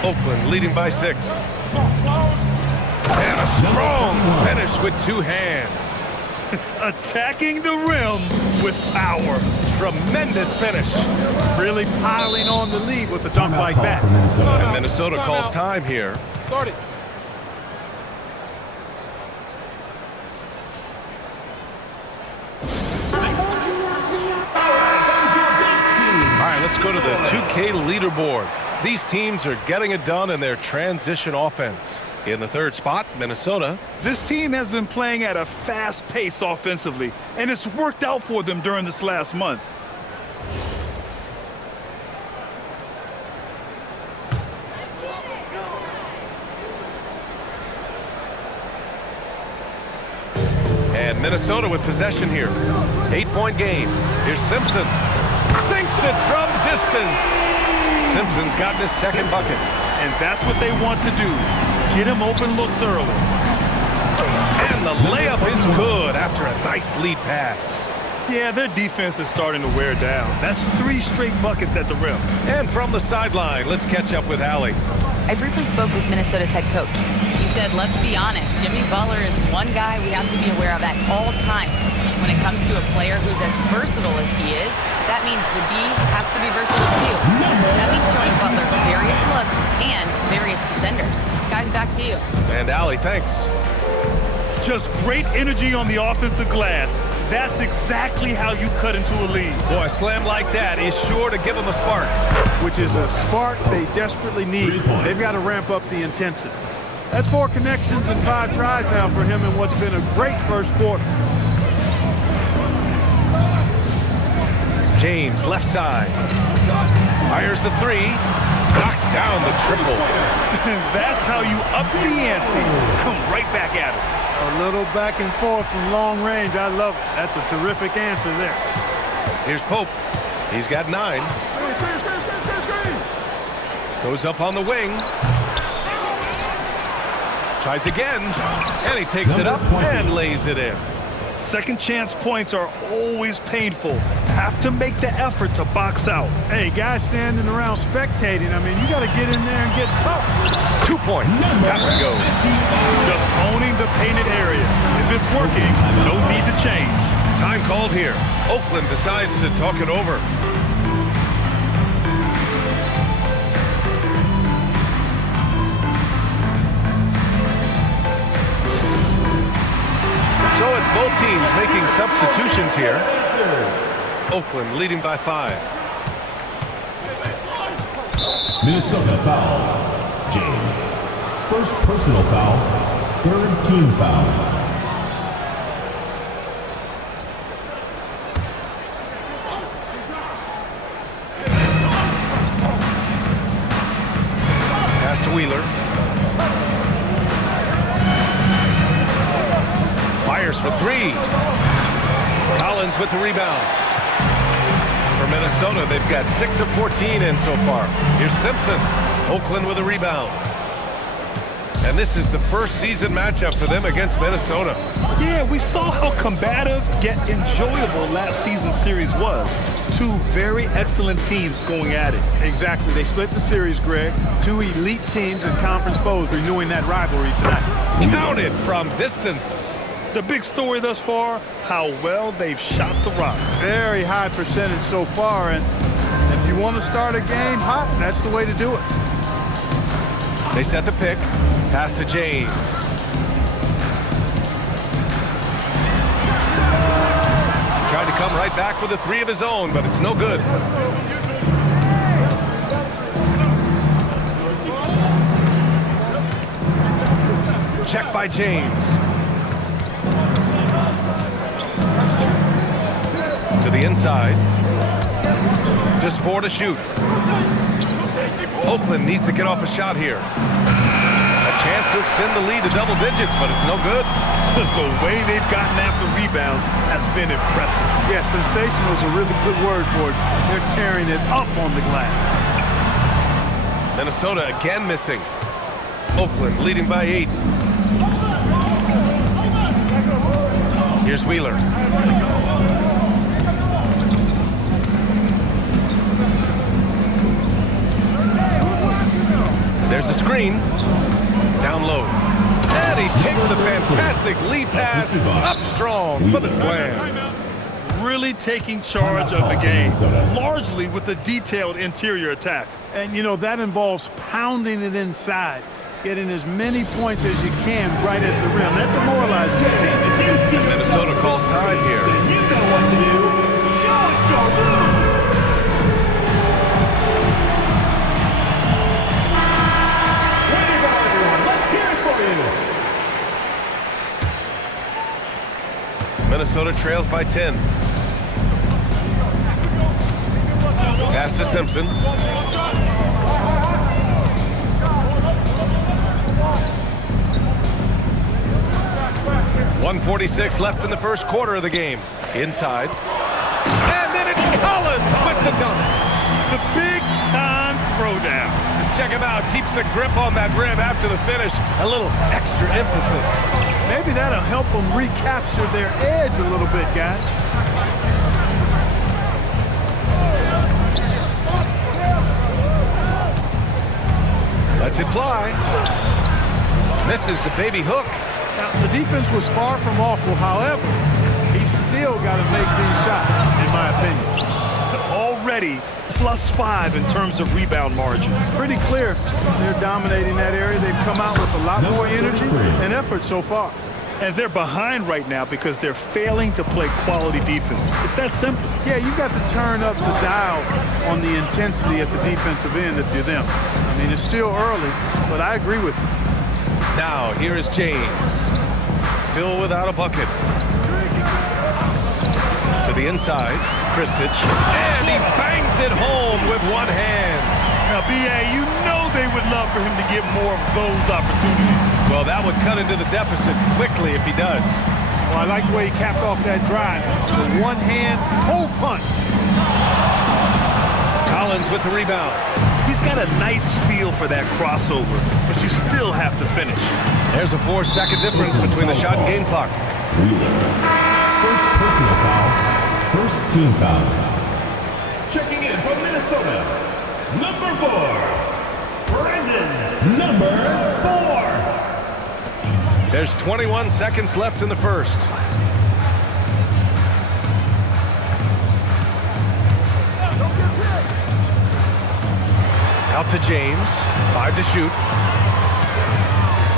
Oakland leading by 6. And a strong finish with 2 hands. Attacking the rim with power. Tremendous finish. Really piling on the lead with a dunk like that. And Minnesota calls time here. Start it. All right, let's go to the 2K leaderboard. These teams are getting it done in their transition offense. In the 3rd spot, Minnesota. This team has been playing at a fast pace offensively, and it's worked out for them during this last month. And Minnesota with possession here. 8-point game. Here's Simpson. Sinks it from distance. Simpson's gotten his 2nd bucket. And that's what they want to do. Get him open looks early. And the layup is good after a nice lead pass. Yeah, their defense is starting to wear down. That's 3 straight buckets at the rim. And from the sideline, let's catch up with Allie. I briefly spoke with Minnesota's head coach. He said, let's be honest, Jimmy Butler is one guy we have to be aware of at all times. When it comes to a player who's as versatile as he is, that means the D has to be versatile too. That means showing Butler various looks and various defenders. Guys, back to you. And Allie, thanks. Just great energy on the offensive glass. That's exactly how you cut into a lead. Boy, a slam like that is sure to give them a spark. Which is a spark they desperately need. They've got to ramp up the intensity. That's 4 connections and 5 tries now for him in what's been a great first quarter. James, left side. Fires the 3. Knocks down the triple. That's how you up the ante. Come right back at it. A little back and forth from long range. I love it. That's a terrific answer there. Here's Pope. He's got 9. Goes up on the wing. Tries again. And he takes it up and lays it in. Second chance points are always painful. Have to make the effort to box out. Hey, guys standing around spectating, I mean, you got to get in there and get tough. 2 points. That one goes. Just owning the painted area. If it's working, no need to change. Time called here. Oakland decides to talk it over. So it's both teams making substitutions here. Oakland leading by 5. Minnesota foul. James. First personal foul. 3rd team foul. Pass to Wheeler. Fires for 3. Collins with the rebound. For Minnesota, they've got 6 of 14 in so far. Here's Simpson. Oakland with a rebound. And this is the first season matchup for them against Minnesota. Yeah, we saw how combative yet enjoyable last season's series was. 2 very excellent teams going at it. Exactly. They split the series, Greg. 2 elite teams and conference foes renewing that rivalry tonight. Counted from distance. The big story thus far, how well they've shot the rock. Very high percentage so far, and if you want to start a game hot, that's the way to do it. They set the pick. Pass to James. Tried to come right back with a 3 of his own, but it's no good. Check by James. To the inside. Just 4 to shoot. Oakland needs to get off a shot here. A chance to extend the lead to double digits, but it's no good. The way they've gotten after rebounds has been impressive. Yeah, sensational is a really good word for it. They're tearing it up on the glass. Minnesota again missing. Oakland leading by 8. Here's Wheeler. There's a screen. Down low. And he takes the fantastic lead pass up strong for the slam. Really taking charge of the game, largely with the detailed interior attack. And, you know, that involves pounding it inside, getting as many points as you can right at the rim. That demoralizes the team. And Minnesota calls time here. You know what to do. Show us your moves. Here you go, everyone. Let's hear it for you. Minnesota trails by 10. Pass to Simpson. 1:46 left in the first quarter of the game. Inside. And then it's Collins with the dunk. The big-time throwdown. Check him out. Keeps the grip on that rim after the finish. A little extra emphasis. Maybe that'll help them recapture their edge a little bit, guys. Lets it fly. Misses the baby hook. Now, the defense was far from awful. However, he's still got to make these shots, in my opinion. Already +5 in terms of rebound margin. Pretty clear they're dominating that area. They've come out with a lot more energy and effort so far. And they're behind right now because they're failing to play quality defense. It's that simple. Yeah, you've got to turn up the dial on the intensity at the defensive end if you're them. I mean, it's still early, but I agree with you. Now, here is James. Still without a bucket. To the inside, Kristich. And he bangs it home with one hand. Now, B.A., you know they would love for him to get more of those opportunities. Well, that would cut into the deficit quickly if he does. Well, I like the way he capped off that drive. The one-hand hole punch. Collins with the rebound. He's got a nice feel for that crossover, but you still have to finish. There's a 4-second difference between the shot and game clock. First personal foul. First team foul. Checking in from Minnesota, number 4. Brandon, number 4. There's 21 seconds left in the first. Out to James. 5 to shoot.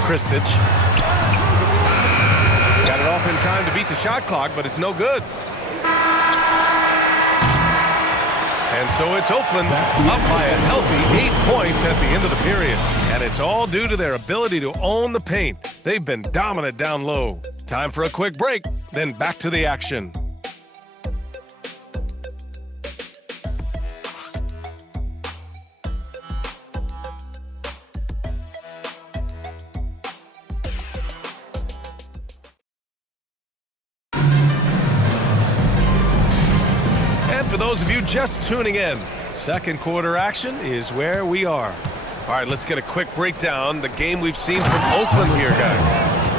Kristich. Got it off in time to beat the shot clock, but it's no good. And so it's Oakland up by a healthy 8 points at the end of the period. And it's all due to their ability to own the paint. They've been dominant down low. Time for a quick break, then back to the action. For those of you just tuning in, second quarter action is where we are. All right, let's get a quick breakdown. The game we've seen from Oakland here, guys.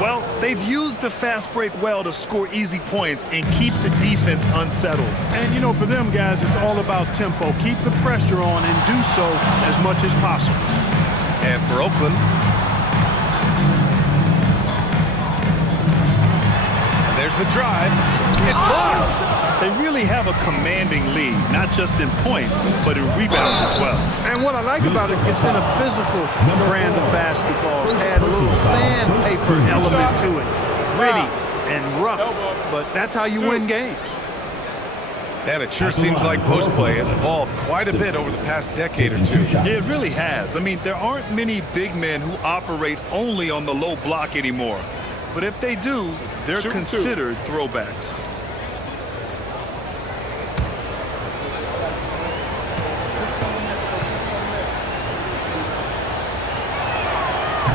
Well, they've used the fast break well to score easy points and keep the defense unsettled. And, you know, for them, guys, it's all about tempo. Keep the pressure on and do so as much as possible. And for Oakland, and there's the drive. It's blocked. They really have a commanding lead, not just in points, but in rebounds as well. And what I like about it, it's been a physical brand of basketball. It's had a little sandpaper element to it. Gritty and rough, but that's how you win games. And it sure seems like post play has evolved quite a bit over the past decade or two. Yeah, it really has. I mean, there aren't many big men who operate only on the low block anymore. But if they do, they're considered throwbacks.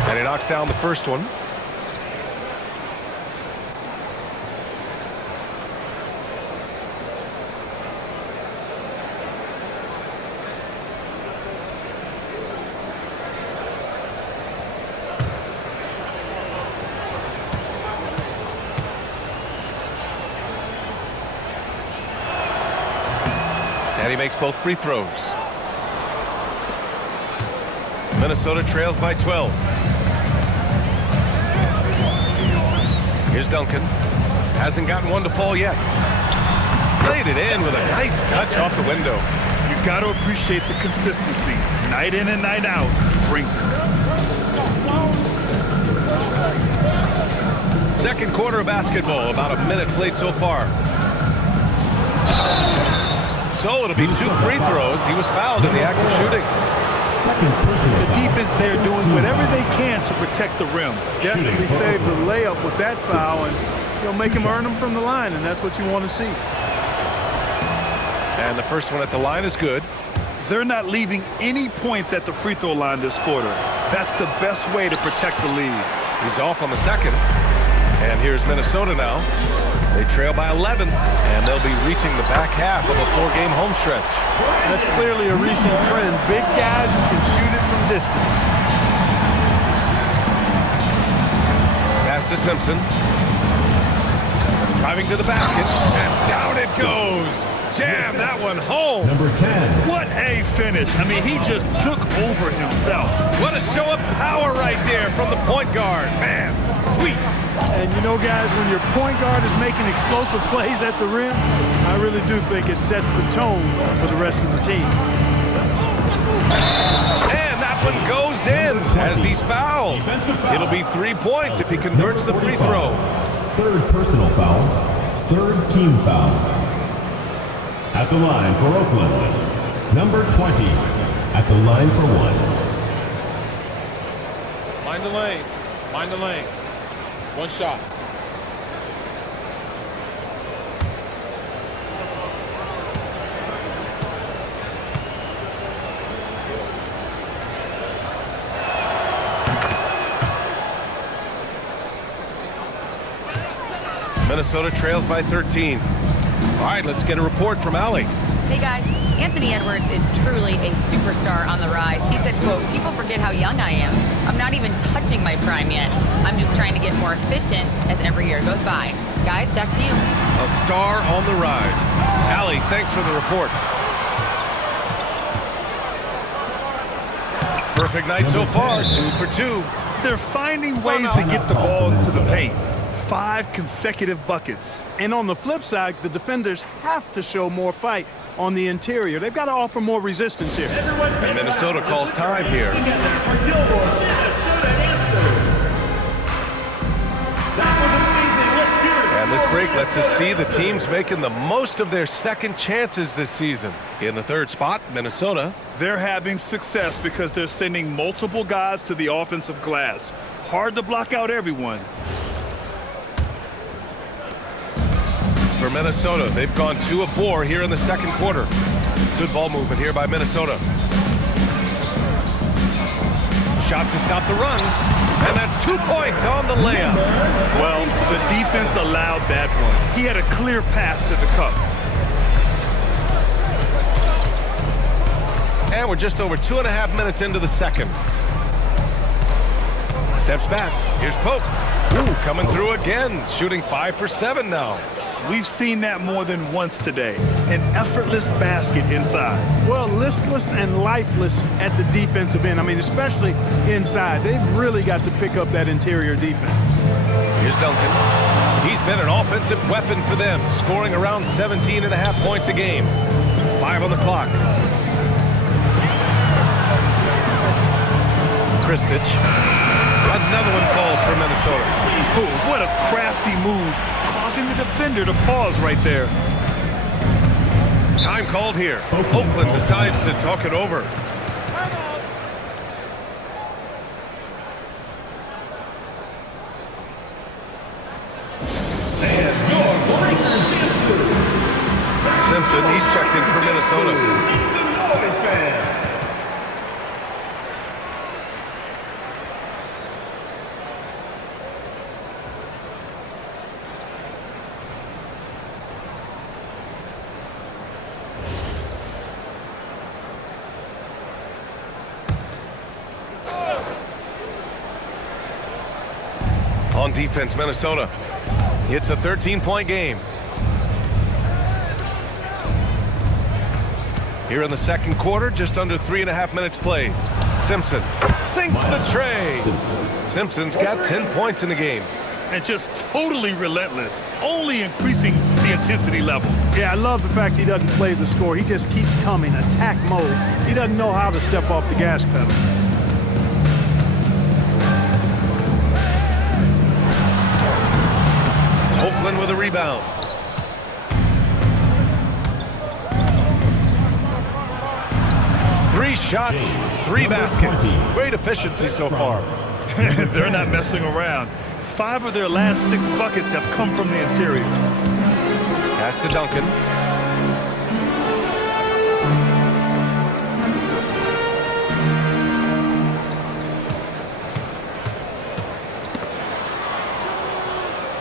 And he knocks down the first one. And he makes both free throws. Minnesota trails by 12. Here's Duncan. Hasn't gotten one to fall yet. Laid it in with a nice touch off the window. You got to appreciate the consistency. Night in and night out. Brings it. Second quarter of basketball. About a minute played so far. So it'll be 2 free throws. He was fouled in the act of shooting. The defense there doing whatever they can to protect the rim. Definitely save the layup with that foul, and make him earn them from the line, and that's what you want to see. And the first one at the line is good. They're not leaving any points at the free throw line this quarter. That's the best way to protect the lead. He's off on the second. And here's Minnesota now. They trail by 11, and they'll be reaching the back half of a 4-game home stretch. That's clearly a recent trend. Big guys who can shoot it from distance. Pass to Simpson. Driving to the basket, and down it goes. Jam that one home. Number 10. What a finish. I mean, he just took over himself. What a show of power right there from the point guard. Man, sweet. And you know, guys, when your point guard is making explosive plays at the rim, I really do think it sets the tone for the rest of the team. And that one goes in as he's fouled. It'll be 3 points if he converts the free throw. Third personal foul. Third team foul. At the line for Oakland, number 20. At the line for 1. Mind the lanes. Mind the lanes. 1 shot. Minnesota trails by 13. All right, let's get a report from Allie. Hey guys, Anthony Edwards is truly a superstar on the rise. He said, quote, "People forget how young I am. I'm not even touching my prime yet. I'm just trying to get more efficient as every year goes by." Guys, back to you. A star on the rise. Allie, thanks for the report. Perfect night so far, 2 for 2. They're finding ways to get the ball into the paint. 5 consecutive buckets. And on the flip side, the defenders have to show more fight on the interior. They've got to offer more resistance here. And Minnesota calls time here. And this break lets us see the teams making the most of their second chances this season. In the third spot, Minnesota. They're having success because they're sending multiple guys to the offensive glass. Hard to block out everyone. For Minnesota, they've gone 2 of 4 here in the second quarter. Good ball movement here by Minnesota. Shot to stop the run, and that's 2 points on the layup. Well, the defense allowed that one. He had a clear path to the cup. And we're just over 2.5 minutes into the second. Steps back. Here's Pope. Ooh, coming through again, shooting 5 for 7 now. We've seen that more than once today. An effortless basket inside. Well, listless and lifeless at the defensive end. I mean, especially inside. They've really got to pick up that interior defense. Here's Duncan. He's been an offensive weapon for them, scoring around 17.5 points a game. 5 on the clock. Kristich. Another one falls for Minnesota. Oh, what a crafty move. Causing the defender to pause right there. Time called here. Oakland decides to talk it over. Simpson, he's checked in for Minnesota. On defense, Minnesota. It's a 13-point game. Here in the second quarter, just under 3.5 minutes played. Simpson sinks the tray. Simpson's got 10 points in the game. And just totally relentless, only increasing the intensity level. Yeah, I love the fact he doesn't play the score. He just keeps coming, attack mode. He doesn't know how to step off the gas pedal. Oakland with a rebound. Three shots, three baskets. Great efficiency so far. They're not messing around. 5 of their last 6 buckets have come from the interior. Pass to Duncan.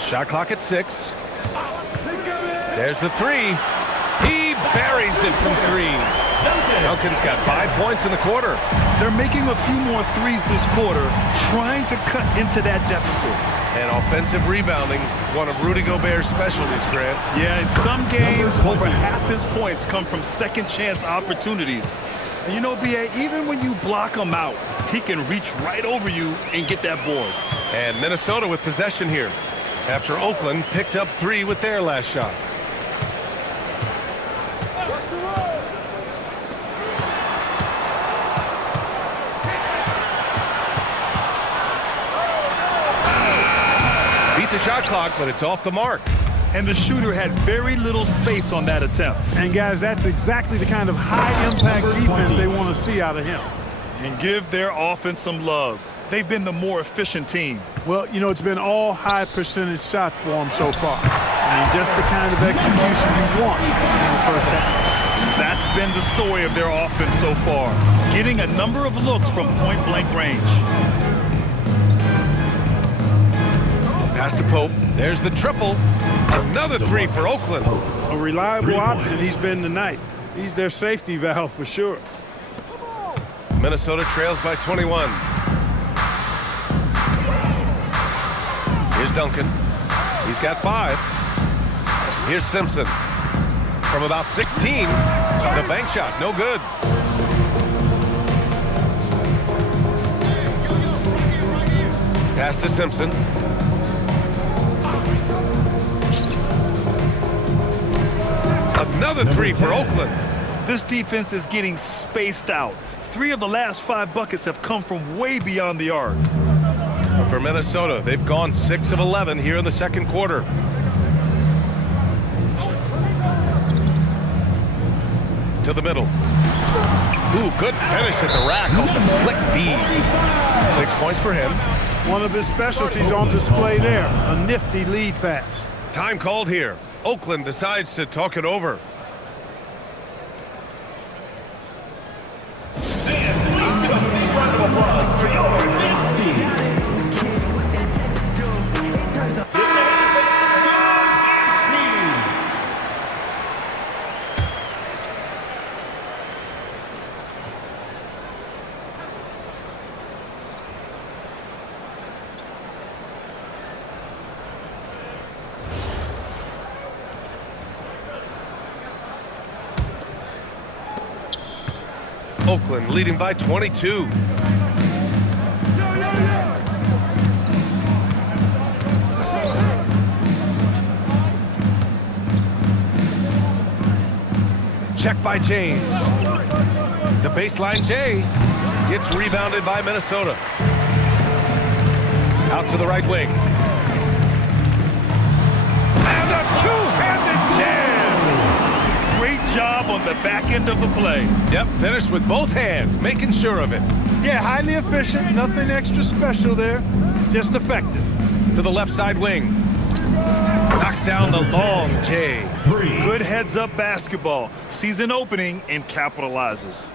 Shot clock at 6. There's the 3. He buries it from 3. Duncan's got 5 points in the quarter. They're making a few more threes this quarter, trying to cut into that deficit. And offensive rebounding, one of Rudy Gobert's specialties, Grant. Yeah, in some games, over half his points come from second chance opportunities. And you know, B.A., even when you block him out, he can reach right over you and get that board. And Minnesota with possession here, after Oakland picked up 3 with their last shot. Beat the shot clock, but it's off the mark. And the shooter had very little space on that attempt. And guys, that's exactly the kind of high-impact defense they want to see out of him. And give their offense some love. They've been the more efficient team. Well, you know, it's been all high percentage shots for them so far. I mean, just the kind of execution you want in the first half. That's been the story of their offense so far, getting a number of looks from point-blank range. Pass to Pope. There's the triple. Another 3 for Oakland. A reliable option he's been tonight. He's their safety valve for sure. Minnesota trails by 21. Here's Duncan. He's got 5. Here's Simpson. From about 16, the bank shot, no good. Pass to Simpson. Another 3 for Oakland. This defense is getting spaced out. 3 of the last 5 buckets have come from way beyond the arc. For Minnesota, they've gone 6 of 11 here in the second quarter. To the middle. Ooh, good finish at the rack off the slick feed. 6 points for him. One of his specialties on display there, a nifty lead pass. Time called here. Oakland decides to talk it over. Oakland leading by 22. Check by James. The baseline J gets rebounded by Minnesota. Out to the right wing. And a two-handed jam! Great job on the back end of the play. Yep, finished with both hands, making sure of it. Yeah, highly efficient, nothing extra special there, just effective. To the left side wing. Knocks down the long J. Good heads-up basketball. Sees an opening and capitalizes.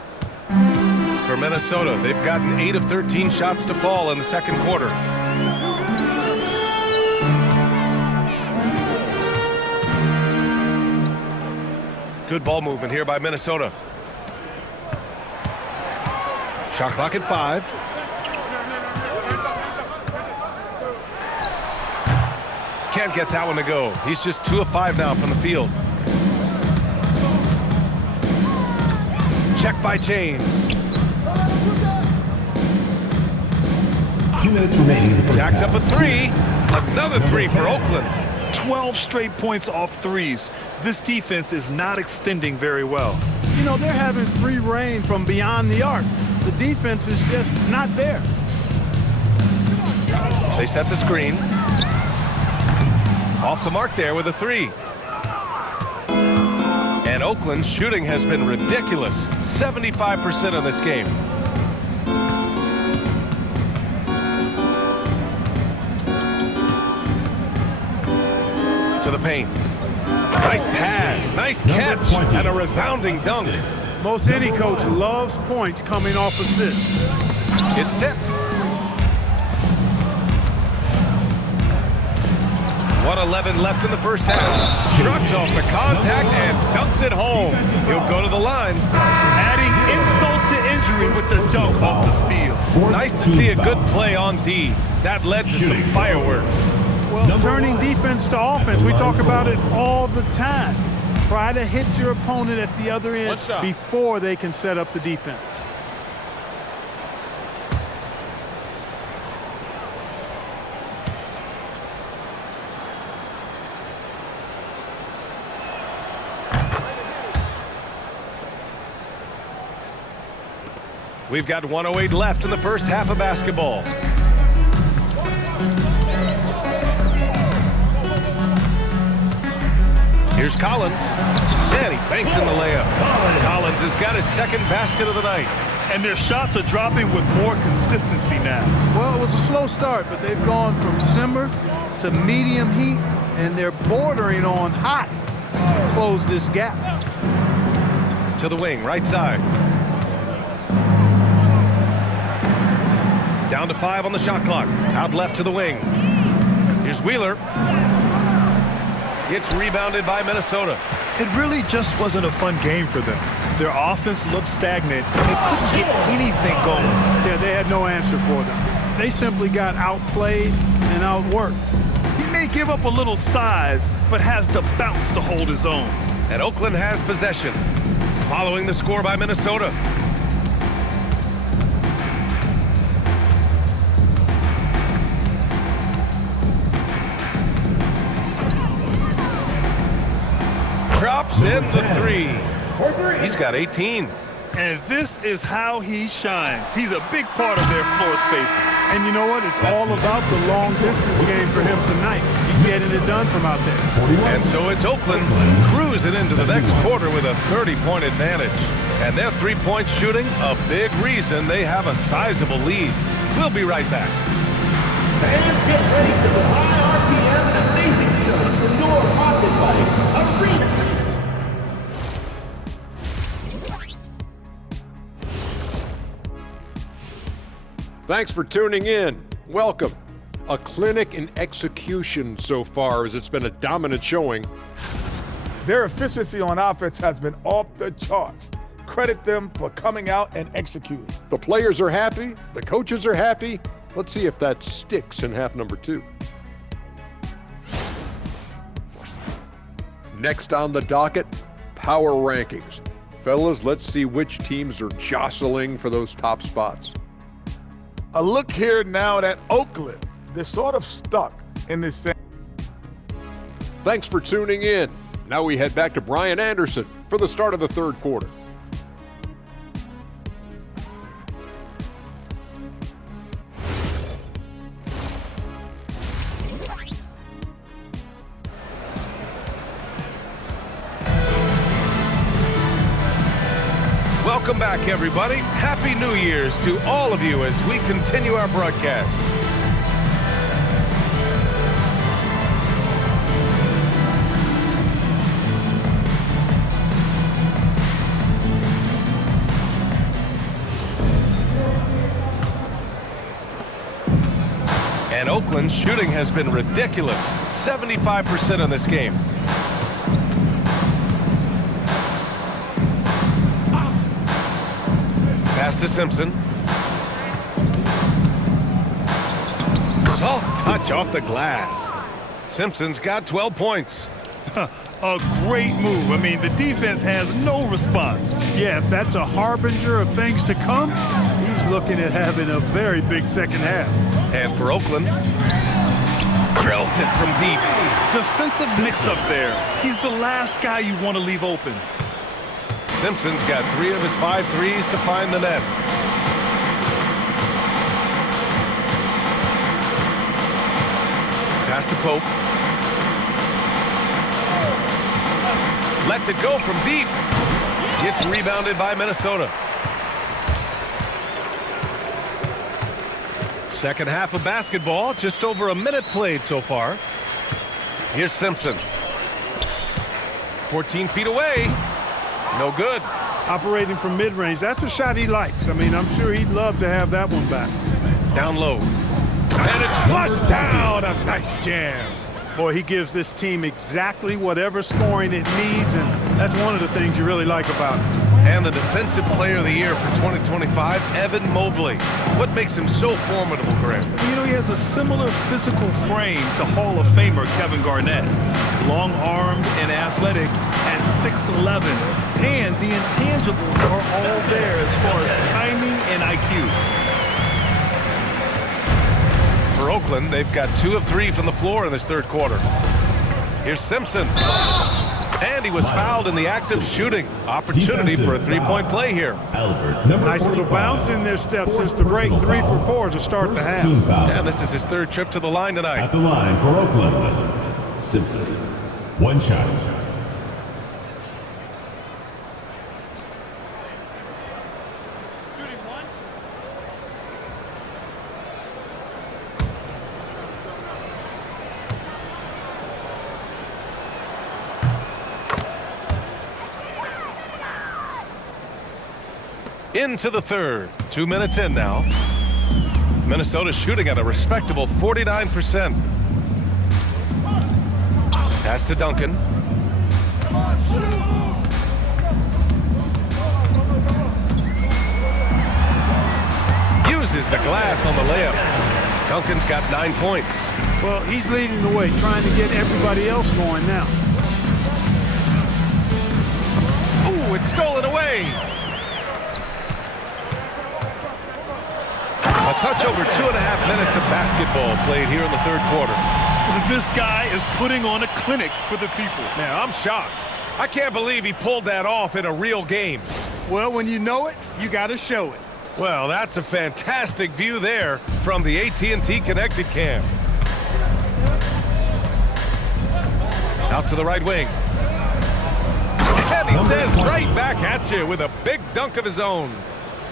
For Minnesota, they've gotten 8 of 13 shots to fall in the second quarter. Good ball movement here by Minnesota. Shot clock at 5. Can't get that one to go. He's just 2 of 5 now from the field. Check by James. 2 minutes remaining in the first Jacks half. up a 3. Another 3 for Oakland. 12 straight points off threes. This defense is not extending very well. You know, they're having free reign from beyond the arc. The defense is just not there. They set the screen. Off the mark there with a 3. And Oakland's shooting has been ridiculous. 75% in this game. To the paint. Nice pass, nice catch, and a resounding dunk. Most any coach loves points coming off assists. It's tipped. 1:11 left in the first half. Shrugs off the contact and dunks it home. He'll go to the line. Adding insult to injury with the dunk off the steal. Nice to see a good play on D. That led to some fireworks. Well, turning defense to offense, we talk about it all the time. Try to hit your opponent at the other end before they can set up the defense. We've got 1:08 left in the first half of basketball. Here's Collins. And he banks in the layup. Collins has got his second basket of the night. And their shots are dropping with more consistency now. Well, it was a slow start, but they've gone from simmer to medium heat, and they're bordering on hot to close this gap. To the wing, right side. Down to 5 on the shot clock. Out left to the wing. Here's Wheeler. It's rebounded by Minnesota. It really just wasn't a fun game for them. Their offense looked stagnant, and they couldn't get anything going. Yeah, they had no answer for them. They simply got outplayed and outworked. He may give up a little size, but has the bounce to hold his own. And Oakland has possession. Following the score by Minnesota. Drops in the 3. He's got 18. And this is how he shines. He's a big part of their floor spacing. And you know what? It's all about the long distance game for him tonight. He's getting it done from out there. And so it's Oakland cruising into the next quarter with a 30-point advantage. And their three-point shooting, a big reason they have a sizable lead. We'll be right back. Fans, get ready for the high RPM and amazing shows from your Pocket Buddy Arena. Thanks for tuning in. Welcome. A clinic in execution so far, as it's been a dominant showing. Their efficiency on offense has been off the charts. Credit them for coming out and executing. The players are happy. The coaches are happy. Let's see if that sticks in half number 2. Next on the docket, power rankings. Fellas, let's see which teams are jostling for those top spots. A look here now at Oakland. They're sort of stuck in this same. Thanks for tuning in. Now we head back to Brian Anderson for the start of the third quarter. Welcome back, everybody. Happy New Year's to all of you as we continue our broadcast. And Oakland's shooting has been ridiculous. 75% in this game. Pass to Simpson. Soft touch off the glass. Simpson's got 12 points. A great move. I mean, the defense has no response. Yeah, if that's a harbinger of things to come, he's looking at having a very big second half. And for Oakland, drills it from deep. Defensive mix-up there. He's the last guy you want to leave open. Simpson's got 3 of his 5 threes to find the net. Pass to Pope. Lets it go from deep. Gets rebounded by Minnesota. Second half of basketball, just over a minute played so far. Here's Simpson. 14 feet away. No good. Operating from mid-range, that's a shot he likes. I mean, I'm sure he'd love to have that one back. Down low. And it's flushed down. A nice jam. Boy, he gives this team exactly whatever scoring it needs, and that's one of the things you really like about him. And the Defensive Player of the Year for 2025, Evan Mobley. What makes him so formidable, Grant? You know, he has a similar physical frame to Hall of Famer Kevin Garnett. Long-armed and athletic at 6'11". And the intangibles are all there as far as timing and IQ. For Oakland, they've got 2 of 3 from the floor in this third quarter. Here's Simpson. And he was fouled in the act of shooting. Opportunity for a three-point play here. Nice little bounce in their step since the break. 3 for 4 to start the half. And this is his 3rd trip to the line tonight. At the line for Oakland, Simpson. 1 shot. Into the third. 2 minutes in now. Minnesota shooting at a respectable 49%. Pass to Duncan. Uses the glass on the layup. Duncan's got 9 points. Well, he's leading the way, trying to get everybody else going now. Ooh, it's stolen away. A touch over 2.5 minutes of basketball played here in the third quarter. This guy is putting on a clinic for the people. Man, I'm shocked. I can't believe he pulled that off in a real game. Well, when you know it, you got to show it. Well, that's a fantastic view there from the AT&T Connected Cam. Out to the right wing. And he says right back at you with a big dunk of his own.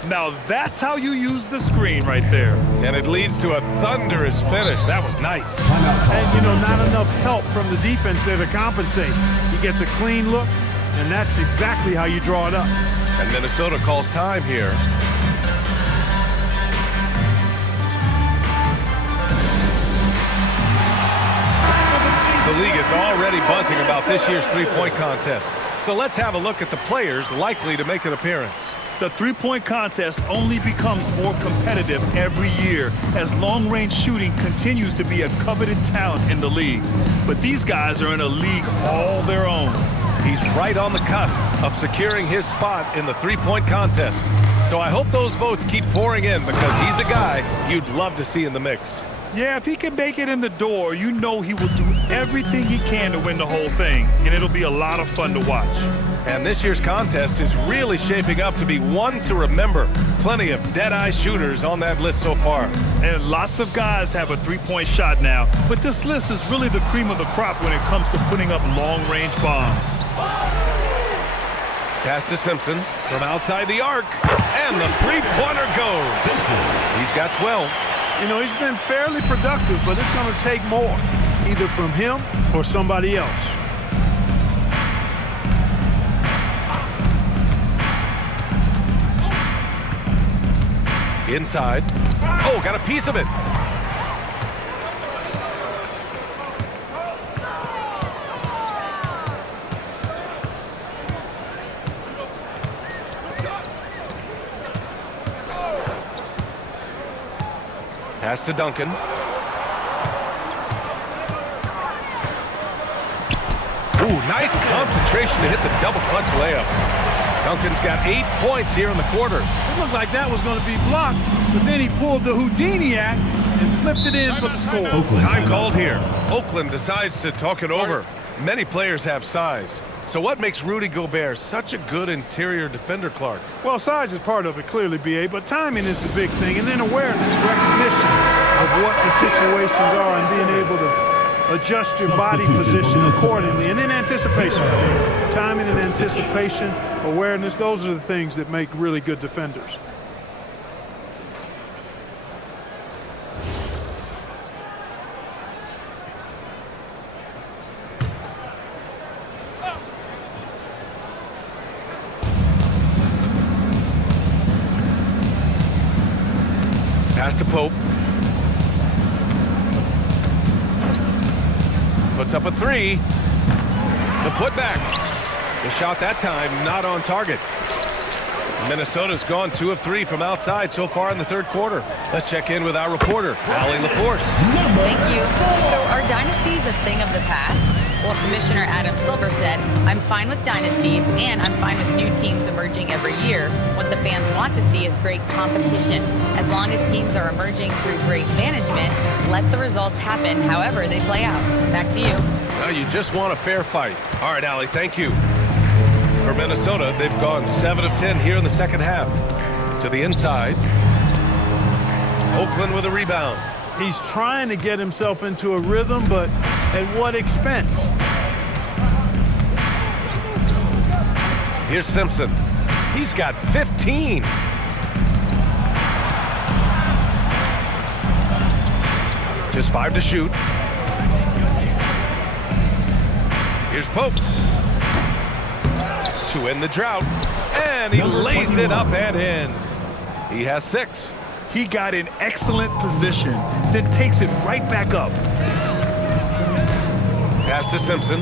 Now that's how you use the screen right there. And it leads to a thunderous finish. That was nice. And, you know, not enough help from the defense there to compensate. He gets a clean look, and that's exactly how you draw it up. And Minnesota calls time here. The league is already buzzing about this year's three-point contest. So let's have a look at the players likely to make an appearance. The three-point contest only becomes more competitive every year as long-range shooting continues to be a coveted talent in the league. But these guys are in a league all their own. He's right on the cusp of securing his spot in the three-point contest. So I hope those votes keep pouring in because he's a guy you'd love to see in the mix. Yeah, if he can make it in the door, you know he will do everything he can to win the whole thing, and it'll be a lot of fun to watch. And this year's contest is really shaping up to be one to remember. Plenty of dead-eye shooters on that list so far. And lots of guys have a three-point shot now, but this list is really the cream of the crop when it comes to putting up long-range bombs. Pass to Simpson from outside the arc, and the three-pointer goes. He's got 12. You know, he's been fairly productive, but it's going to take more, either from him or somebody else. Inside. Oh, got a piece of it. Pass to Duncan. Ooh, nice concentration to hit the double clutch layup. Duncan's got 8 points here in the quarter. It looked like that was going to be blocked, but then he pulled the Houdini act and flipped it in for the score. Time called here. Oakland decides to talk it over. Many players have size. So what makes Rudy Gobert such a good interior defender, Clark? Well, size is part of it, clearly, B.A., but timing is the big thing, and then awareness, recognition of what the situations are and being able to adjust your body position accordingly, and then anticipation. Timing and anticipation, awareness, those are the things that make really good defenders. Pass to Pope. Puts up a three. The putback. The shot that time not on target. Minnesota's gone 2 of 3 from outside so far in the third quarter. Let's check in with our reporter, Allie LaForce. Thank you. So are dynasties a thing of the past? Well, Commissioner Adam Silver said, I'm fine with dynasties and I'm fine with new teams emerging every year. What the fans want to see is great competition. As long as teams are emerging through great management, let the results happen however they play out. Back to you. Now you just want a fair fight. All right, Allie, thank you. For Minnesota, they've gone 7 of 10 here in the second half. To the inside. Oakland with a rebound. He's trying to get himself into a rhythm, but at what expense? Here's Simpson. He's got 15. Just 5 to shoot. Here's Pope. To end the drought. And he lays it up and in. He has 6. He got in excellent position, then takes it right back up. Pass to Simpson.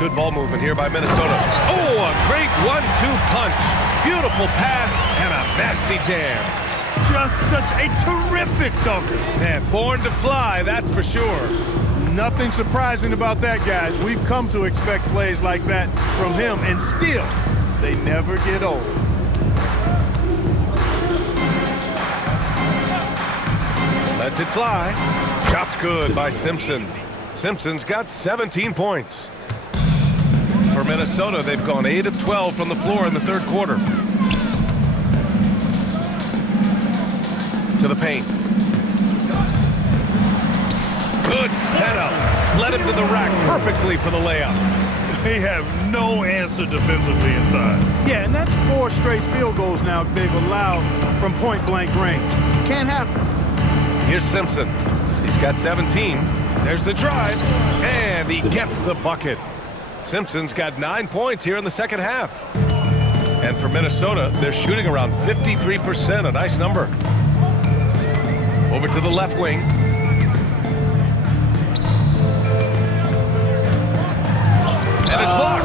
Good ball movement here by Minnesota. Oh, a great 1-2 punch. Beautiful pass and a nasty jam. Just such a terrific dunker. Man, born to fly, that's for sure. Nothing surprising about that, guys. We've come to expect plays like that from him, and still, they never get old. Lets it fly. Shot's good by Simpson. Simpson's got 17 points. For Minnesota, they've gone 8 of 12 from the floor in the third quarter. To the paint. Good setup. Led him to the rack perfectly for the layup. They have no answer defensively inside. Yeah, and that's 4 straight field goals now they've allowed from point-blank range. Can't happen. Here's Simpson. He's got 17. There's the drive. And he gets the bucket. Simpson's got 9 points here in the second half. And for Minnesota, they're shooting around 53%, a nice number. Over to the left wing. And it's blocked.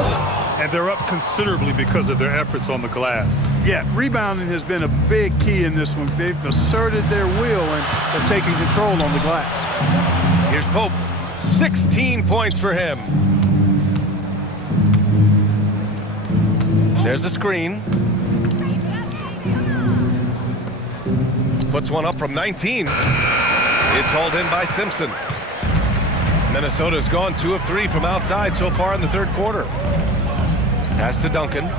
And they're up considerably because of their efforts on the glass. Yeah, rebounding has been a big key in this one. They've asserted their will and have taken control on the glass. Here's Pope. 16 points for him. There's a screen. Puts one up from 19. It's hauled in by Simpson. Minnesota's gone 2 of 3 from outside so far in the third quarter. Pass to Duncan.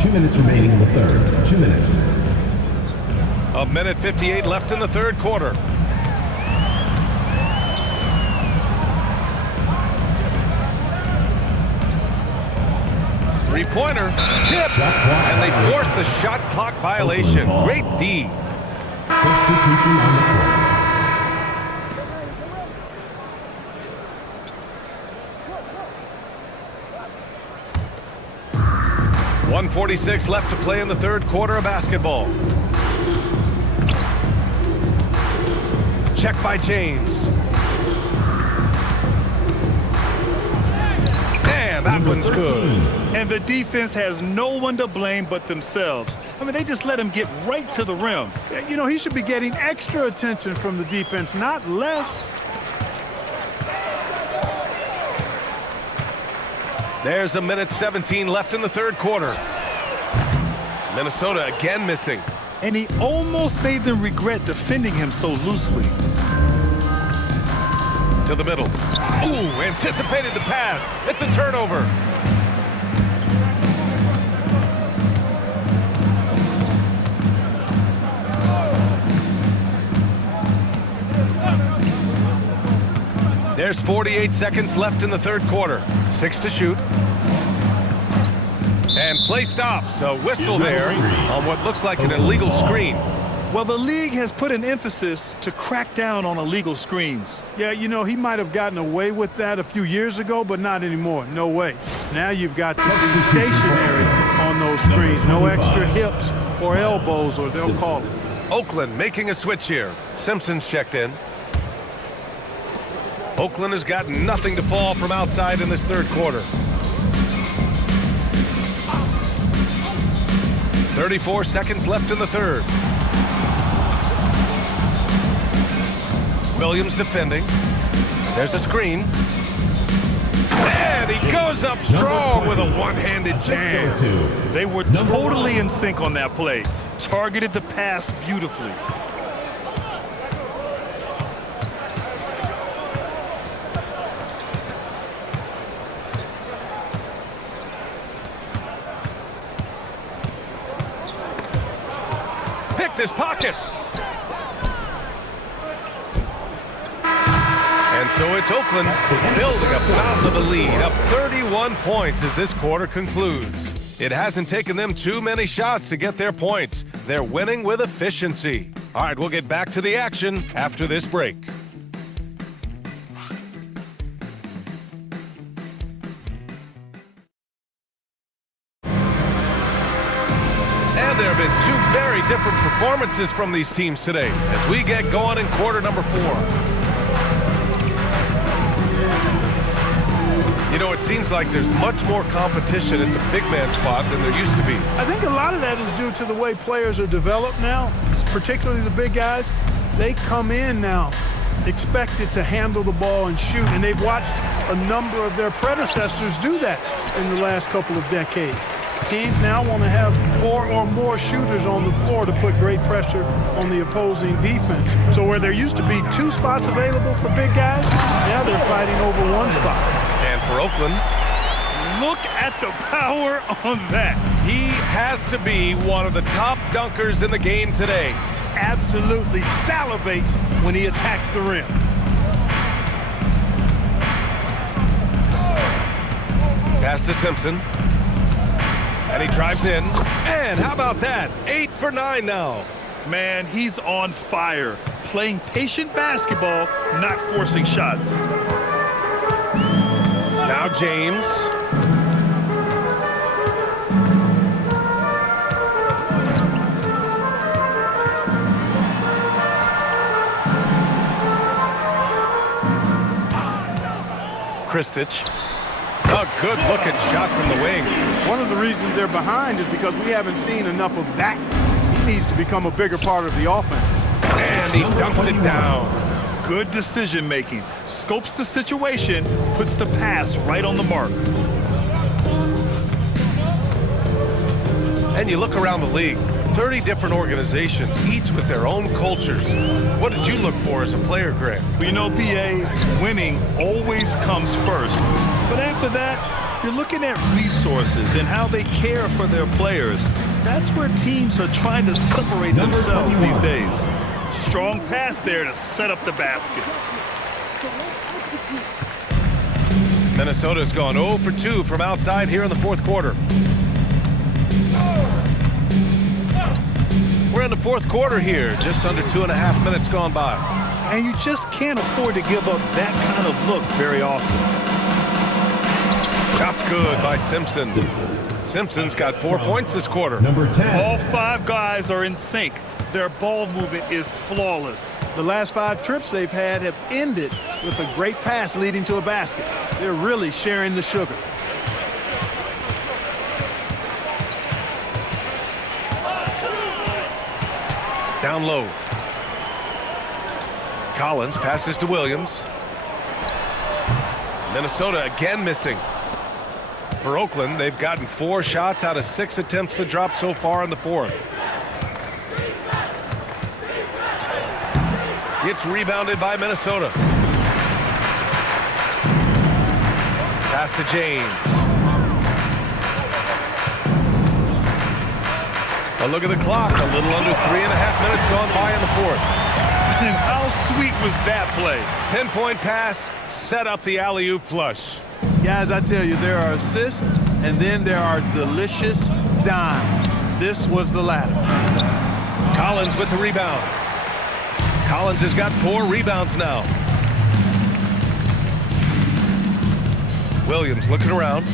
2 minutes remaining in the third. 2 minutes. A minute 58 left in the third quarter. Three-pointer. Tip. And they force the shot clock violation. Great D. Substitution on the court. 1:46 left to play in the third quarter of basketball. Check by James. And that one's good. And the defense has no one to blame but themselves. I mean, they just let him get right to the rim. You know, he should be getting extra attention from the defense, not less. There's a minute 17 left in the third quarter. Minnesota again missing. And he almost made them regret defending him so loosely. To the middle. Ooh, anticipated the pass. It's a turnover. There's 48 seconds left in the third quarter. 6 to shoot. And play stops. A whistle there on what looks like an illegal screen. Well, the league has put an emphasis to crack down on illegal screens. Yeah, you know, he might have gotten away with that a few years ago, but not anymore. No way. Now you've got to be stationary on those screens. No extra hips or elbows, or they'll call it. Oakland making a switch here. Simpson's checked in. Oakland has got nothing to fall from outside in this third quarter. 34 seconds left in the third. Williams defending. There's a screen. And he goes up strong with a one-handed jam. They were totally in sync on that play. Targeted the pass beautifully. Picked his pocket. And so it's Oakland building a mountain of a lead, up 31 points as this quarter concludes. It hasn't taken them too many shots to get their points. They're winning with efficiency. All right, we'll get back to the action after this break. There have been two very different performances from these teams today as we get going in quarter number 4. You know, it seems like there's much more competition at the big man spot than there used to be. I think a lot of that is due to the way players are developed now, particularly the big guys. They come in now expected to handle the ball and shoot, and they've watched a number of their predecessors do that in the last couple of decades. Teams now want to have 4 or more shooters on the floor to put great pressure on the opposing defense. So where there used to be 2 spots available for big guys, now they're fighting over 1 spot. And for Oakland, look at the power on that. He has to be one of the top dunkers in the game today. Absolutely salivates when he attacks the rim. Pass to Simpson. And he drives in. And how about that? 8 for 9 now. Man, he's on fire. Playing patient basketball, not forcing shots. Now James. Kristich. A good-looking shot from the wing. One of the reasons they're behind is because we haven't seen enough of that. He needs to become a bigger part of the offense. And he dunks it down. Good decision-making. Scopes the situation, puts the pass right on the mark. And you look around the league, 30 different organizations, each with their own cultures. What did you look for as a player, Greg? Well, you know, PA, winning always comes first. But after that, you're looking at resources and how they care for their players. That's where teams are trying to separate themselves these days. Strong pass there to set up the basket. Minnesota's gone 0 for 2 from outside here in the fourth quarter. We're in the fourth quarter here, just under 2.5 minutes gone by. And you just can't afford to give up that kind of look very often. Shot's good by Simpson. Simpson's got 4 points this quarter. Number 10. All 5 guys are in sync. Their ball movement is flawless. The last 5 trips they've had have ended with a great pass leading to a basket. They're really sharing the sugar. Down low. Collins passes to Williams. Minnesota again missing. For Oakland, they've gotten 4 shots out of 6 attempts to drop so far in the fourth. It's rebounded by Minnesota. Pass to James. A look at the clock. A little under 3.5 minutes gone by in the fourth. And how sweet was that play? Pinpoint pass, set up the alley-oop flush. Guys, I tell you, there are assists, and then there are delicious dimes. This was the latter. Collins with the rebound. Collins has got 4 rebounds now. Williams looking around.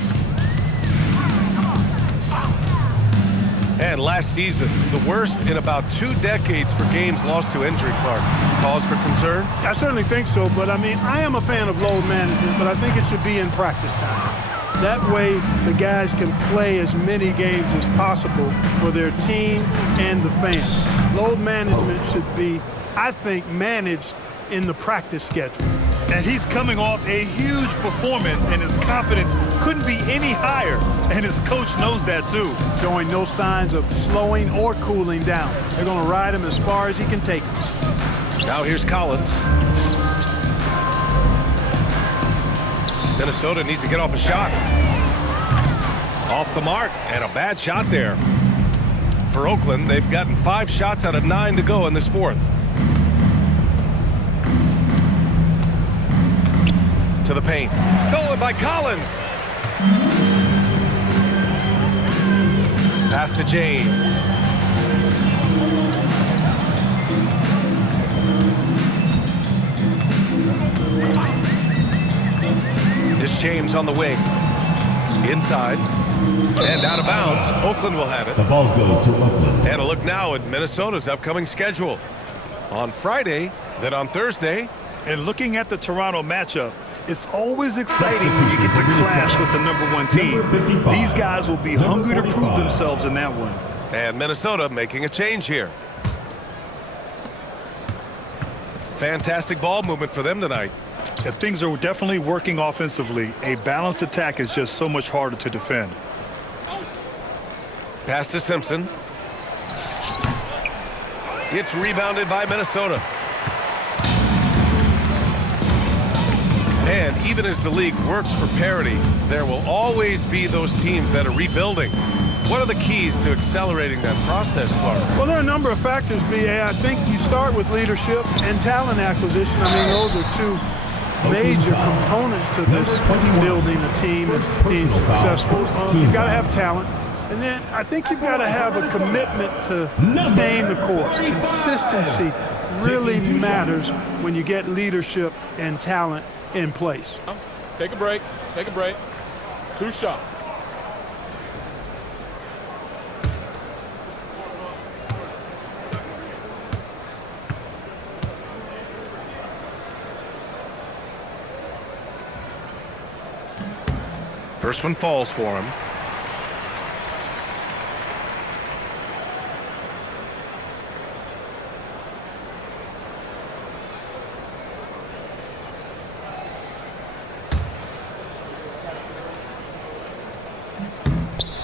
And last season, the worst in about 2 decades for games lost to injury, Clark. Cause for concern? I certainly think so, but I mean, I am a fan of load management, but I think it should be in practice time. That way, the guys can play as many games as possible for their team and the fans. Load management should be, I think, managed in the practice schedule. And he's coming off a huge performance, and his confidence couldn't be any higher. And his coach knows that, too. Showing no signs of slowing or cooling down. They're going to ride him as far as he can take us. Now here's Collins. Minnesota needs to get off a shot. Off the mark, and a bad shot there. For Oakland, they've gotten 5 shots out of 9 to go in this fourth. To the paint. Stolen by Collins. Pass to James. It's James on the wing. Inside. And out of bounds. Oakland will have it. The ball goes to Oakland. And a look now at Minnesota's upcoming schedule. On Friday, then on Thursday. And looking at the Toronto matchup, it's always exciting when you get to clash with the #1 team. These guys will be hungry to prove themselves in that one. And Minnesota making a change here. Fantastic ball movement for them tonight. If things are definitely working offensively, a balanced attack is just so much harder to defend. Pass to Simpson. It's rebounded by Minnesota. And even as the league works for parity, there will always be those teams that are rebuilding. What are the keys to accelerating that process, Clark? Well, there are a number of factors, B.A. I think you start with leadership and talent acquisition. I mean, those are 2 major components to this building a team and being successful. You've got to have talent. And then I think you've got to have a commitment to staying the course. Consistency really matters when you get leadership and talent in place. Take a break. Take a break. 2 shots. First one falls for him.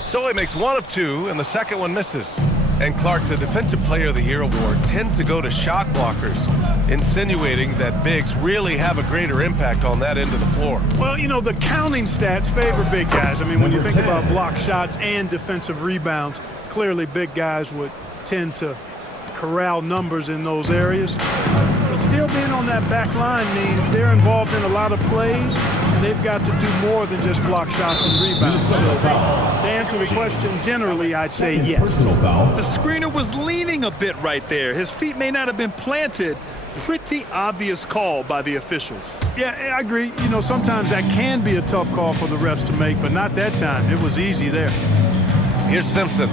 So he makes 1 of 2, and the second one misses. And Clark, the Defensive Player of the Year award tends to go to shot blockers, insinuating that bigs really have a greater impact on that end of the floor. Well, you know, the counting stats favor big guys. I mean, when you think about block shots and defensive rebounds, clearly big guys would tend to corral numbers in those areas. But still being on that back line means they're involved in a lot of plays, and they've got to do more than just block shots and rebounds. So to answer the question, generally, I'd say yes. The screener was leaning a bit right there. His feet may not have been planted. Pretty obvious call by the officials. Yeah, I agree. You know, sometimes that can be a tough call for the refs to make, but not that time. It was easy there. Here's Simpson.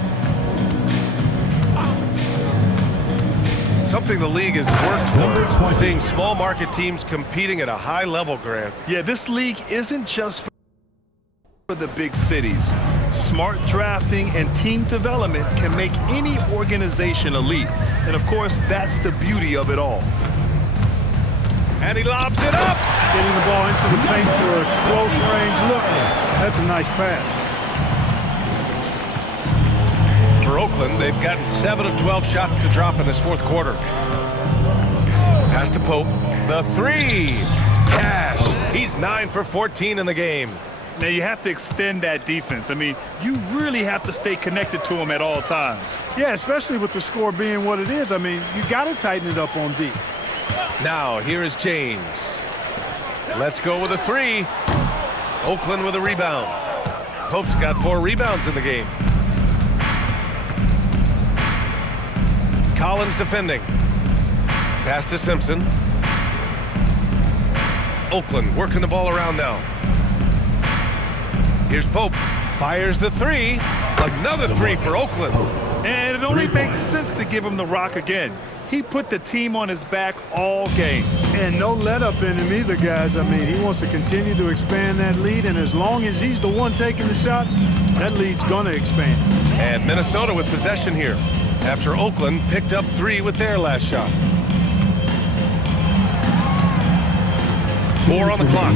Something the league has worked towards, seeing small market teams competing at a high level, Grant. Yeah, this league isn't just for the big cities. Smart drafting and team development can make any organization elite. And of course, that's the beauty of it all. And he lobs it up! Getting the ball into the paint for a close range look. That's a nice pass. for Oakland. They've gotten 7 of 12 shots to drop in this fourth quarter. Pass to Pope. The three. Cash. He's 9 for 14 in the game. Now you have to extend that defense. I mean, you really have to stay connected to him at all times. Yeah, especially with the score being what it is. I mean, you got to tighten it up on D. Now, here is James. Let's go with a three. Oakland with a rebound. Pope's got 4 rebounds in the game. Collins defending. Pass to Simpson. Oakland working the ball around now. Here's Pope. Fires the three. Another three for Oakland. And it only makes sense to give him the rock again. He put the team on his back all game. And no let up in him either, guys. I mean, he wants to continue to expand that lead, and as long as he's the one taking the shots, that lead's going to expand. And Minnesota with possession here after Oakland picked up 3 with their last shot. 4 on the clock.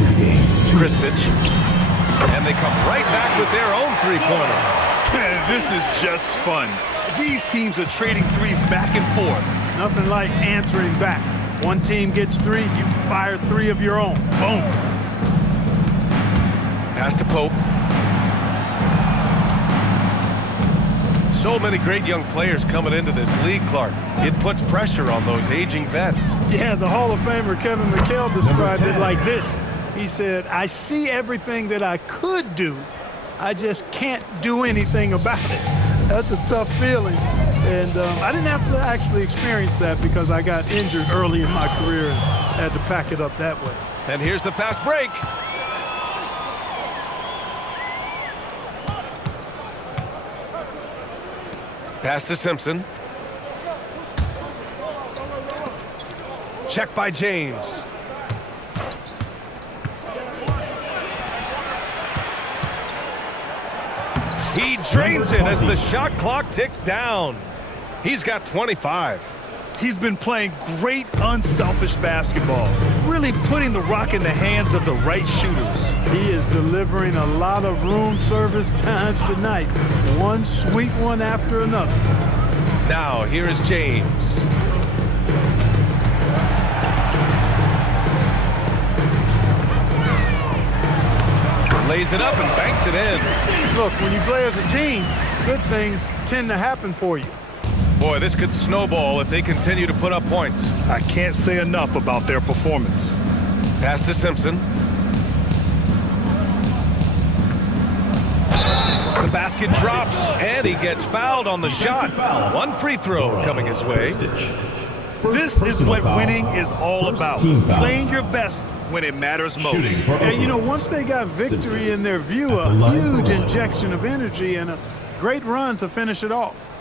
Kristich. And they come right back with their own three-pointer. This is just fun. These teams are trading threes back and forth. Nothing like answering back. One team gets 3, you fire 3 of your own. Boom. Pass to Pope. So many great young players coming into this league, Clark. It puts pressure on those aging vets. Yeah, the Hall of Famer Kevin McHale described it like this. He said, I see everything that I could do. I just can't do anything about it. That's a tough feeling. And I didn't have to actually experience that because I got injured early in my career and had to pack it up that way. And here's the fast break. Pass to Simpson. Check by James. He drains it as the shot clock ticks down. He's got 25. He's been playing great, unselfish basketball, really putting the rock in the hands of the right shooters. He is delivering a lot of room service times tonight. One sweet one after another. Now, here is James. Lays it up and banks it in. Look, when you play as a team, good things tend to happen for you. Boy, this could snowball if they continue to put up points. I can't say enough about their performance. Pass to Simpson. The basket drops, and he gets fouled on the shot. 1 free throw coming his way. This is what winning is all about. Playing your best when it matters most. And you know, once they got victory in their view, a huge injection of energy and a great run to finish it off.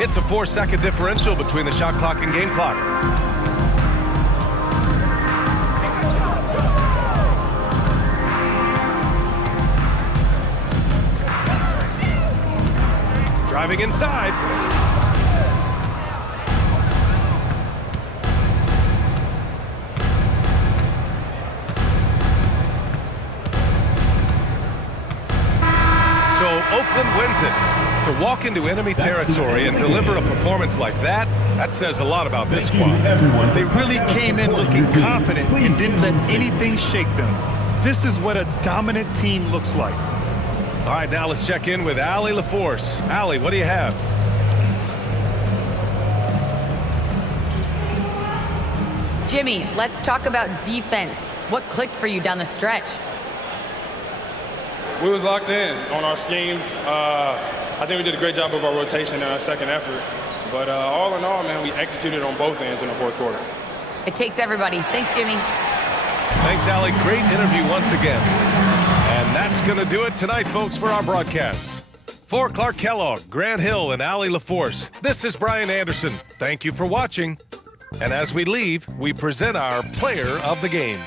It's a 4-second differential between the shot clock and game clock. Driving inside. So Oakland wins it. To walk into enemy territory and deliver a performance like that, that says a lot about this squad. They really came in looking confident and didn't let anything shake them. This is what a dominant team looks like. All right, now let's check in with Allie LaForce. Allie, what do you have? Jimmy, let's talk about defense. What clicked for you down the stretch? We was locked in on our schemes. I think we did a great job of our rotation and our second effort. But all in all, man, we executed on both ends in the fourth quarter. It takes everybody. Thanks, Jimmy. Thanks, Allie. Great interview once again. And that's going to do it tonight, folks, for our broadcast. For Clark Kellogg, Grant Hill, and Allie LaForce, this is Brian Anderson. Thank you for watching. And as we leave, we present our player of the game.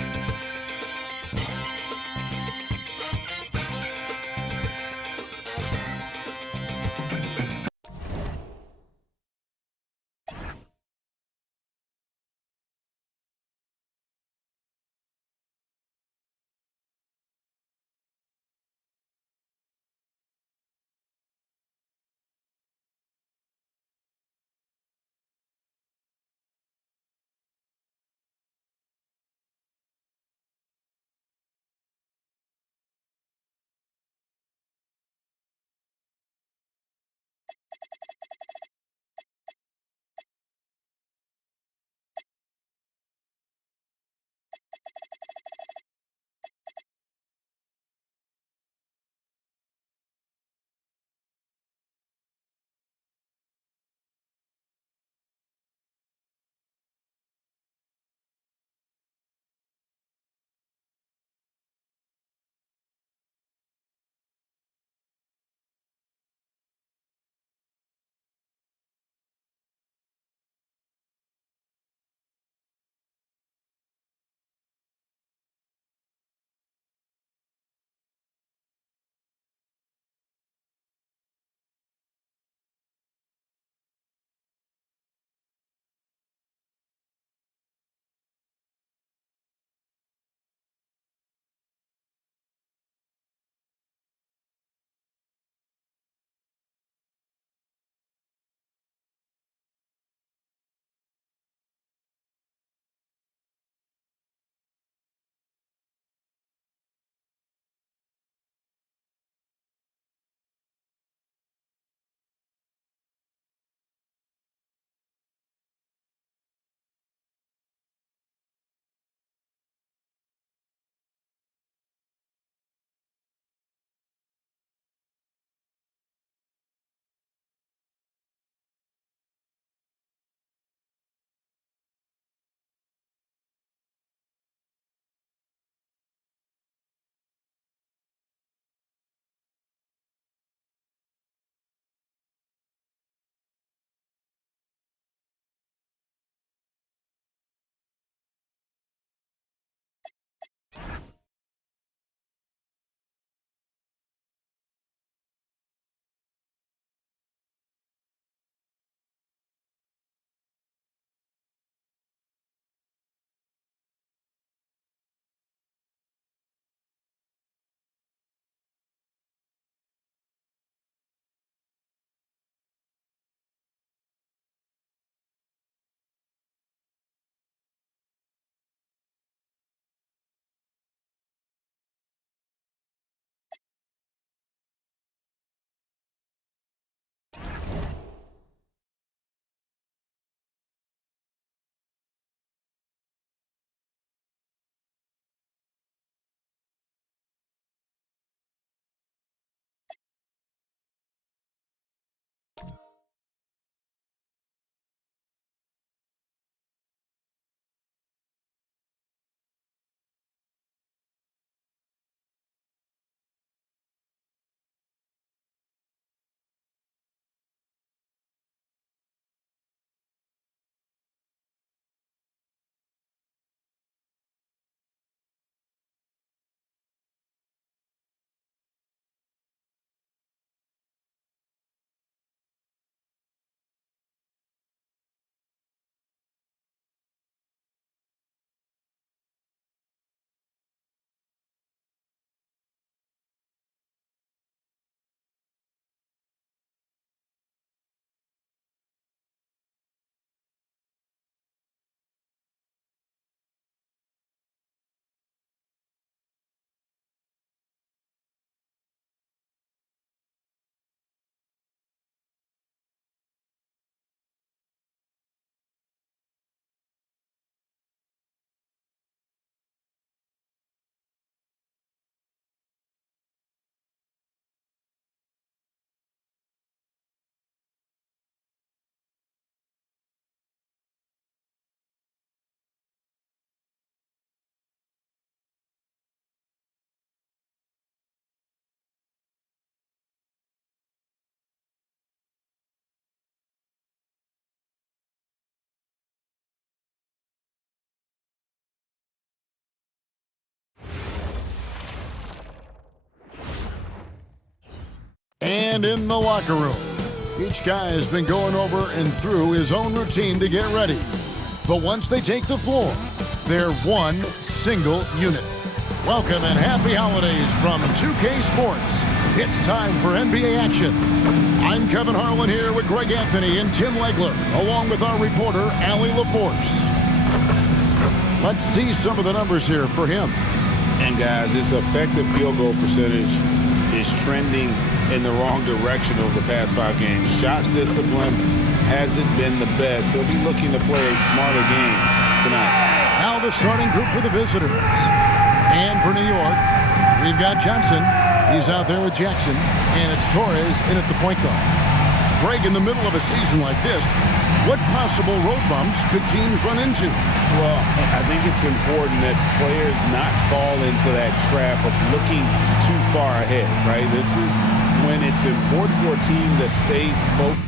And in the locker room, each guy has been going over and through his own routine to get ready. But once they take the floor, they're one single unit. Welcome and happy holidays from 2K Sports. It's time for NBA action. I'm Kevin Harlan here with Greg Anthony and Tim Legler, along with our reporter, Allie LaForce. Let's see some of the numbers here for him. And guys, his effective field goal percentage is trending in the wrong direction over the past 5 games. Shot discipline hasn't been the best. He'll be looking to play a smarter game tonight. Now the starting group for the visitors. And for New York, we've got Johnson. He's out there with Jackson. And it's Torres in at the point guard. Greg, in the middle of a season like this, what possible road bumps could teams run into? Well, I think it's important that players not fall into that trap of looking too far ahead, right? This is when it's important for a team to stay focused.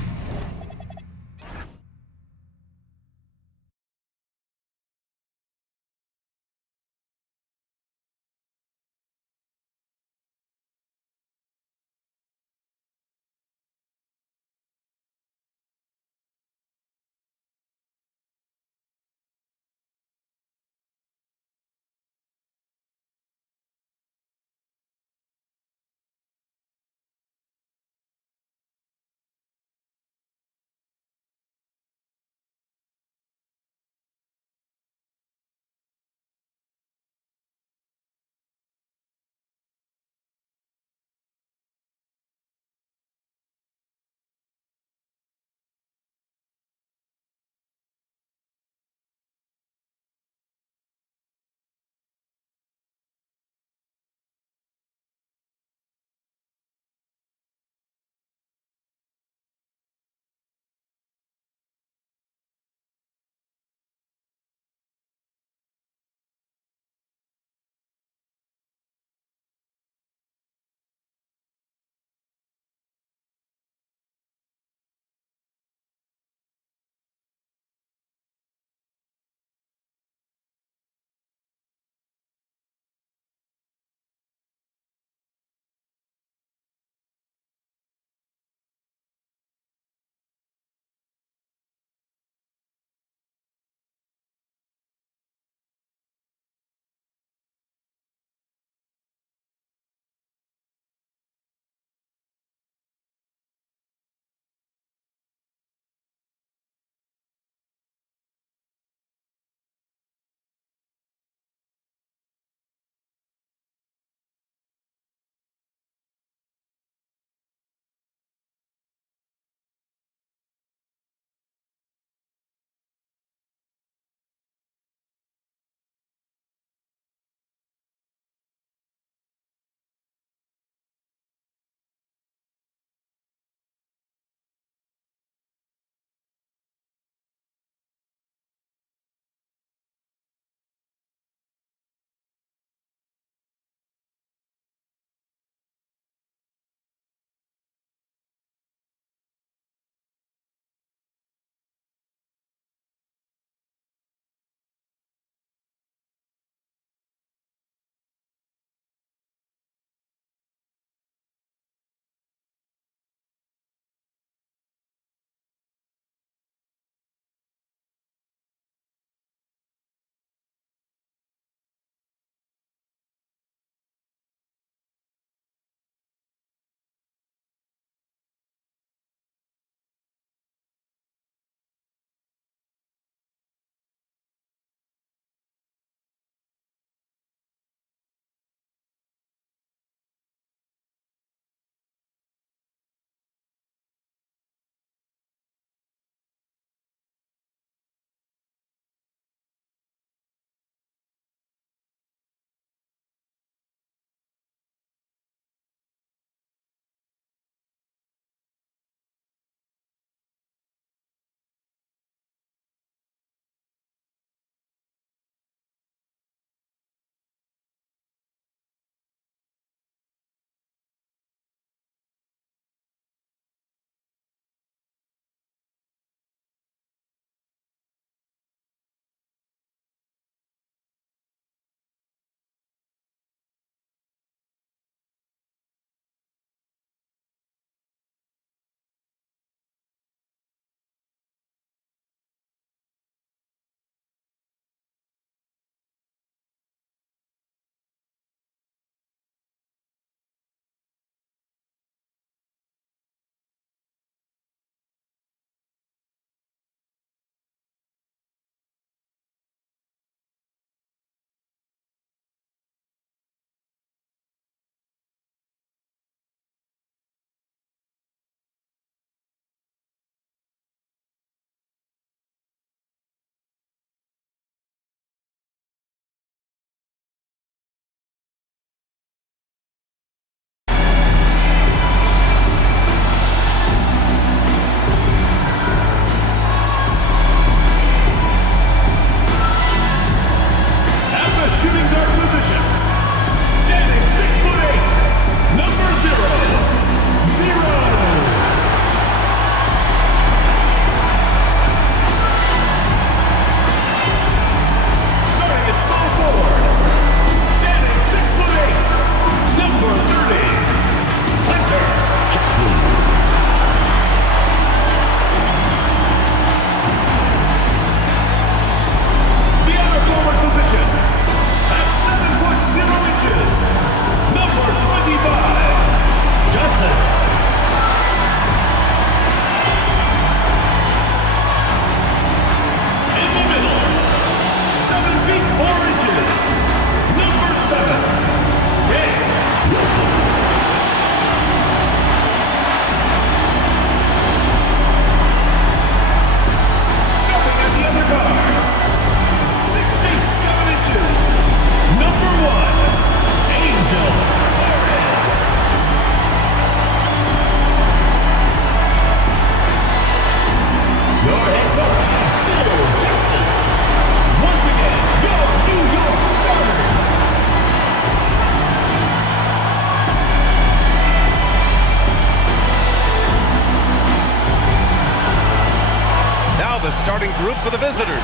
regroup for the visitors.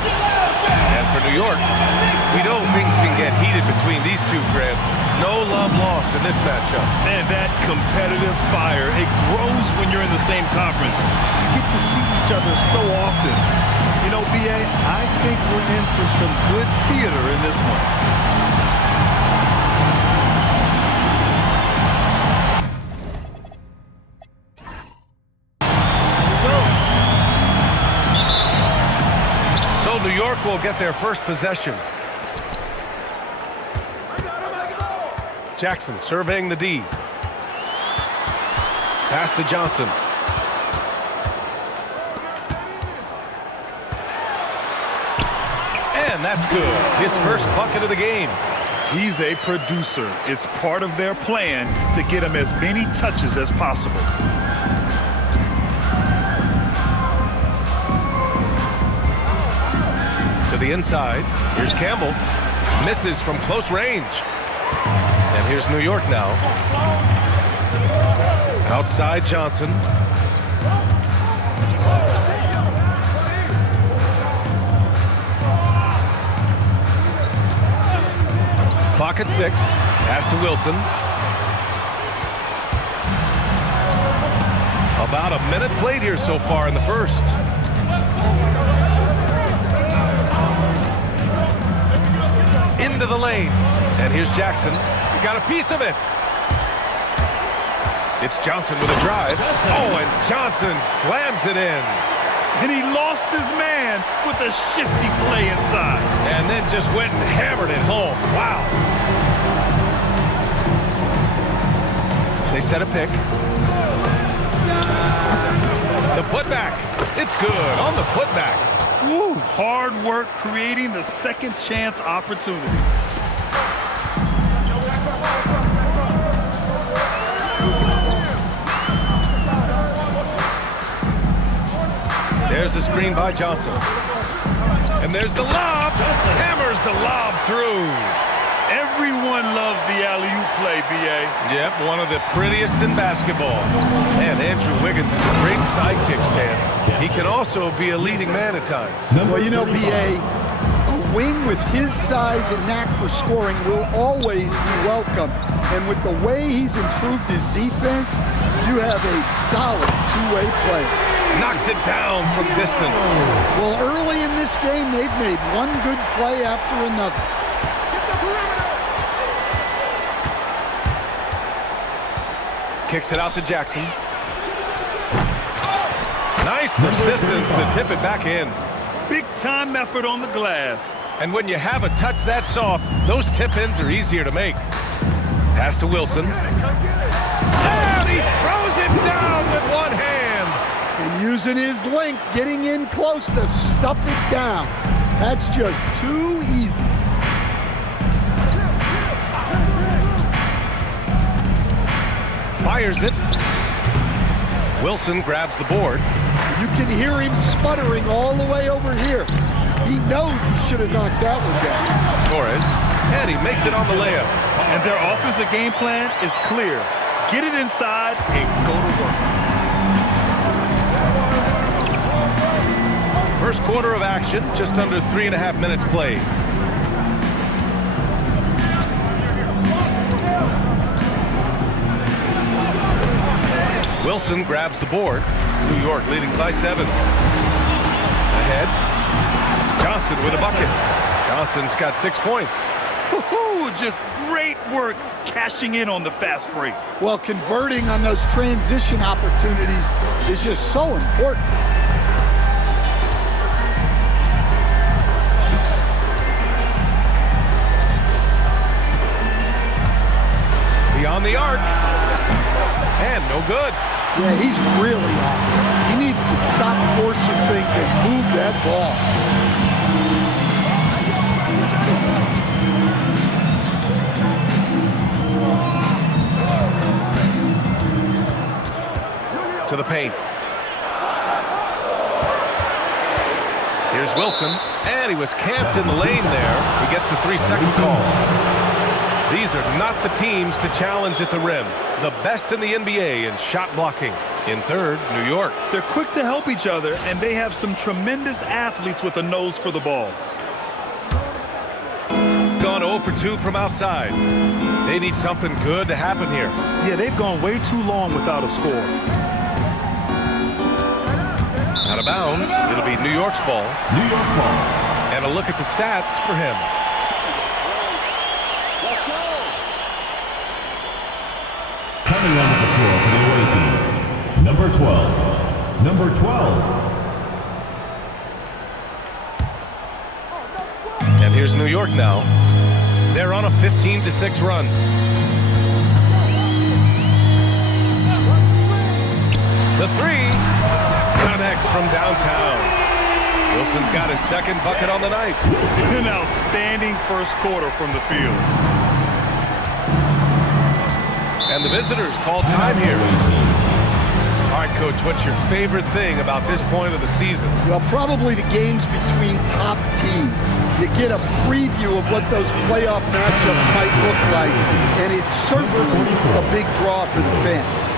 And for New York, we know things can get heated between these two, Grant. No love lost in this matchup. And that competitive fire, it grows when you're in the same conference. You get to see each other so often. You know, B.A., I think we're in for some good theater in this one. So New York will get their first possession. Jackson surveying the D. Pass to Johnson. And that's good. His first bucket of the game. He's a producer. It's part of their plan to get him as many touches as possible. To the inside. Here's Campbell. Misses from close range. And here's New York now. Outside Johnson. Clock at 6. Pass to Wilson. About a minute played here so far in the first. Into the lane. And here's Jackson. He got a piece of it. It's Johnson with a drive. Oh, and Johnson slams it in. And he lost his man with a shifty play inside. And then just went and hammered it home. Wow. They set a pick. The putback. It's good on the putback. Woo, hard work creating the second chance opportunity. There's the screen by Johnson. And there's the lob. Hammers the lob through. Everyone loves the alley-oop play, B.A. Yep, one of the prettiest in basketball. And Andrew Wiggins is a great sidekick stand. He can also be a leading man at times. Well, you know, B.A., a wing with his size and knack for scoring will always be welcome. And with the way he's improved his defense, you have a solid two-way player. Knocks it down from distance. Well, early in this game, they've made one good play after another. Kicks it out to Jackson. Nice persistence to tip it back in. Big time effort on the glass. And when you have a touch that soft, those tip-ins are easier to make. Pass to Wilson. And he throws it down with one hand. And using his length, getting in close to stuff it down. That's just too easy. Fires it. Wilson grabs the board. You can hear him sputtering all the way over here. He knows he should have knocked that one down. Torres, and he makes it on the layup. And their offensive game plan is clear. Get it inside and go to work. First quarter of action, just under 3.5 minutes played. Wilson grabs the board. New York leading by 7. Ahead. Johnson with a bucket. Johnson's got 6 points. Woohoo! Just great work cashing in on the fast break. Well, converting on those transition opportunities is just so important. Beyond the arc. And no good. Yeah, he's really on. He needs to stop forcing things and move that ball. To the paint. Here's Wilson, and he was camped in the lane there. He gets a 3-second call. These are not the teams to challenge at the rim. The best in the NBA in shot blocking. In third, New York. They're quick to help each other, and they have some tremendous athletes with a nose for the ball. Gone 0 for 2 from outside. They need something good to happen here. Yeah, they've gone way too long without a score. Out of bounds. It'll be New York's ball. New York ball. And a look at the stats for him. Coming onto the floor for the away team, number 12. Number 12. And here's New York now. They're on a 15-6 run. The three connects from downtown. Wilson's got his second bucket on the night. An outstanding first quarter from the field. And the visitors call time here. All right, Coach, what's your favorite thing about this point of the season? Well, probably the games between top teams. You get a preview of what those playoff matchups might look like, and it's certainly a big draw for the fans.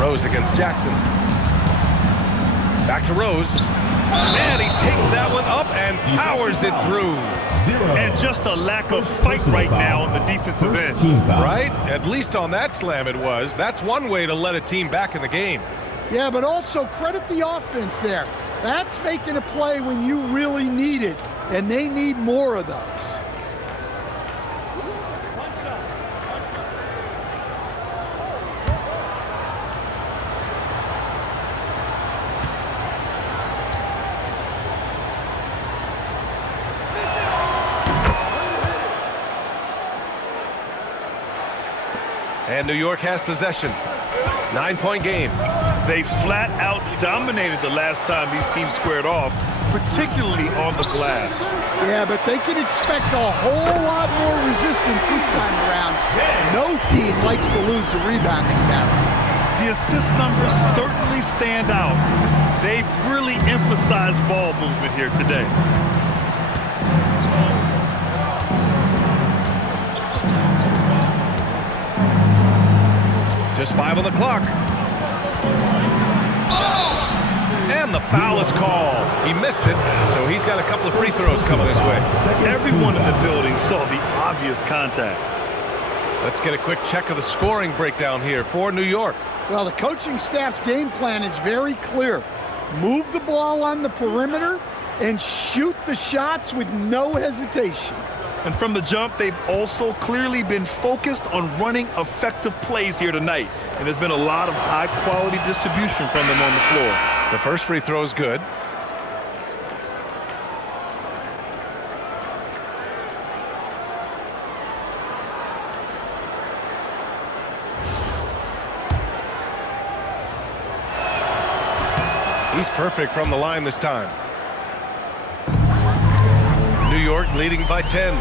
Rose against Jackson. Back to Rose. And he takes that one up and powers it through. And just a lack of fight right now on the defensive end. Right? At least on that slam it was. That's one way to let a team back in the game. Yeah, but also credit the offense there. That's making a play when you really need it, and they need more of those. And New York has possession. 9-point game. They flat out dominated the last time these teams squared off, particularly on the glass. Yeah, but they can expect a whole lot more resistance this time around. No team likes to lose a rebounding battle. The assist numbers certainly stand out. They've really emphasized ball movement here today. Just 5 on the clock. And the foul is called. He missed it, so he's got a couple of free throws coming his way. Everyone in the building saw the obvious contact. Let's get a quick check of the scoring breakdown here for New York. Well, the coaching staff's game plan is very clear. Move the ball on the perimeter and shoot the shots with no hesitation. And from the jump, they've also clearly been focused on running effective plays here tonight. And there's been a lot of high-quality distribution from them on the floor. The first free throw is good. He's perfect from the line this time. New York leading by 10.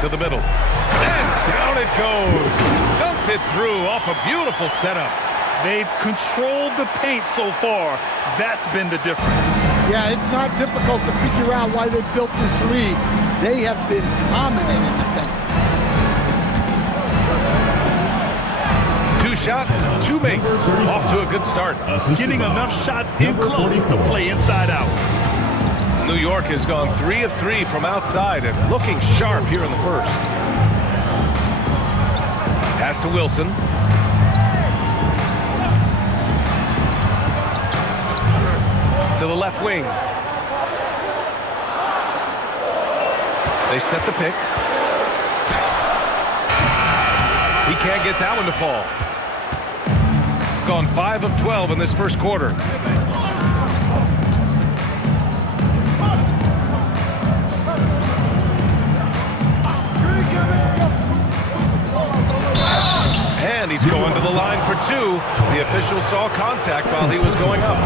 To the middle. And down it goes. Dumped it through off a beautiful setup. They've controlled the paint so far. That's been the difference. Yeah, it's not difficult to figure out why they built this lead. They have been dominant in the paint. 2 shots, 2 makes. Off to a good start. Getting enough shots in close to play inside out. New York has gone 3 of 3 from outside and looking sharp here in the first. Pass to Wilson. To the left wing. They set the pick. He can't get that one to fall. Gone 5 of 12 in this first quarter. And he's going to the line for 2. The official saw contact while he was going up.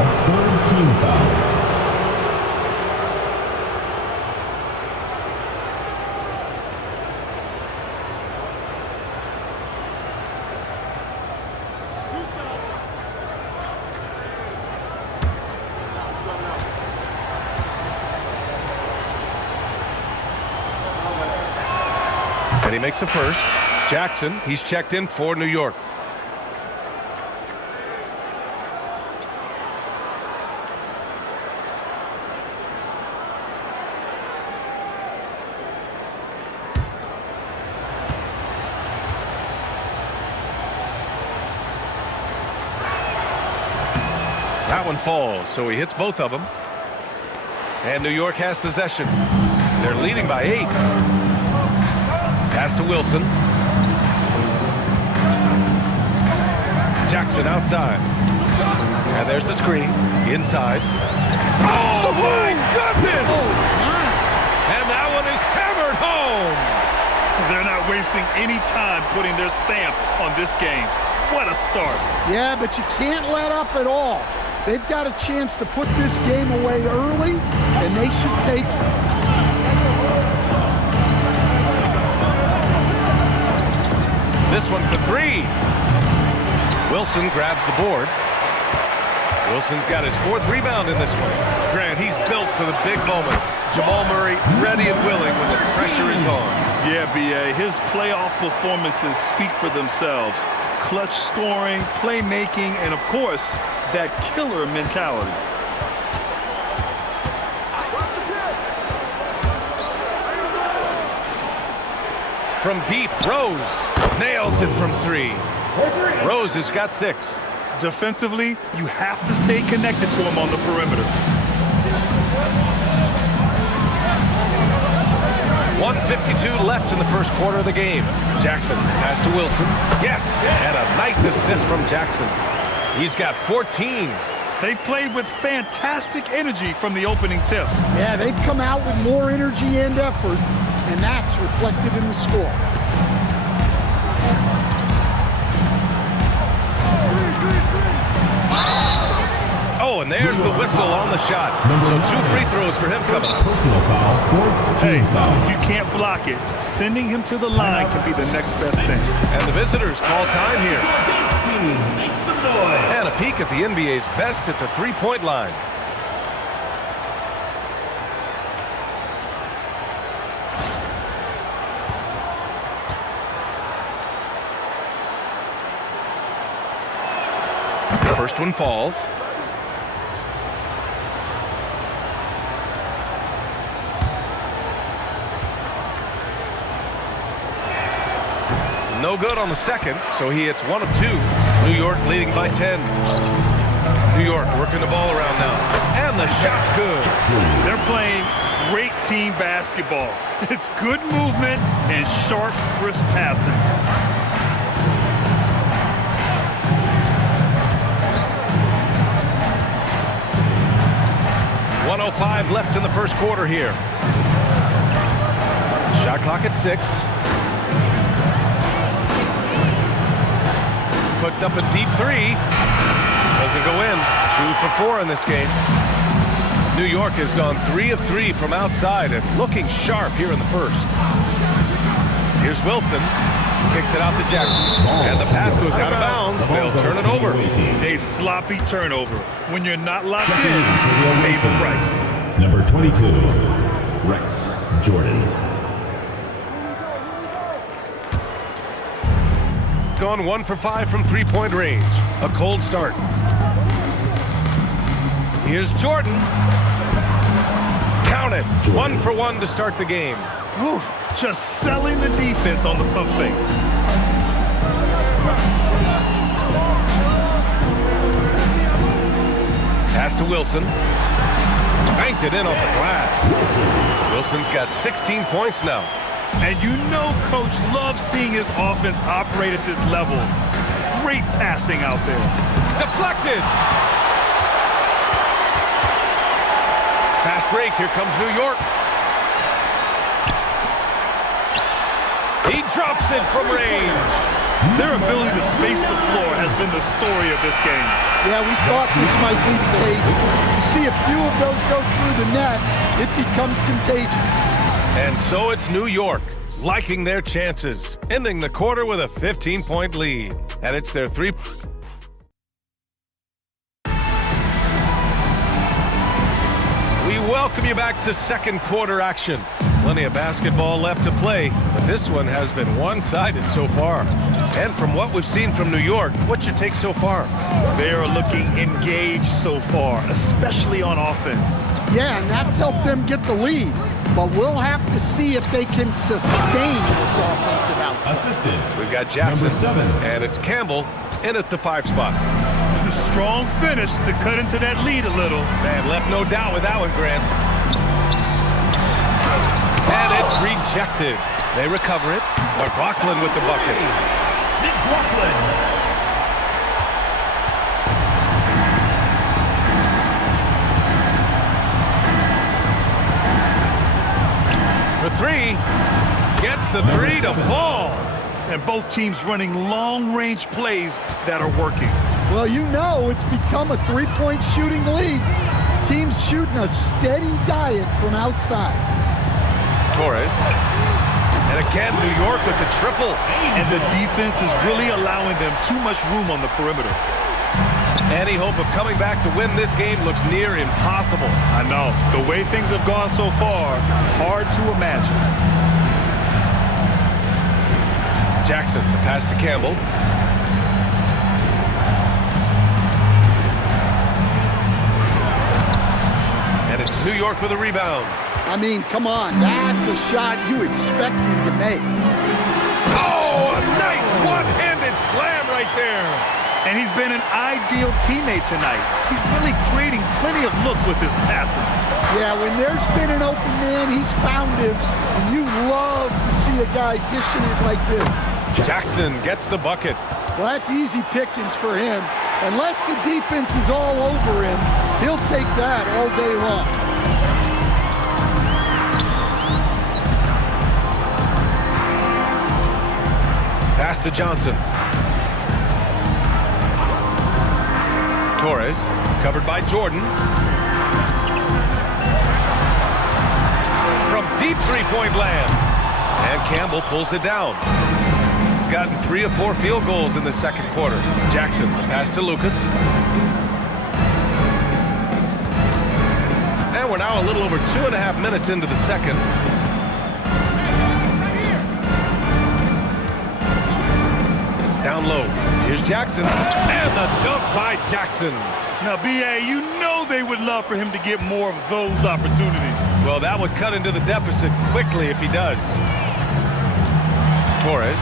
he makes the first. Jackson, he's checked in for New York. That one falls, so he hits both of them. And New York has possession. They're leading by 8. Pass to Wilson. Jackson outside. And there's the screen. Inside. Oh, my goodness! And that one is hammered home. They're not wasting any time putting their stamp on this game. What a start. Yeah, but you can't let up at all. They've got a chance to put this game away early, and they should take it. This one for 3. Wilson grabs the board. Wilson's got his 4th rebound in this one. Grant, he's built for the big moments. Jamal Murray ready and willing when the pressure is on. Yeah, B.A., his playoff performances speak for themselves. Clutch scoring, playmaking, and of course, that killer mentality. From deep, Rose nails it from 3. Rose has got 6. Defensively, you have to stay connected to him on the perimeter. 1:52 left in the first quarter of the game. Jackson pass to Wilson. Yes, and a nice assist from Jackson. He's got 14. They've played with fantastic energy from the opening tip. Yeah, they've come out with more energy and effort, and that's reflected in the score. Oh, and there's the whistle on the shot. So 2 free throws for him coming up. Personal foul, 4th team foul. If you can't block it, sending him to the line can be the next best thing. And the visitors call time here. Make some noise. And a peek at the NBA's best at the 3-point line. The first one falls. No good on the second, so he hits 1 of 2. New York leading by 10. New York working the ball around now. And the shot's good. They're playing great team basketball. It's good movement and sharp, crisp passing. .105 left in the first quarter here. Shot clock at 6. Puts up a deep 3. Doesn't go in. 2 for 4 in this game. New York has gone 3 of 3 from outside and looking sharp here in the first. Here's Wilson. Kicks it out to Jackson. And the pass goes out of bounds. They'll turn it over. A sloppy turnover. When you're not locked in, pay the price. Number 22, Rex Jordan. Gone 1 for 5 from 3-point range. A cold start. Here's Jordan. Count it. 1 for 1 to start the game. Whew, just selling the defense on the pump fake. Pass to Wilson. Banked it in off the glass. Wilson's got 16 points now. And you know Coach loves seeing his offense operate at this level. Great passing out there. Deflected. Fast break. Here comes New York. He drops it from range. Their ability to space the floor has been the story of this game. Yeah, we thought this might be the case. You see a few of those go through the net, it becomes contagious. And so it's New York, liking their chances, ending the quarter with a 15-point lead. And it's their 3. We welcome you back to second quarter action. Plenty of basketball left to play, but This one has been one-sided so far. And from what we've seen from New York, what's your take so far? They are looking engaged so far, especially on offense. Yeah, and that's helped them get the lead. But we'll have to see if they can sustain this offensive output. Assistant. We've got Jackson, Number 7. and it's Campbell in at the 5 spot. A strong finish to cut into that lead a little. Man, left no doubt with that one, Grant. And it's rejected. They recover it. McLaughlin with the bucket. McLaughlin. For 3, gets the 3 to fall. And both teams running long-range plays that are working. Well, you know it's become a three-point shooting league. Teams shooting a steady diet from outside. Torres. And again, New York with the triple. And the defense is really allowing them too much room on the perimeter. Any hope of coming back to win this game looks near impossible. I know. The way things have gone so far, hard to imagine. Jackson, the pass to Campbell. And it's New York with a rebound. I mean, come on. That's a shot you expect him to make. Oh, a nice one-handed slam right there. And he's been an ideal teammate tonight. He's really creating plenty of looks with his passing. Yeah, when there's been an open man, he's found him. And you love to see a guy dishing it like this. Jackson gets the bucket. Well, that's easy pickings for him. Unless the defense is all over him, he'll take that all day long. Pass to Johnson. Torres, covered by Jordan. From deep three-point land. And Campbell pulls it down. Gotten 3 of 4 field goals in the second quarter. Jackson, pass to Lucas. And we're now a little over 2.5 minutes into the second. Down low. Here's Jackson. And the dunk by Jackson. Now, B.A., you know they would love for him to get more of those opportunities. Well, that would cut into the deficit quickly if he does. Torres.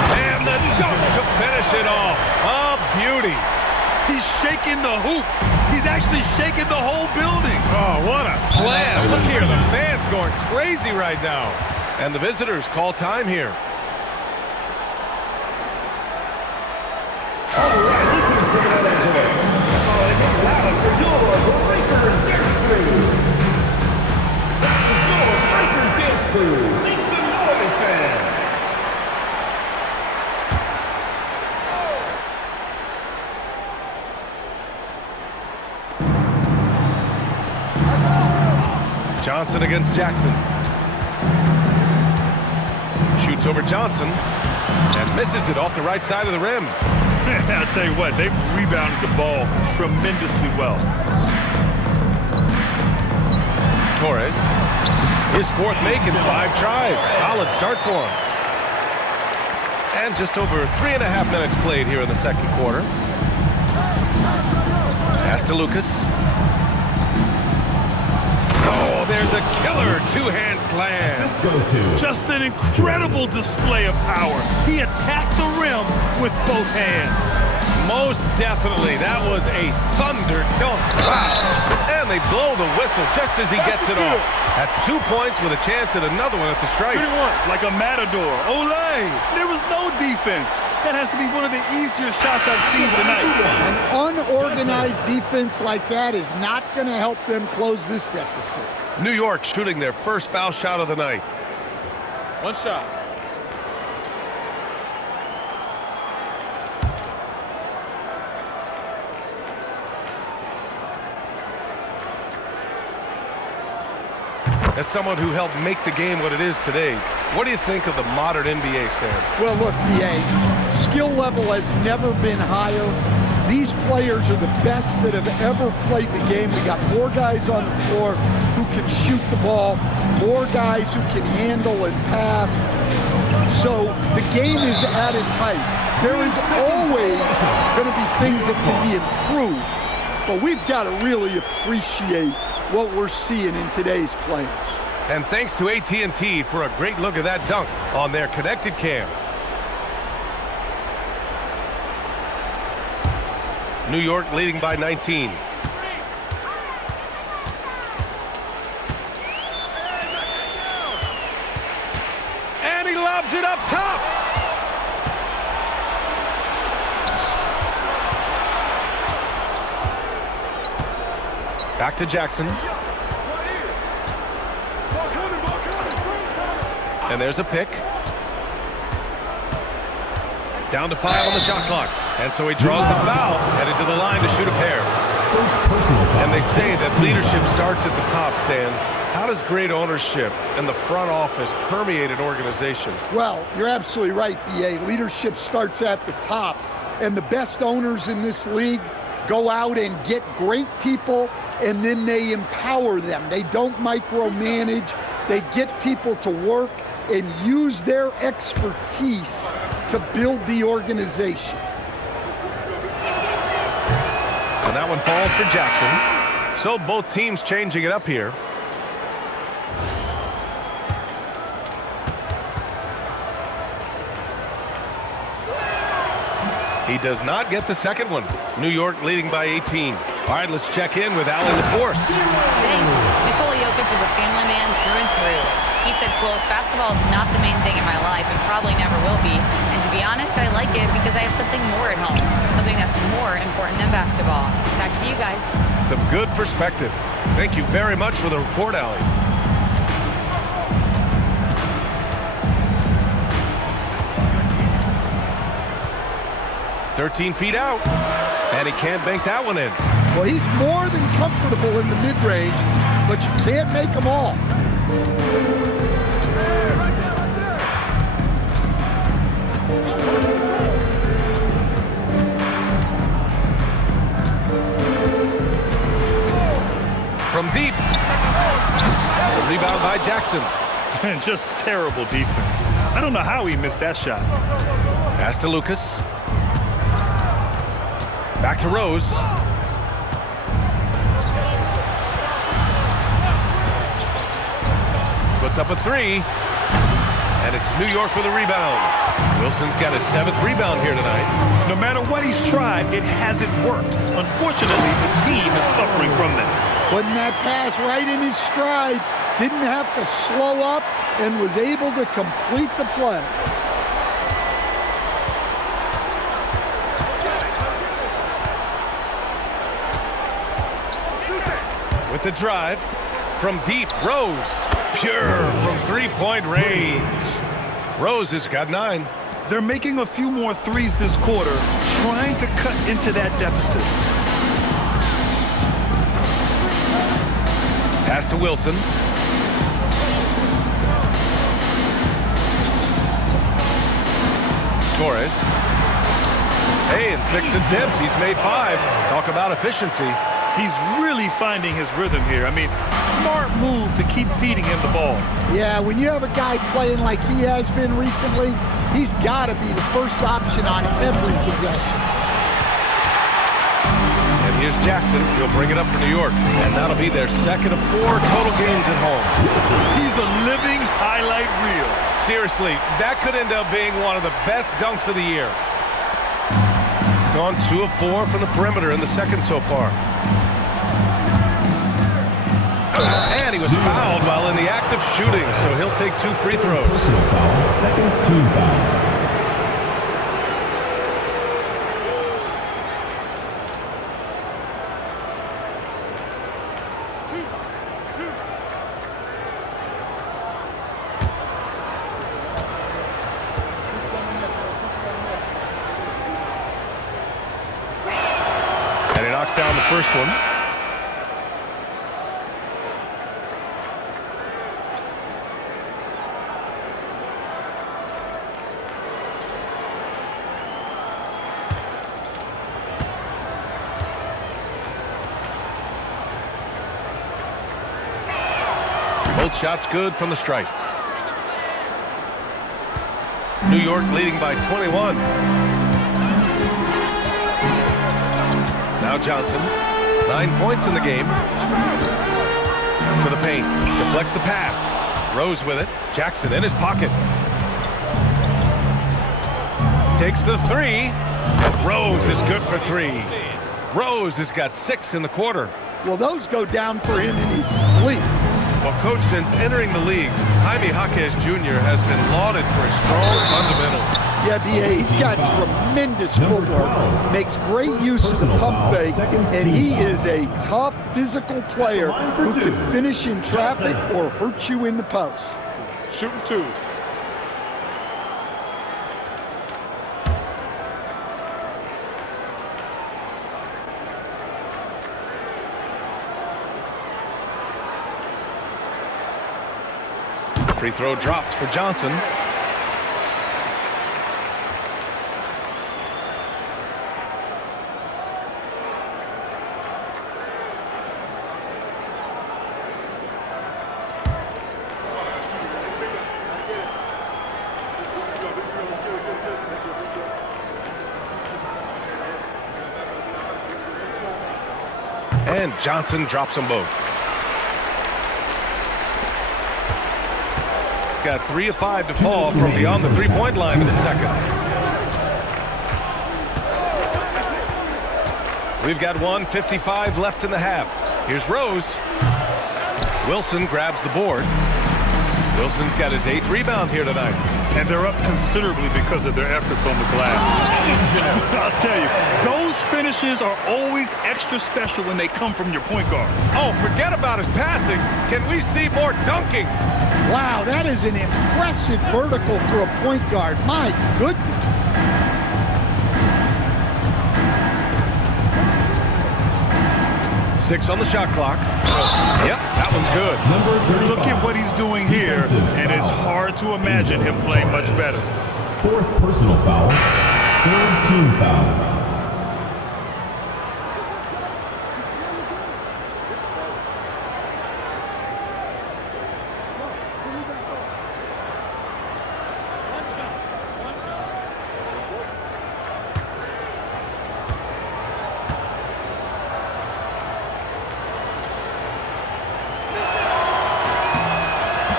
And the dunk to finish it off. A beauty. He's shaking the hoop. He's actually shaking the whole building. Oh, what a slam. Look here, the fans going crazy right now. And the visitors call time here. Johnson against Jackson. Shoots over Johnson and misses it off the right side of the rim. I'll tell you what, they've rebounded the ball tremendously well. Torres, his 4th make in 5 tries. Solid start for him. And just over 3.5 minutes played here in the second quarter. Pass to Lucas. Oh, there's a killer 2-hand slam. Just an incredible display of power. He attacked the rim with both hands. Most definitely. That was a thunder dunk. Wow. And they blow the whistle just as he gets it off. That's 2 points with a chance at another one at the stripe. Like a matador. Olay! There was no defense. That has to be one of the easier shots I've seen tonight. An unorganized defense like that is not going to help them close this deficit. New York shooting their first foul shot of the night. 1 shot. As someone who helped make the game what it is today, what do you think of the modern NBA, Stan? Well, look, BA, skill level has never been higher. These players are the best that have ever played the game. We got more guys on the floor who can shoot the ball, more guys who can handle and pass. So the game is at its height. There is always going to be things that can be improved, but we've got to really appreciate what we're seeing in today's players. And thanks to AT&T for a great look at that dunk on their connected cam. New York leading by 19. And he lobs it up top. Back to Jackson. And there's a pick. Down to 5 on the shot clock. And so he draws the foul, headed to the line to shoot a pair. And they say that leadership starts at the top, Stan. How does great ownership and the front office permeate an organization? Well, you're absolutely right, B.A. Leadership starts at the top. And the best owners in this league go out and get great people, and then they empower them. They don't micromanage. They get people to work and use their expertise to build the organization. And that one falls for Jackson. So both teams changing it up here. He does not get the second one. New York leading by 18. All right, let's check in with Allie LaForce. Thanks. Nikola Jokic is a family man through and through. He said, quote, "Basketball is not the main thing in my life and probably never will be. And to be honest, I like it because I have something more at home, something that's more important than basketball." Back to you guys. Some good perspective. Thank you very much for the report, Allie. "13 feet out, and he can't bank that one in." Well, he's more than comfortable in the mid-range, but you can't make them all. From deep. The rebound by Jackson. And just terrible defense. I don't know how he missed that shot. Pass to Lucas. Back to Rose. Puts up a three. And it's New York with a rebound. Wilson's got his 7th rebound here tonight. No matter what he's tried, it hasn't worked. Unfortunately, the team is suffering from that. Putting that pass right in his stride. Didn't have to slow up and was able to complete the play. With the drive. From deep, Rose. Pure from three-point range. Rose has got 9. They're making a few more threes this quarter, trying to cut into that deficit. Pass to Wilson. Torres. Hey, in 6 attempts, he's made 5. Talk about efficiency. He's really finding his rhythm here. I mean, smart move to keep feeding him the ball. Yeah, when you have a guy playing like he has been recently, he's got to be the first option on every possession. And here's Jackson. He'll bring it up for New York. And that'll be their 2nd of 4 total games at home. He's a living highlight reel. Seriously, that could end up being one of the best dunks of the year. Gone 2 of 4 from the perimeter in the 2nd so far. And he was fouled while in the act of shooting, so he'll take 2 free throws. Personal foul, 2nd team foul. And he knocks down the first one. Both shots good from the stripe. New York leading by 21. Now Johnson, 9 points in the game. To the paint, deflects the pass. Rose with it, Jackson in his pocket. Takes the three, and Rose is good for 3. Rose has got 6 in the quarter. Well, those go down for him in his sleep. Well, Coach, since entering the league, Jaime Jaquez Jr. has been lauded for his strong fundamentals. Yeah, B.A., he's got tremendous footwork, makes great use of the pump fake, and he is a tough physical player who can finish in traffic or hurt you in the post. Shooting 2. Free throw drops for Johnson. And Johnson drops them both. Got 3 of 5 to fall from beyond the three-point line in the second. We've got 1:55 left in the half. Here's Rose. Wilson grabs the board. Wilson's got his 8th rebound here tonight. And they're up considerably because of their efforts on the glass. I'll tell you, those finishes are always extra special when they come from your point guard. Oh, forget about his passing. Can we see more dunking? Wow, that is an impressive vertical for a point guard. My goodness. Six on the shot clock. Yep, that one's good. Look at what he's doing here, and it's hard to imagine him playing much better. 4th personal foul. 3rd team foul.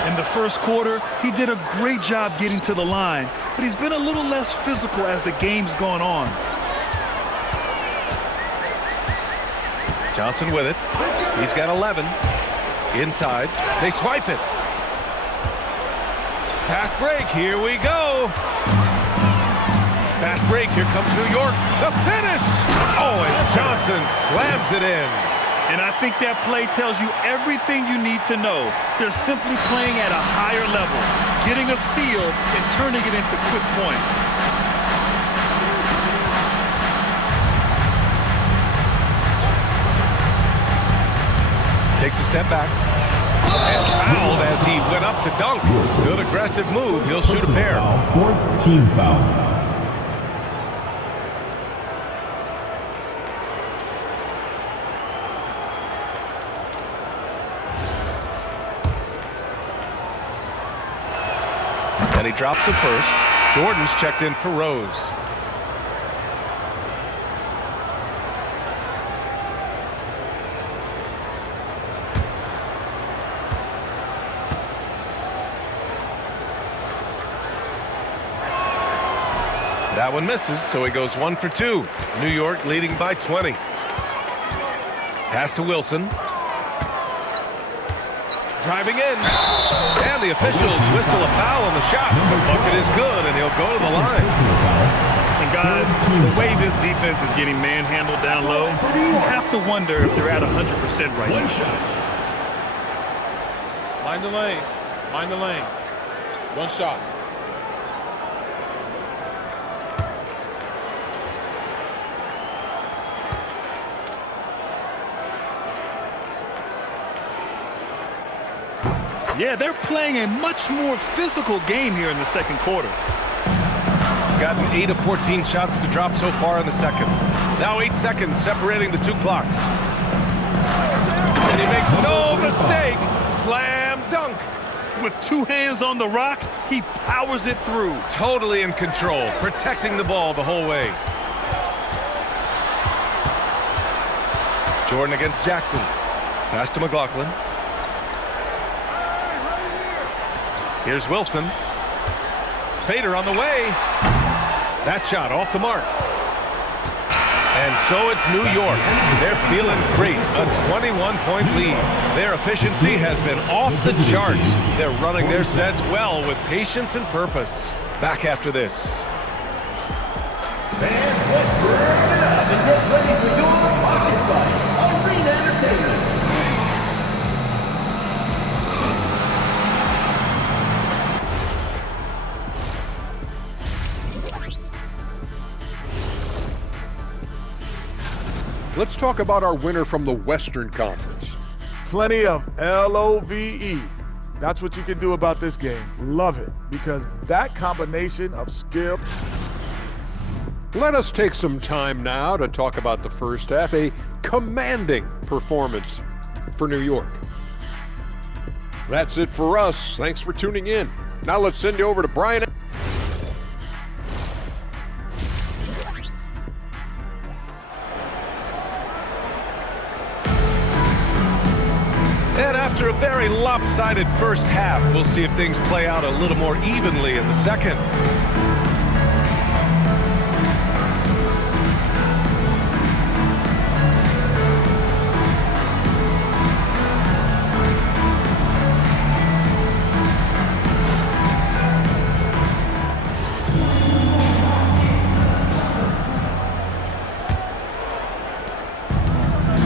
In the first quarter, he did a great job getting to the line, but he's been a little less physical as the game's gone on. Johnson with it. He's got 11. Inside. They swipe it. Fast break. Here we go. Fast break. Here comes New York. The finish. Oh, and Johnson slams it in. And I think that play tells you everything you need to know. They're simply playing at a higher level, getting a steal and turning it into quick points. Takes a step back. And fouled as he went up to dunk. Good aggressive move. He'll shoot a pair. 4th team foul. And he drops it first. Jordan's checked in for Rose. That one misses, so he goes 1 for 2. New York leading by 20. Pass to Wilson. Driving in. And the officials whistle a foul on the shot. The bucket is good, and he'll go to the line. And guys, the way this defense is getting manhandled down low, you have to wonder if they're at 100% right now. Mind the lanes. Mind the lanes. One shot. Yeah, they're playing a much more physical game here in the second quarter. Gotten 8 of 14 shots to drop so far in the second. Now 8 seconds separating the 2 clocks. And he makes no mistake. Slam dunk. With 2 hands on the rock, He powers it through. Totally in control, protecting the ball the whole way. Jordan against Jackson. Pass to McLaughlin. Here's Wilson. Fader on the way. That shot off the mark. And so it's New York. They're feeling great. A 21-point lead. Their efficiency has been off the charts. They're running their sets well with patience and purpose. Back after this. Fans, let's burn it up and get ready for your pocket fight. Arena Entertainment. Let's talk about our winner from the Western Conference. Plenty of LOVE. That's what you can do about this game. Love it, because that combination of skill. Let us take some time now to talk about the first half. A commanding performance for New York. That's it for us. Thanks for tuning in. Now let's send you over to Brian. And after a very lopsided first half, we'll see if things play out a little more evenly in the second.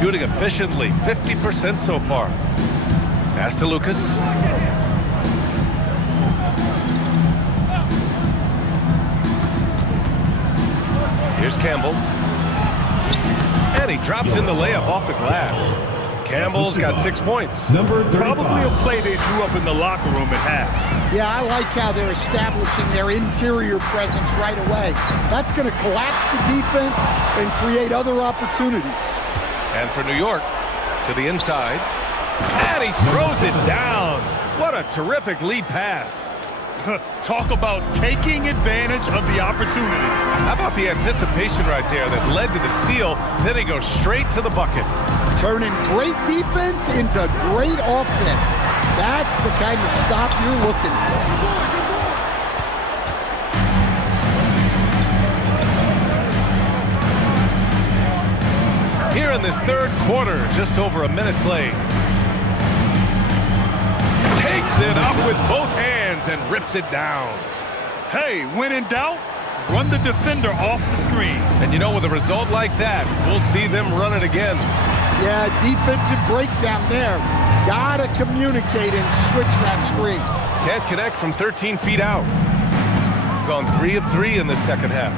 Shooting efficiently, 50% so far. Pass to Lucas. Here's Campbell. And he drops in the layup off the glass. Campbell's got 6 points. Probably a play they drew up in the locker room at half. Yeah, I like how they're establishing their interior presence right away. That's going to collapse the defense and create other opportunities. And for New York, to the inside. And he throws it down. What a terrific lead pass. Talk about taking advantage of the opportunity. How about the anticipation right there that led to the steal? Then he goes straight to the bucket. Turning great defense into great offense. That's the kind of stop you're looking for. Here in this third quarter, just over a minute played. Takes it up with both hands and rips it down. Hey, when in doubt, run the defender off the screen. And you know, with a result like that, we'll see them run it again. Yeah, defensive breakdown there. Gotta communicate and switch that screen. Can't connect from 13 feet out. Gone 3 of 3 in the second half.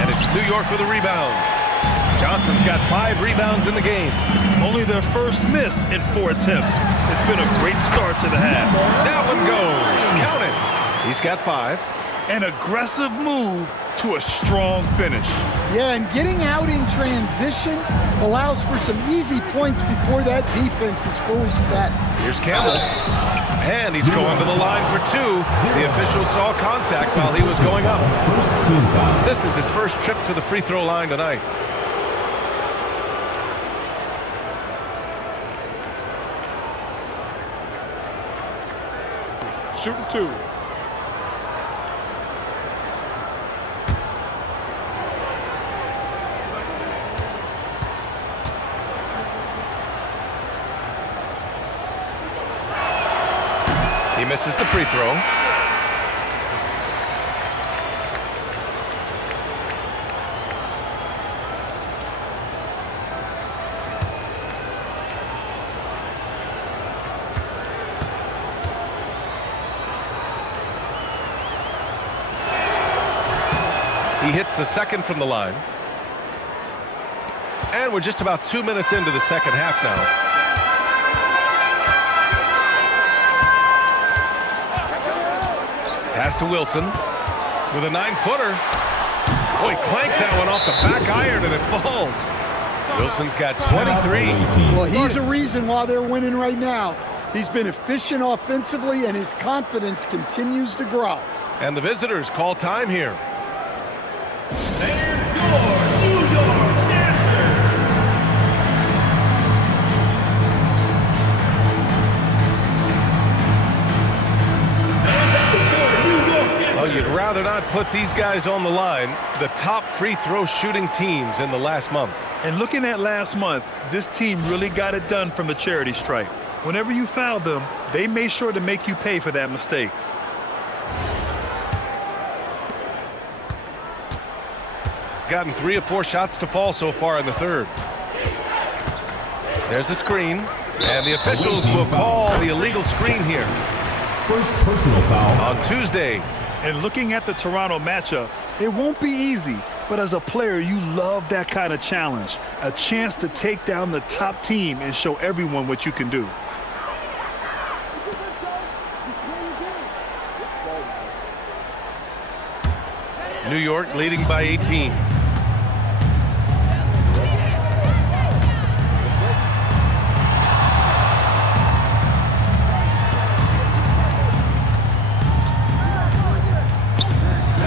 And it's New York with a rebound. Johnson's got 5 rebounds in the game. Only their first miss in 4 attempts. It's been a great start to the half. That one goes. Count it. He's got 5. An aggressive move to a strong finish. Yeah, and getting out in transition allows for some easy points before that defense is fully set. Here's Campbell. And he's going to the line for 2. The official saw contact while he was going up. This is his first trip to the free throw line tonight. Shooting 2. He misses the free throw. He hits the second from the line. And we're just about 2 minutes into the second half now. Pass to Wilson with a 9-footer. Oh, he clanks that one off the back iron and it falls. Wilson's got 23. Well, he's a reason why they're winning right now. He's been efficient offensively, and his confidence continues to grow. And the visitors call time here. Well, you'd rather not put these guys on the line, the top free throw shooting teams in the last month. And looking at last month, this team really got it done from the charity stripe. Whenever you fouled them, they made sure to make you pay for that mistake. Gotten 3 of 4 shots to fall so far in the third. There's a screen, and the officials will call the illegal screen here. First personal foul on Tuesday. And looking at the Toronto matchup, it won't be easy, but as a player, you love that kind of challenge. A chance to take down the top team and show everyone what you can do. New York leading by 18.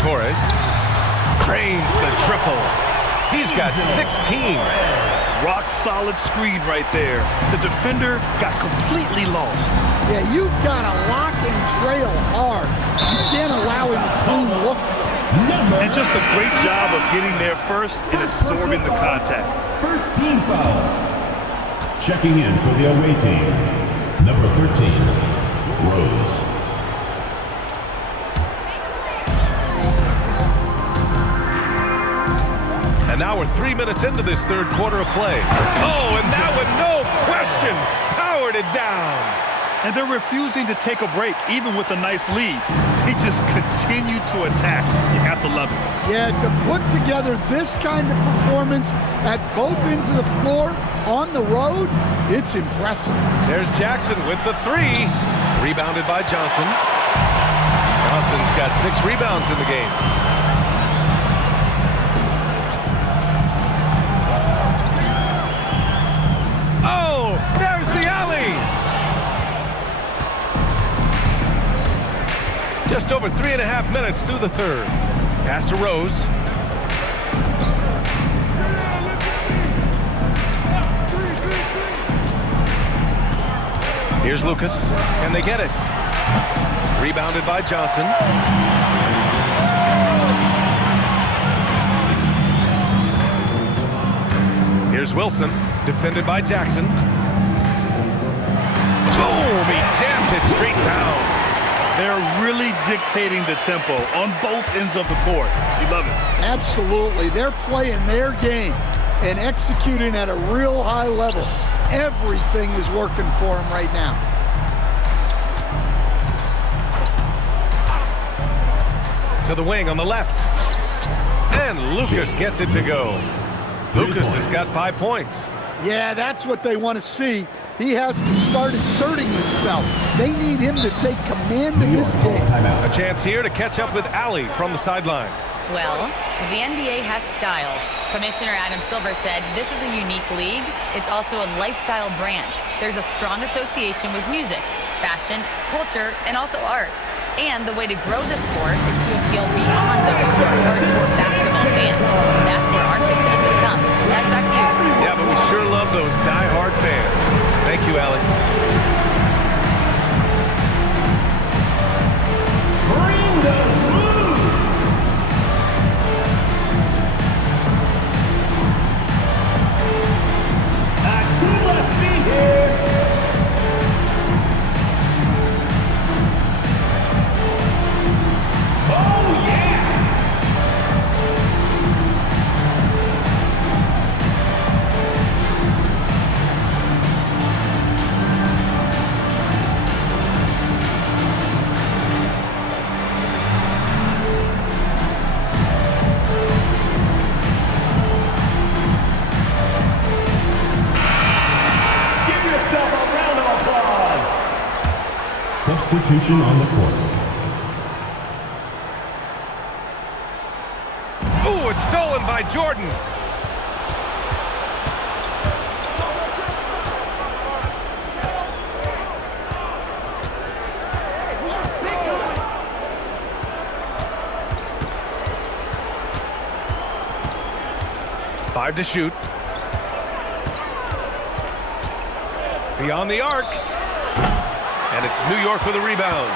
Torres drains the triple. He's got 16. Rock solid screen right there. The defender got completely lost. Yeah, you've got to lock and trail hard. You can't allow him to clean look. And just a great job of getting there first and absorbing the contact. First team foul. Checking in for the away team, number 13, Rose. And now we're 3 minutes into this third quarter of play. Oh, and that one, no question, powered it down. And they're refusing to take a break, even with a nice lead. They just continue to attack. You have to love it. Yeah, to put together this kind of performance at both ends of the floor on the road, it's impressive. There's Jackson with the 3. Rebounded by Johnson. Johnson's got 6 rebounds in the game. Oh, there's the alley. Just over 3.5 minutes through the third. Pass to Rose. Here's Lucas. Can they get it? Rebounded by Johnson. Here's Wilson. Defended by Jackson. Boom! He jams it straight down. They're really dictating the tempo on both ends of the court. You love it. Absolutely. They're playing their game and executing at a real high level. Everything is working for them right now. To the wing on the left. And Lucas gets it to go. Lucas has got 5 points. Yeah, that's what they want to see. He has to start asserting himself. They need him to take command in this game. A chance here to catch up with Allie from the sideline. Well, the NBA has style. Commissioner Adam Silver said this is a unique league. It's also a lifestyle brand. There's a strong association with music, fashion, culture, and also art. And the way to grow this sport is to appeal beyond those who are hardcore basketball fans. That's where our success has come. That's back to you. Yeah, but we sure love those die-hard fans. Thank you, Allie. Bring those moves. Two left feet here. Oh, yeah. Substitution on the court. Ooh, it's stolen by Jordan. 5 to shoot. Beyond the arc. And it's New York with a rebound.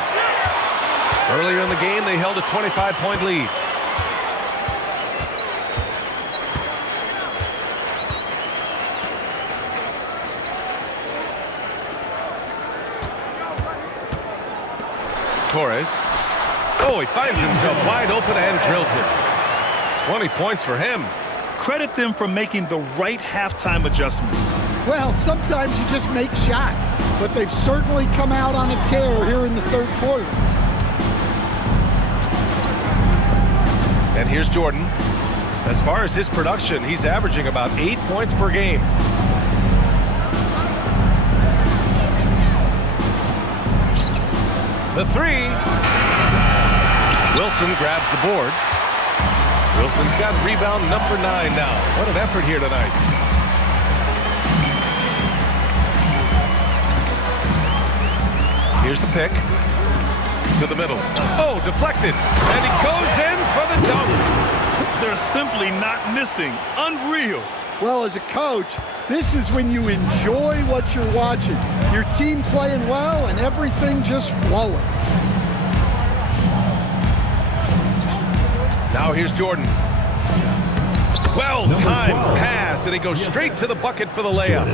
Earlier in the game, they held a 25-point lead. Torres. Oh, he finds himself wide open and drills it. 20 points for him. Credit them for making the right halftime adjustments. Well, sometimes you just make shots, but they've certainly come out on a tear here in the third quarter. And here's Jordan. As far as his production, he's averaging about 8 points per game. The three. Wilson grabs the board. Wilson's got rebound number 9 now. What an effort here tonight. Here's the pick. To the middle. Oh, deflected. And he goes in for the dunk. They're simply not missing. Unreal. Well, as a coach, this is when you enjoy what you're watching. Your team playing well and everything just flowing. Now here's Jordan. Well-timed pass, and he goes straight to the bucket for the layup.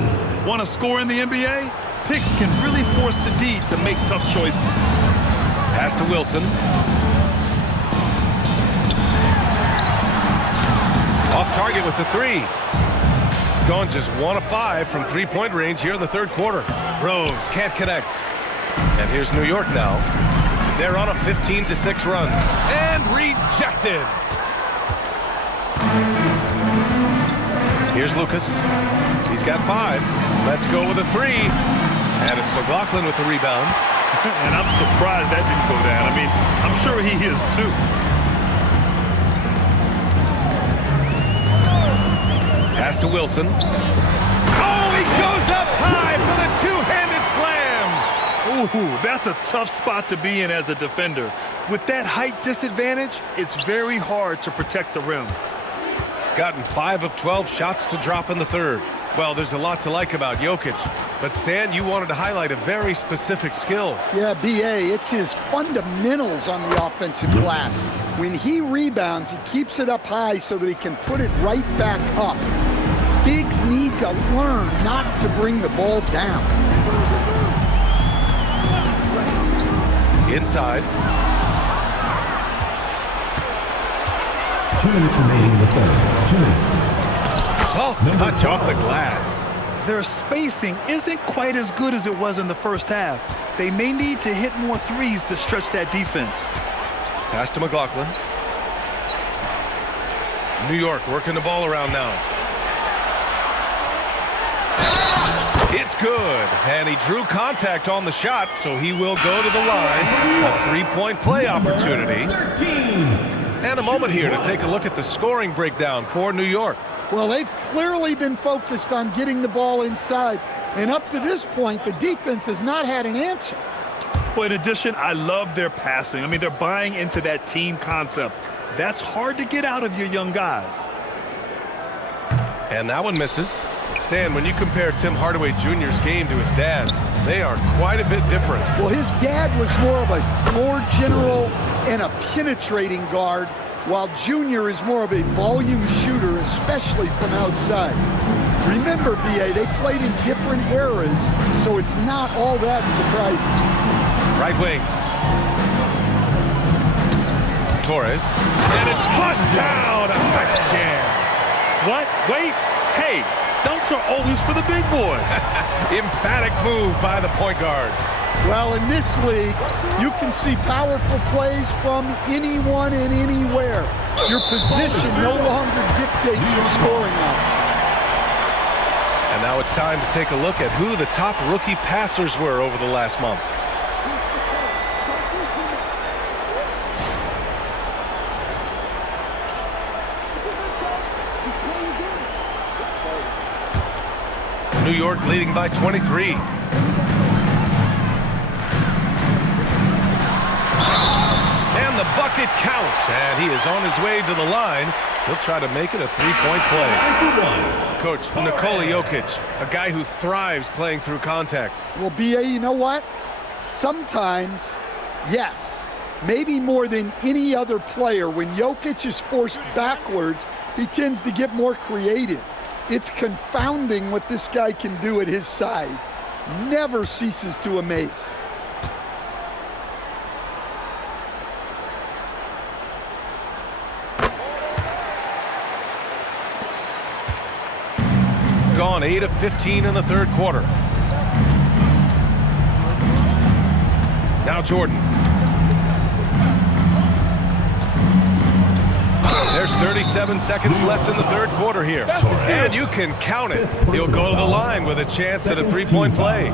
Want to score in the NBA? Picks can really force the D to make tough choices. Pass to Wilson. Off target with the three. Gone just 1 of 5 from three-point range here in the third quarter. Rose can't connect. And here's New York now. They're on a 15-6 run. And rejected. Here's Lucas. He's got 5. Let's go with a 3. And it's McLaughlin with the rebound. And I'm surprised that didn't go down. I mean, I'm sure he is too. Pass to Wilson. Oh, he goes up high for the two-handed slam. Ooh, that's a tough spot to be in as a defender. With that height disadvantage, it's very hard to protect the rim. Gotten 5 of 12 shots to drop in the third. Well, there's a lot to like about Jokic. But Stan, you wanted to highlight a very specific skill. Yeah, B.A., it's his fundamentals on the offensive glass. When he rebounds, he keeps it up high so that he can put it right back up. Bigs need to learn not to bring the ball down. Inside. 2 minutes remaining in the third. 2 minutes. Soft touch off the glass. Their spacing isn't quite as good as it was in the first half. They may need to hit more threes to stretch that defense. Pass to McLaughlin. New York working the ball around now. It's good. And he drew contact on the shot, so he will go to the line. A three-point play opportunity. And a moment here to take a look at the scoring breakdown for New York. Well, they've clearly been focused on getting the ball inside. And up to this point, the defense has not had an answer. Well, in addition, I love their passing. I mean, they're buying into that team concept. That's hard to get out of your young guys. And that one misses. Stan, when you compare Tim Hardaway Jr.'s game to his dad's, they are quite a bit different. Well, his dad was more of a floor general and a penetrating guard, while Junior is more of a volume shooter, especially from outside. Remember, B.A., they played in different eras, so it's not all that surprising. Right wing. Torres. And it's flushed down. A nice jam. What? Wait. Hey, dunks are always for the big boys. Emphatic move by the point guard. Well, in this league, you can see powerful plays from anyone and anywhere. Your position no longer dictates your scoring option. And now it's time to take a look at who the top rookie passers were over the last month. New York leading by 23. And the bucket counts, and he is on his way to the line. He'll try to make it a three-point play. Coach, Nikola Jokic, a guy who thrives playing through contact. Well, B.A., you know what? Sometimes, yes, maybe more than any other player, when Jokic is forced backwards, he tends to get more creative. It's confounding what this guy can do at his size. Never ceases to amaze. Gone 8 of 15 in the third quarter. Now Jordan. There's 37 seconds left in the third quarter here. And you can count it. He'll go to the line with a chance at a three-point play.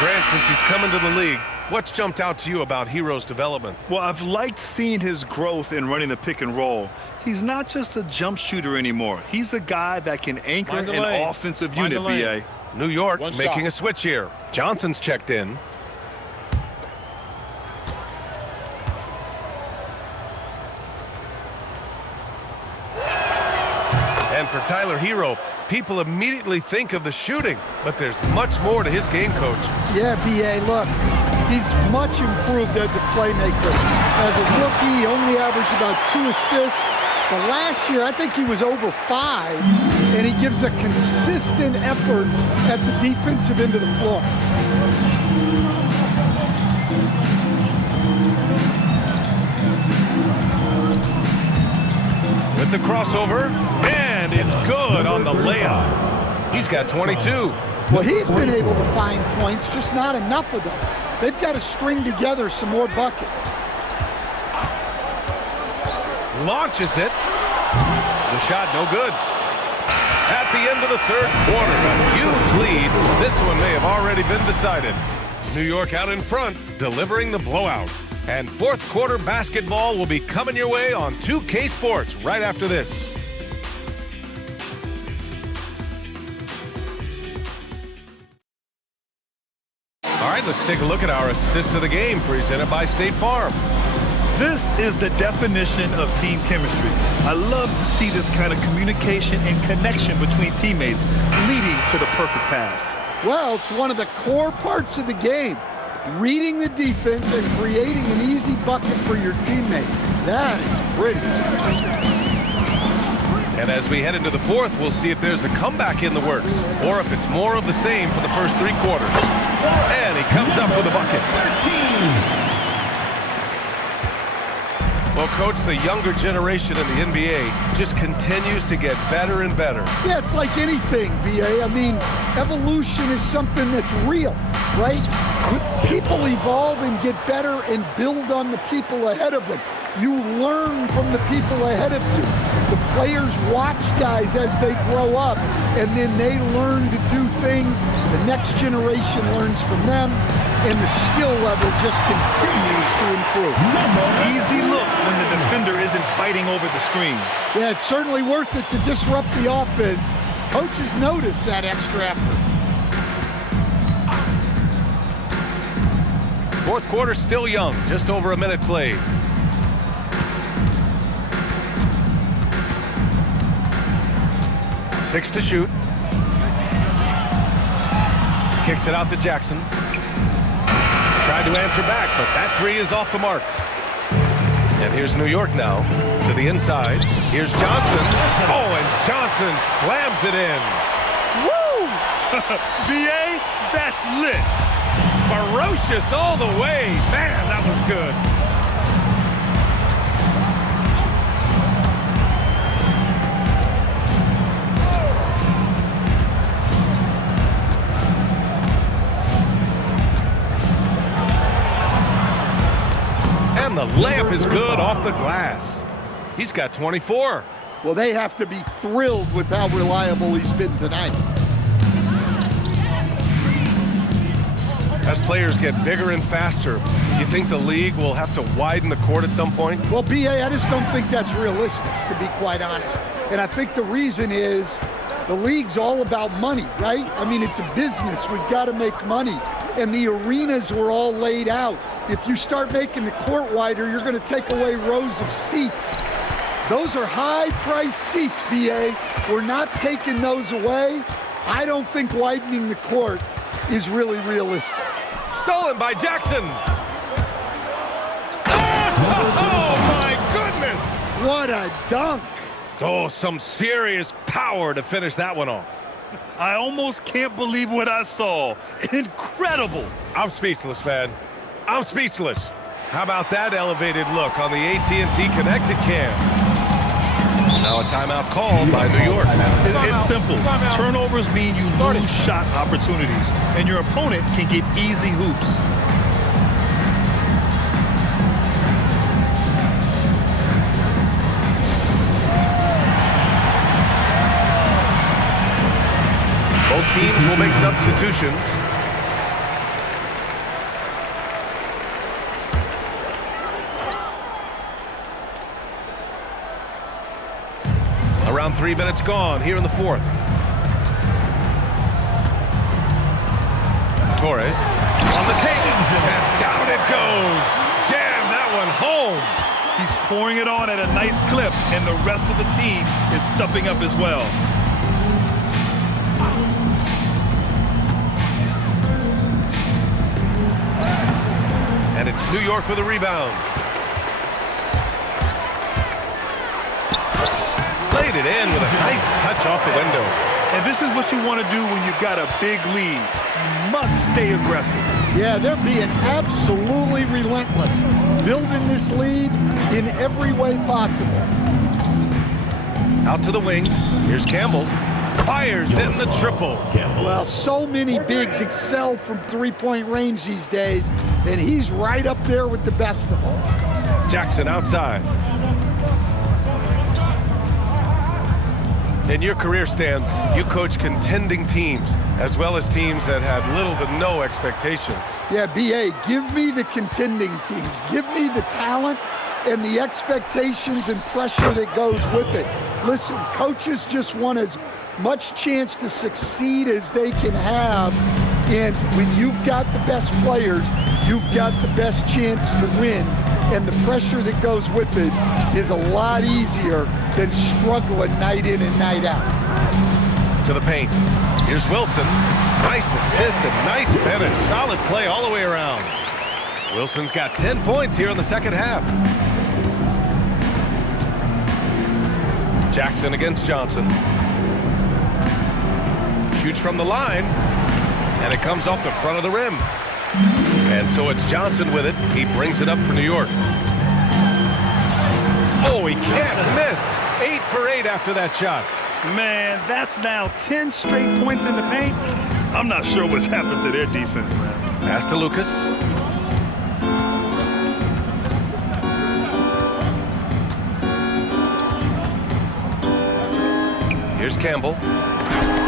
Grant, since he's coming to the league, what's jumped out to you about Hero's development? Well, I've liked seeing his growth in running the pick and roll. He's not just a jump shooter anymore. He's a guy that can anchor an offensive unit, B.A. New York making a switch here. Johnson's checked in. And for Tyler Hero, people immediately think of the shooting, but there's much more to his game, Coach. Yeah, B.A., look, he's much improved as a playmaker. As a rookie, he only averaged about 2 assists. But last year, I think he was over 5, and he gives a consistent effort at the defensive end of the floor. With the crossover, and it's good on the layup. He's got 22. Well, he's been able to find points, just not enough of them. They've got to string together some more buckets. Launches it. The shot no good. At the end of the third quarter, a huge lead. This one may have already been decided. New York out in front, delivering the blowout. And fourth quarter basketball will be coming your way on 2K Sports right after this. All right, let's take a look at our assist of the game presented by State Farm. This is the definition of team chemistry. I love to see this kind of communication and connection between teammates leading to the perfect pass. Well, it's one of the core parts of the game. Reading the defense and creating an easy bucket for your teammate. That is pretty. And as we head into the fourth, we'll see if there's a comeback in the works or if it's more of the same for the first 3 quarters. And he comes up with a bucket. 13. Well, Coach, the younger generation in the NBA just continues to get better and better. Yeah, it's like anything, B.A. I mean, evolution is something that's real, right? People evolve and get better and build on the people ahead of them. You learn from the people ahead of you. The players watch guys as they grow up, and then they learn to do things. The next generation learns from them, and the skill level just continues to improve. Easy look when the defender isn't fighting over the screen. Yeah, it's certainly worth it to disrupt the offense. Coaches notice that extra effort. Fourth quarter still young, just over a minute played. Six to shoot. Kicks it out to Jackson. Tried to answer back, but that 3 is off the mark. And here's New York now to the inside. Here's Johnson. Oh, and Johnson slams it in. Woo! B.A., that's lit. Ferocious all the way. Man, that was good. And the layup is good off the glass. He's got 24. Well, they have to be thrilled with how reliable he's been tonight. As players get bigger and faster, you think the league will have to widen the court at some point? Well, B.A., I just don't think that's realistic, to be quite honest. And I think the reason is the league's all about money, right? I mean, it's a business. We've got to make money. and the arenas were all laid out. If you start making the court wider, you're going to take away rows of seats. Those are high-priced seats, BA. We're not taking those away. I don't think widening the court is really realistic. Stolen by Jackson. Oh, my goodness. What a dunk. Oh, some serious power to finish that one off. I almost can't believe what I saw. Incredible. I'm speechless, man. I'm speechless. How about that elevated look on the AT&T Connected Cam? Now a timeout called by New York. It's simple. Turnovers mean you lose shot opportunities, and your opponent can get easy hoops. Both teams will make substitutions. Around 3 minutes gone here in the fourth. Torres on the tape, and down it goes. Jam that one home. He's pouring it on at a nice clip, and the rest of the team is stepping up as well. And it's New York with a rebound. Laid it in with a nice touch off the window. And this is what you want to do when you've got a big lead. You must stay aggressive. Yeah, they're being absolutely relentless, building this lead in every way possible. Out to the wing. Here's Campbell. Fires in the triple. Well, so many bigs excel from three-point range these days, and he's right up there with the best of them. Jackson outside. In your career, Stan, you coach contending teams, as well as teams that had little to no expectations. Yeah, BA, give me the contending teams. Give me the talent and the expectations and pressure that goes with it. Listen, coaches just want as much chance to succeed as they can have, and when you've got the best players, you've got the best chance to win, and the pressure that goes with it is a lot easier than struggling night in and night out. To the paint. Here's Wilson. Nice assist and nice finish. Solid play all the way around. Wilson's got 10 points here in the second half. Jackson against Johnson. Shoots from the line, and it comes off the front of the rim. And so it's Johnson with it. He brings it up for New York. Oh, he can't miss. 8 for 8 after that shot. Man, that's now 10 straight points in the paint. I'm not sure what's happened to their defense, man. Pass to Lucas. Here's Campbell.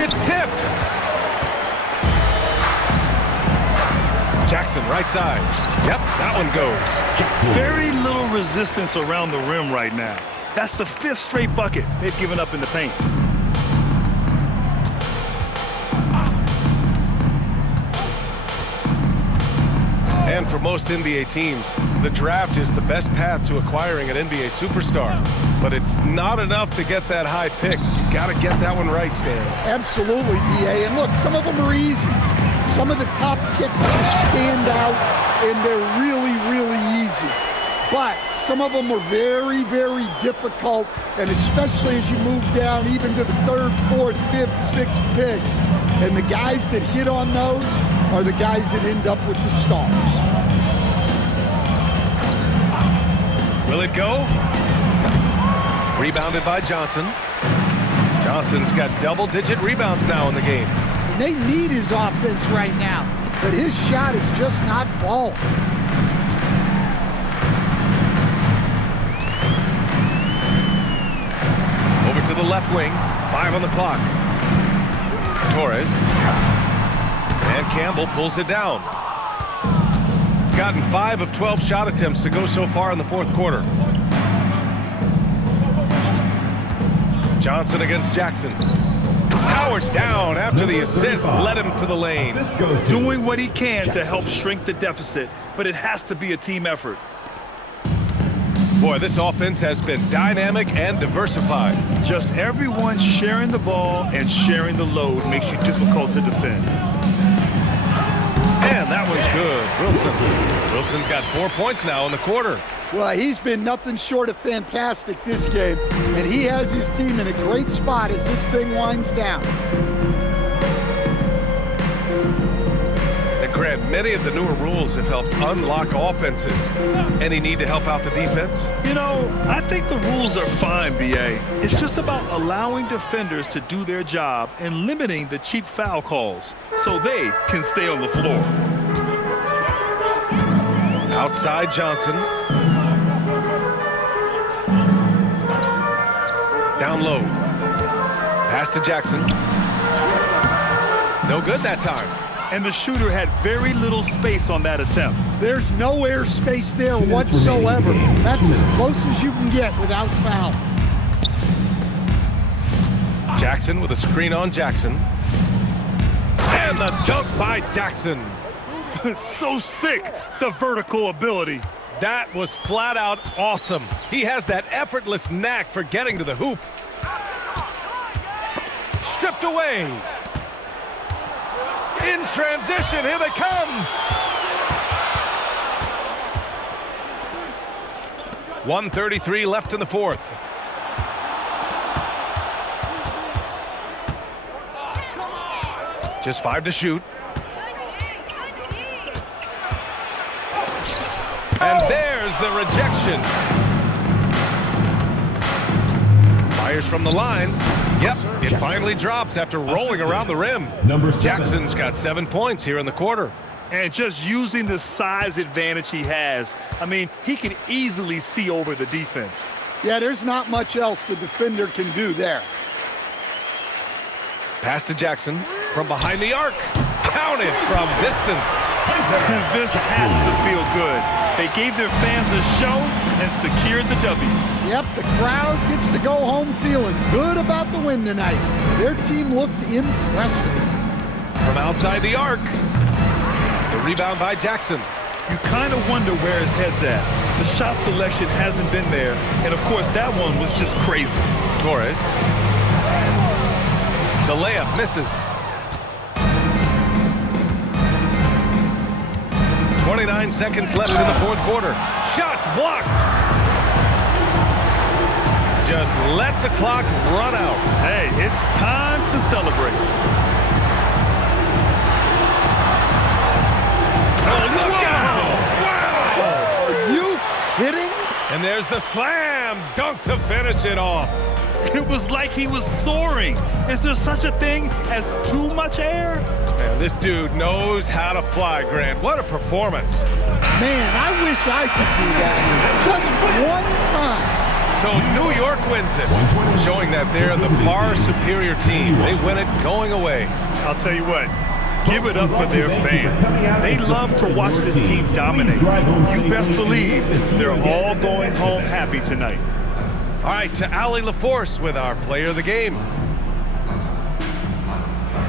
It's tipped. Jackson, right side. Yep, that one goes. Very little resistance around the rim right now. That's the 5th straight bucket they've given up in the paint. And for most NBA teams, the draft is the best path to acquiring an NBA superstar. But it's not enough to get that high pick. You got to get that one right, Stan. Absolutely, BA. And look, some of them are easy. Some of the top kicks stand out, and they're really, really easy. But some of them are very, very difficult, and especially as you move down even to the 3rd, 4th, 5th, 6th picks. And the guys that hit on those are the guys that end up with the stars. Will it go? Rebounded by Johnson. Johnson's got double-digit rebounds now in the game. And they need his offense right now, but his shot is just not falling. Over to the left wing. 5 on the clock. Torres. And Campbell pulls it down. Gotten 5 of 12 shot attempts to go so far in the 4th quarter. Johnson against Jackson. powered down after the assist led him to the lane. Doing what he can to help shrink the deficit, but it has to be a team effort. Boy, this offense has been dynamic and diversified. Just everyone sharing the ball and sharing the load makes you difficult to defend. And that one's good. Wilson's got 4 points now in the quarter. Well, he's been nothing short of fantastic this game, and he has his team in a great spot as this thing winds down. And Grant, many of the newer rules have helped unlock offenses. Any need to help out the defense? You know, I think the rules are fine, B.A. It's just about allowing defenders to do their job and limiting the cheap foul calls so they can stay on the floor. Outside Johnson. Down low. Pass to Jackson. No good that time. And the shooter had very little space on that attempt. There's no air space there whatsoever. That's as close as you can get without foul. Jackson with a screen on Jackson. And the dunk by Jackson. So sick, the vertical ability. That was flat out awesome. He has that effortless knack for getting to the hoop. Stripped away. In transition, here they come. 1:33 left in the fourth. Just 5 to shoot. And there's the rejection. Fires from the line. Yep, it finally drops after rolling around the rim. Jackson's got 7 points here in the quarter. And just using the size advantage he has, I mean, he can easily see over the defense. Yeah, there's not much else the defender can do there. Pass to Jackson from behind the arc. Counted from distance. This has to feel good. They gave their fans a show and secured the W. Yep, the crowd gets to go home feeling good about the win tonight. Their team looked impressive. From outside the arc. The rebound by Jackson. You kind of wonder where his head's at. The shot selection hasn't been there. And, of course, that one was just crazy. Torres. The layup misses. 29 seconds left in the fourth quarter. Shots blocked. Just let the clock run out. Hey, it's time to celebrate. Oh, look out! Wow! Are you kidding? And there's the slam dunk to finish it off. It was like he was soaring. Is there such a thing as too much air? Man, this dude knows how to fly, Grant. What a performance. Man, I wish I could do that just one time. So New York wins it, showing that they're the far superior team. They win it going away. I'll tell you what, give it up for their fans. They love to watch this team dominate. You best believe they're all going home happy tonight. All right, to Allie LaForce with our player of the game.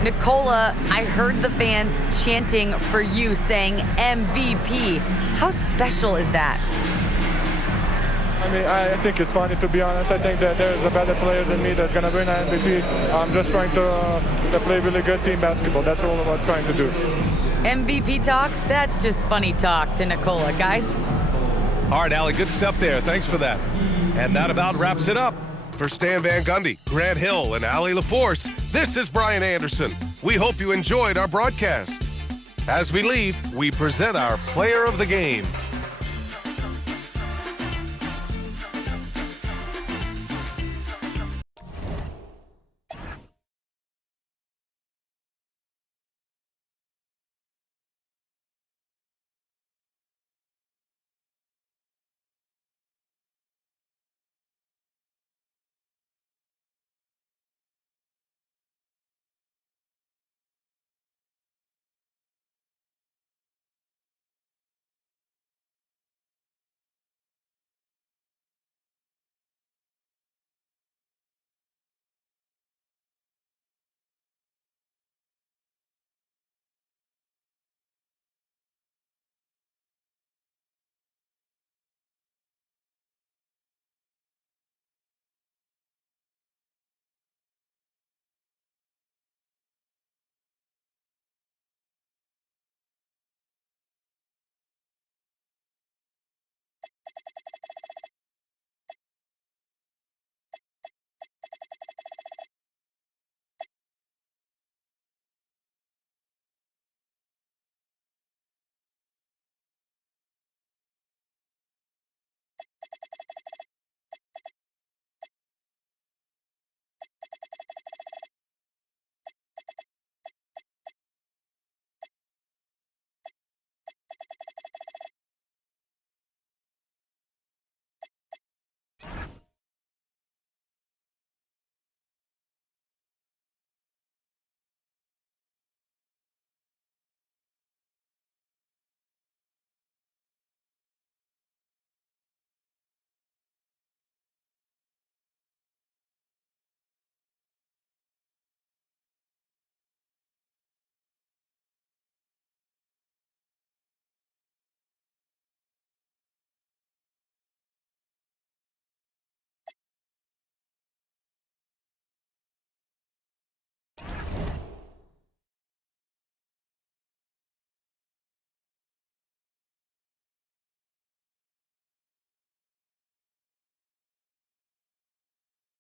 Nicola, I heard the fans chanting for you, saying MVP. How special is that? I mean, I think it's funny, to be honest. I think that there's a better player than me that's going to win an MVP. I'm just trying to play really good team basketball. That's all I'm trying to do. MVP talks? That's just funny talk to Nicola, guys. All right, Allie, good stuff there. Thanks for that. And that about wraps it up. For Stan Van Gundy, Grant Hill, and Allie LaForce, this is Brian Anderson. We hope you enjoyed our broadcast. As we leave, we present our player of the game.